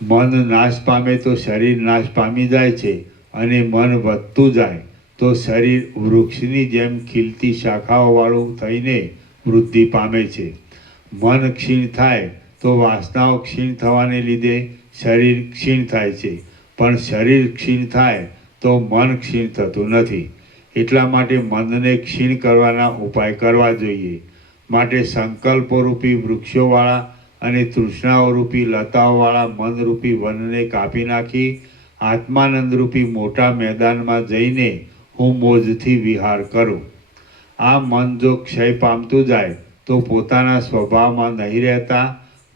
મન નાશ પામે તો શરીર નાશ પામી જાય છે, અને મન વધતું જાય તો શરીર વૃક્ષની જેમ ખીલતી શાખાઓવાળું થઈને વૃદ્ધિ પામે છે. મન ક્ષીણ થાય તો વાસનાઓ ક્ષીણ થવાને લીધે શરીર ક્ષીણ થાય છે, પણ શરીર ક્ષીણ થાય તો મન ક્ષીણ થતું નથી. એટલા માટે મનને ક્ષીણ કરવાના ઉપાય કરવા જોઈએ. માટે સંકલ્પોરૂપી વૃક્ષોવાળા અને તૃષ્ણાઓરૂપી લતાઓવાળા મનરૂપી વનને કાપી નાખી આત્માનંદરૂપી મોટા મેદાનમાં જઈને હું મોજથી વિહાર કરું. આ મન જો ક્ષય પામતું જાય તો પોતાના સ્વભાવમાં નહીં રહેતા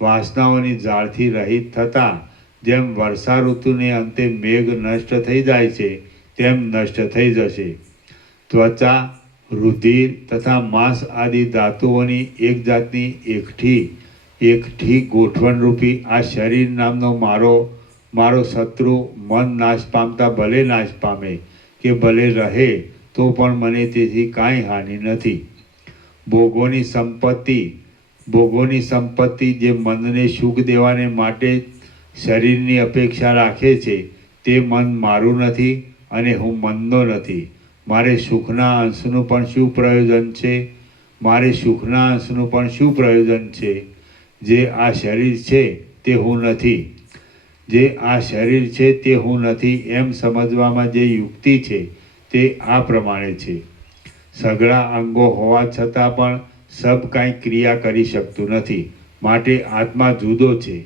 વાસનાઓની જાળથી રહિત થતાં જેમ વર્ષા ઋતુને અંતે મેઘ નષ્ટ થઈ જાય છે, તેમ નષ્ટ થઈ જશે. ત્વચા, રુધિર તથા માંસ આદિ ધાતુઓની એક જાતની એકઠી ગોઠવણરૂપી આ શરીર નામનો મારો શત્રુ મન નાશ પામતા ભલે નાશ પામે કે ભલે રહે તો પણ મને તેથી કાંઈ હાનિ નથી. ભોગોની સંપત્તિ જે મનને સુખ દેવાને માટે શરીરની અપેક્ષા રાખે છે, તે મન મારું નથી અને હું મનનો નથી. મારે સુખના અંશનું પણ શું પ્રયોજન છે? જે આ શરીર છે તે હું નથી એમ સમજવામાં જે યુક્તિ છે તે આ પ્રમાણે છે. સઘળા અંગો હોવા છતાં પણ સબ કાંઈ ક્રિયા કરી શકતું નથી, માટે આત્મા જુદો છે.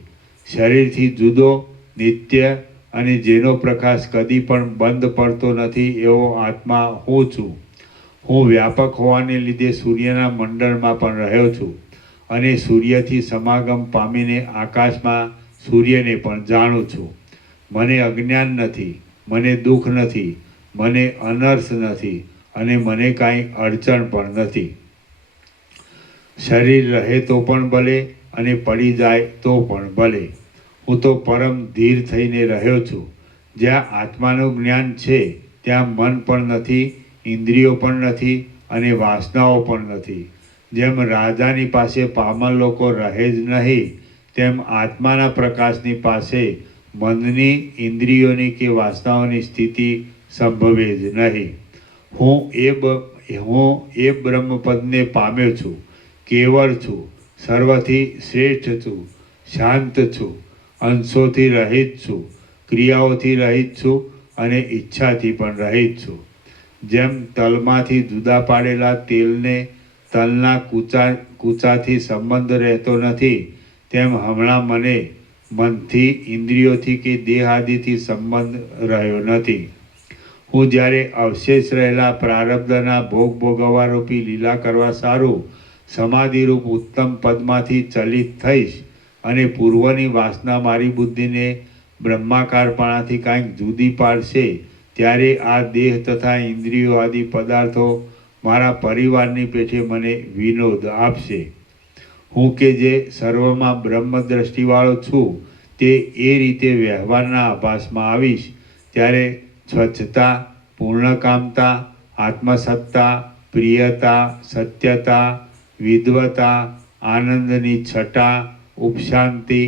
શરીરથી જુદો, નિત્ય અને જેનો પ્રકાશ કદી પણ બંધ પડતો નથી એવો આત્મા હું છું. હું વ્યાપક હોવાને લીધે સૂર્યના મંડળમાં પણ રહ્યો છું, અને સૂર્યથી સમાગમ પામીને આકાશમાં સૂર્યને પણ જાણું છું. મને અજ્ઞાન નથી, મને દુઃખ નથી, મને અનર્થ નથી, અને મને કાંઈ અડચણ પણ નથી. શરીર રહે તો પણ ભલે અને પડી જાય તો પણ ભલે. હું તો પરમ ધીર થઈને રહ્યો છું. જ્યાં આત્માનું જ્ઞાન છે ત્યાં મન પણ નથી, ઇન્દ્રિયો પણ નથી અને વાસનાઓ પણ નથી. જેમ રાજાની પાસે પામર લોકો રહે જ નહીં, તેમ આત્માના પ્રકાશની પાસે મનની, ઇન્દ્રિયોની કે વાસનાઓની સ્થિતિ સંભવે જ નહીં. હું એ બ્રહ્મપદને પામ્યો છું, કેવળ છું, સર્વથી શ્રેષ્ઠ છું, શાંત છું, અંશોથી રહિત છું, ક્રિયાઓથી રહિત છું અને ઈચ્છાથી પણ રહિત છું. જેમ તલમાંથી જુદા પાડેલા તેલને તલના કૂચાથી સંબંધ રહેતો નથી, તેમ હમણાં મને મનથી, ઇન્દ્રિયોથી કે દેહ આદિથી સંબંધ રહ્યો નથી. હું જ્યારે અવશેષ રહેલા પ્રારબ્ધના ભોગ ભોગવવારૂપી લીલા કરવા સારું સમાધિરૂપ ઉત્તમ પદમાંથી ચલિત થઈશ અને પૂર્વની વાસના મારી બુદ્ધિને બ્રહ્માકારપણાથી કાંઈક જુદી પાડશે, ત્યારે આ દેહ તથા ઇન્દ્રિયો આદિ પદાર્થો મારા પરિવારની પેઠે મને વિનોદ આપશે. હું કે જે સર્વમાં બ્રહ્મ દ્રષ્ટિવાળો છું, તે એ રીતે વ્યવહારના આભાસમાં આવીશ, ત્યારે સ્વચ્છતા, પૂર્ણકામતા, આત્મસત્તા, પ્રિયતા, સત્યતા, વિદ્વતા, આનંદની છટા, ઉપશાંતિ,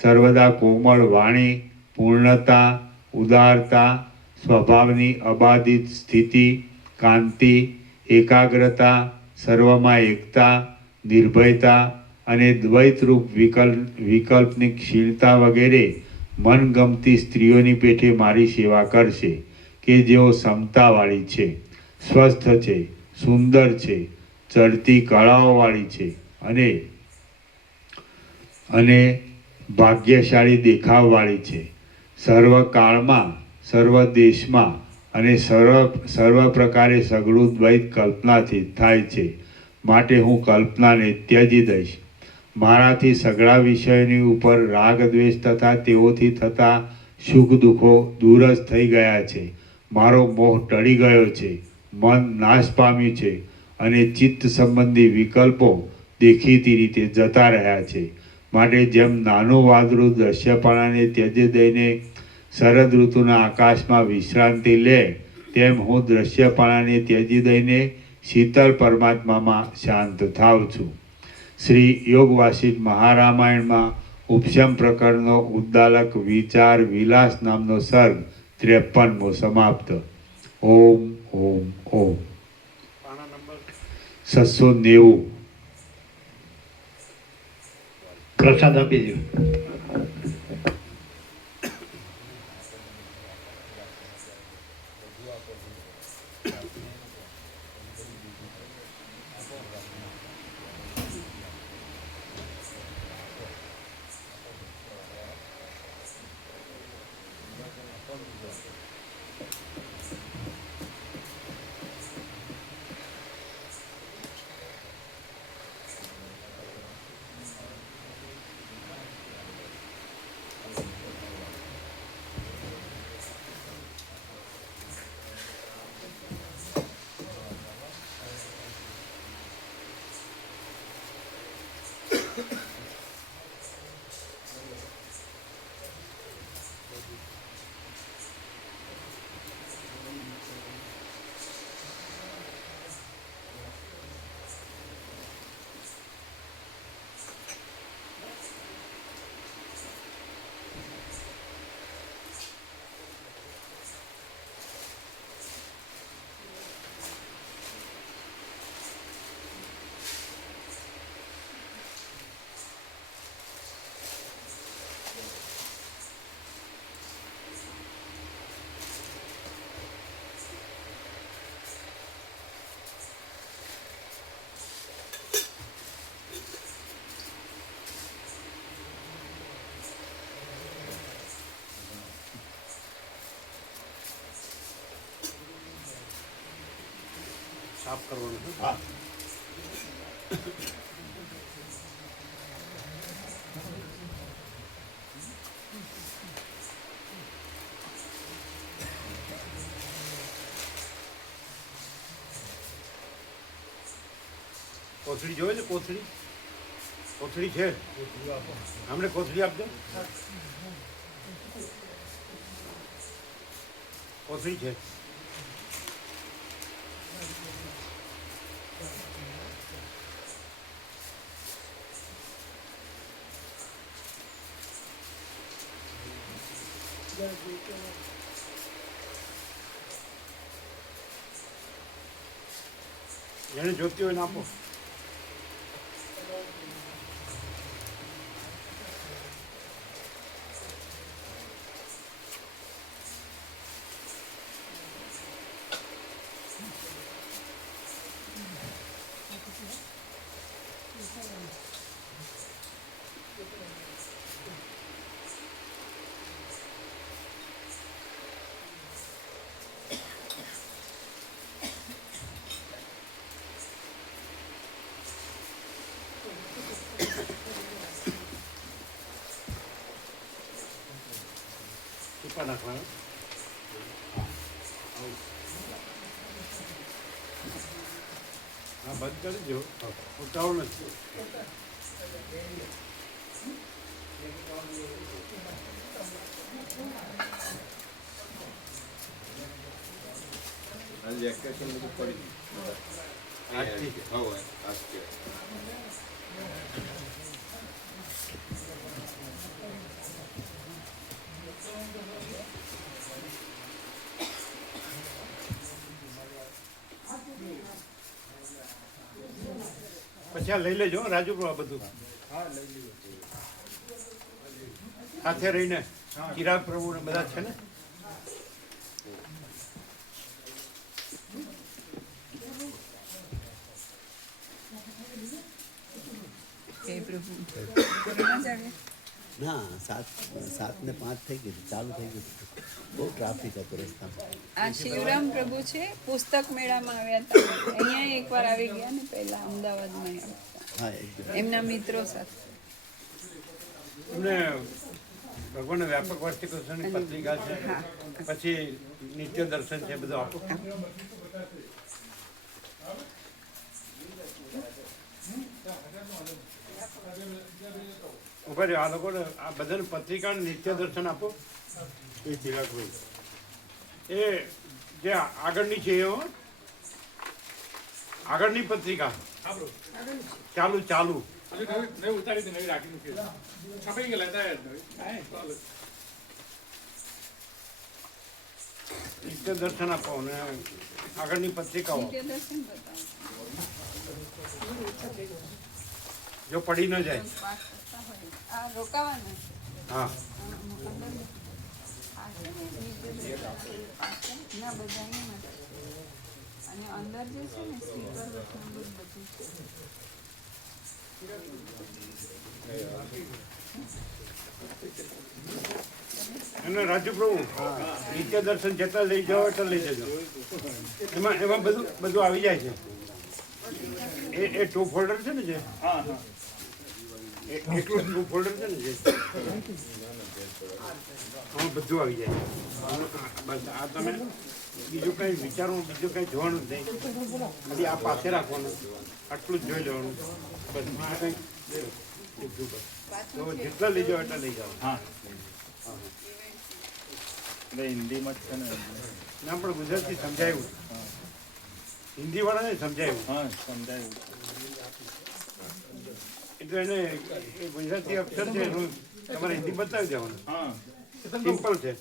સર્વદા કોમળ વાણી, પૂર્ણતા, ઉદારતા, સ્વભાવની અબાધિત સ્થિતિ, કાંતિ, એકાગ્રતા, સર્વમાં એકતા, નિર્ભયતા અને દ્વૈતરૂપ વિકલ્પની ક્ષીણતા વગેરે મનગમતી સ્ત્રીઓની પેઠે મારી સેવા કરશે, કે જેઓ સમતાવાળી છે, સ્વસ્થ છે, સુંદર છે, ચડતી કળાઓવાળી છે અને ભાગ્યશાળી દેખાવવાળી છે. સર્વકાળમાં, સર્વ દેશમાં અને સર્વ પ્રકારે સઘળું દ્વૈત કલ્પનાથી થાય છે. માટે હું કલ્પનાને ત્યજી દઈશ. મારાથી સઘળા વિષયોની ઉપર રાગ દ્વેષ તથા તેઓથી થતા સુખ દુઃખો દૂર જ થઈ ગયા છે. મારો મોહ ટળી ગયો છે, મન નાશ પામ્યું છે અને ચિત્ત સંબંધી વિકલ્પો દેખીતી રીતે જતા રહ્યા છે. માટે જેમ નાનું વાદળું દ્રશ્યપણાને ત્યજી દઈને શરદ ઋતુના આકાશમાં વિશ્રાંતિ લે, તેમ હું દ્રશ્યપણાને ત્યજી દઈને શીતળ પરમાત્મામાં શાંત થાવ છું. શ્રી યોગ વાસિષ્ઠ મહારામાયણમાં ઉપશમ પ્રકરણનો ઉદ્દાલક વિચાર વિલાસ નામનો સર્ગ 53મો સમાપ્ત. ઓમ ઓમ ઓમ. પાના નંબર 690. પ્રસાદ આપી દો. સાફ કરવાનું છે. હા. કોથળી જોવે છે? કોથળી કોથળી છે? અમને કોથળી આપજો. કોથળી છે? જેને જોતી હોય ને આપો. ચૂપા નાખવાના. હા, બંધ કરી દો. ઉતાવળ નથી. આજથી પછી આ લઈ લેજો હો, રાજુ આ બધું સાથે રહીને ચિરાગ પ્રભુ ને બધા છે ને. હે પ્રભુ કોરોના જ આવે. ના 7:05 થઈ ગયું ચાલુ થઈ ગયું. બહુ ટ્રાફિક હતો રસ્તામાં. આ શિવરામ પ્રભુ છે, પુસ્તક મેળામાં આવ્યા હતા. અહીંયા એકવાર આવી ગયા ને પહેલા અમદાવાદમાં આવ્યા હતા. હા એકદમ એમના મિત્રો સાથે. એમને ભગવાનના વ્યાપક વાર્ષિક ઉત્સવની પત્રિકા છે, પછી નિત્ય દર્શન છે, બધું આપો. ઉભા રહ્યો, આ લોકોને આ બધાને પત્રિકા અને નિત્ય દર્શન આપો. એ ચિરાગભાઈ એ જે આગળની છે એ હો, આગળની પત્રિકા ચાલુ ચાલુ નિત્ય દર્શન આપો અને આગળની પત્રિકાઓ નિત્ય દર્શન બતાવો. જો પડી ન જાય. પાઠ કરતા હોય. આ રોકાવાના છે. હા, આ છે ને નિત્ય દર્શન પાઠ છે. ના બધા એમાં જ છે. અને અંદર જે છે ને સ્પીકર બધું છે. અને રાજુ પ્રભુ નિત્ય દર્શન જેટલા લઈ જાઓ એટલા લઈ જજો. એમાં એમાં બધું આવી જાય છે. એ ટુ ફોલ્ડર છે ને જે એટલું ટુ ફોલ્ડર છે ને જે આમાં બધું આવી જાય. બસ આ તમે બીજું કંઈ વિચારવું, બીજું કંઈ જોવાનું જ નહીં. ખાલી આ પાસે રાખવાનું, આટલું જ જોઈ લેવાનું. બસ આ કંઈ બીજું બસ. તો જેટલા લઈ જાઓ એટલા લઈ જાઓ. હા હિન્દીમાં જ છે ને. ના પણ ગુજરાતી સમજાયું, હિન્દીવાળાને સમજાયું. હા સમજાયું. એટલે એને એ ગુજરાતી અક્ષર છે એનું તમારે હિન્દી બતાવી દેવાનું. હા સિમ્પલ છે.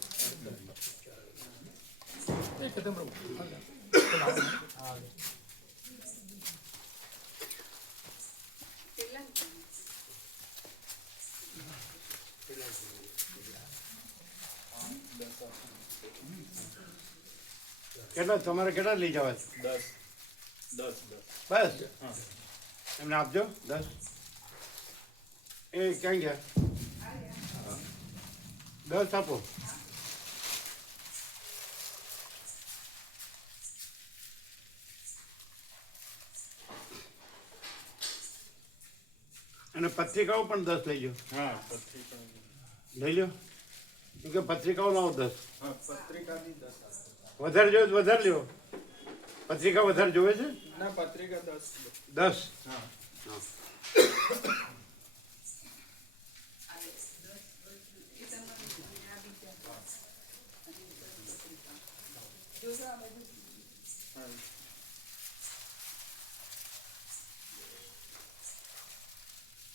કેટલા તમારે કેટલા લઈ જવા છે? 10 બસ એમને આપજો 10. એ ક્યાં ગયા? 10 આપો. અને પત્રિકાઓ પણ 10 લઈ જાઓ. હા પત્રિકા. લઈ લો. કેમ કે પત્રિકાઓ લાવો 10. હા પત્રિકાની 10. વધારે જો વધારે લ્યો. પત્રિકા વધારે જોવે છે? ના પત્રિકા 10. 10. હા. હા.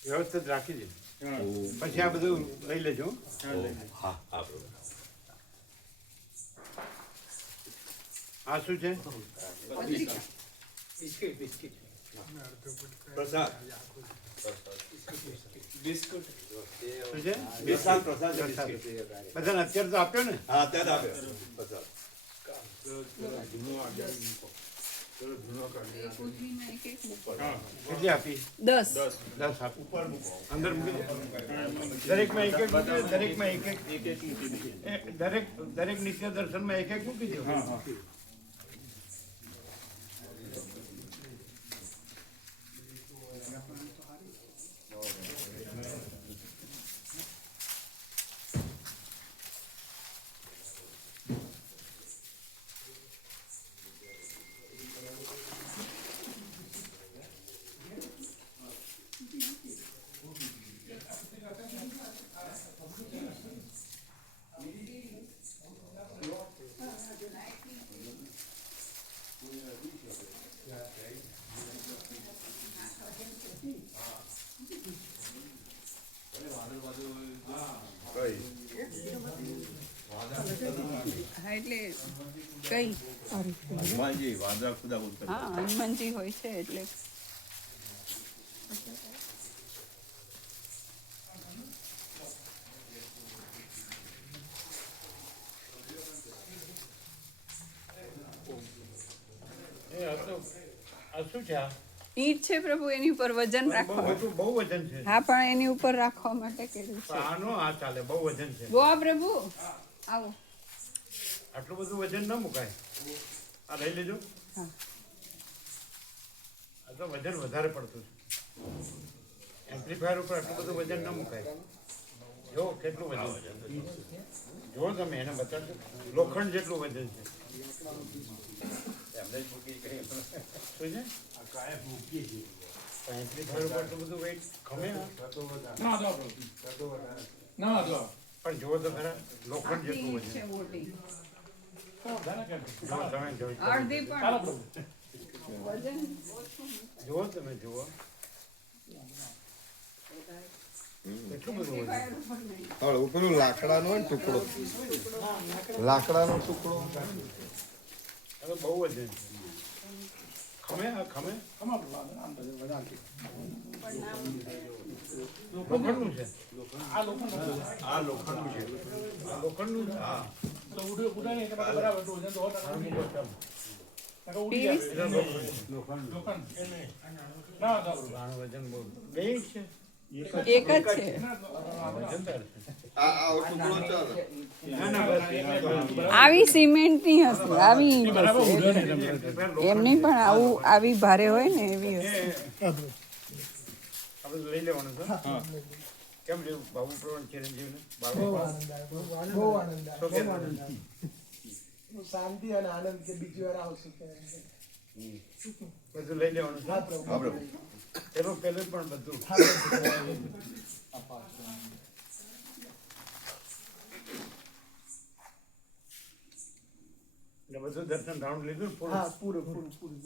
વ્યવસ્થિત રાખી દે. હા. પછી આ બધું લઈ લેજો. હા, લઈ લે. હા હા બરોબર. આ શું છે? પત્રિકા. પ્રસાદ બિસ્કુટ. શું છે? પ્રસાદ પ્રસાદ બધાને અત્યારે તો આપ્યો ને? હા અત્યારે આપ્યો પ્રસાદ. એ કોથળીમાં એક એક મૂકો. હા. કેટલી આપી? 10. 10 આપી. અંદર મૂકી દે. દરેકમાં એક એક મૂકી દે. દરેકમાં એક એક. એક મૂકી દઈએ. દરેક નિત્ય દર્શનમાં એક એક મૂકી દો. હા હા. હા એટલે કઈ હનુમાનજી વાંદરા ખુદા બોલતા. હા હનુમાનજી હોય છે એટલે આ શું છે? આ ઈંટ છે પ્રભુ, એની ઉપર વજન બહુ રાખવા મોટું, બહુ વજન છે. હા પણ એની ઉપર રાખવા માટે કર્યું છે. આનો આ ચાલે, બહુ વજન છે. ગોવા પ્રભુ આવો. આટલું બધું વજન ન મુકાય. આ લઈ લેજો. હા. આ તો વજન વધારે પડતું છે. એમ્પ્લીફાયર ઉપર આટલું બધું વજન ન મુકાય. જો કેટલું વજન છે. જો તમે એને બતાવજો. લોખંડ જેટલું વજન છે. એમને જ મૂકી શું છે? એમ્પ્લીફાયર ઉપર આટલું બધું વેઇટ ખમે ના? ના દો. પણ જુઓ તો ખરા, લોખંડ આખી જેટલું ઈંટ છે વજન. મોટી. જુઓ તમે, અડધી પણ વજન જુઓ તમે, જુઓ કેટલું બધું વજન. એમ્પ્લીફાયર ઉપર નહીં. હવે પેલો લાકડાનો હોય ને ટુકડો, લાકડાનો ટુકડો આ તો બહુ વજન છે. ખમે આ ખમે લોખંડનું છે. આ લોખંડ આ લોખંડનું છે. આ લોખંડનું છે. હા. તો ઉડે ને એટલે બરાબર વજન તો હોતા નથી. ઉડી જાય એટલે લોખંડ છે. લોખંડ. ના દો. આનું વજન બહુ બે છે. એક જ છે. વજનદાર છે. આ ટુકડો ચાલે. ના ના બસ આવી સિમેન્ટની હશે, આવી ઈંટ હશે. એમની પણ આવું આવી ભારે હોય ને એવી હશે. આપણે લઈ લેવાનું છે. કેમ છે બાબુ પ્રવણ ચિરંજીવને? બહુ આનંદ શું કહેતા હતા? શાંતિ અને આનંદ કે બીજી વાર આવશું કે બધું લઈ લેવાનું છે. પેલું પેલું પણ બધું. એટલે બધું દર્શન રાઉન્ડ લીધું ને પૂરું? હા પૂરું પૂરું પૂરું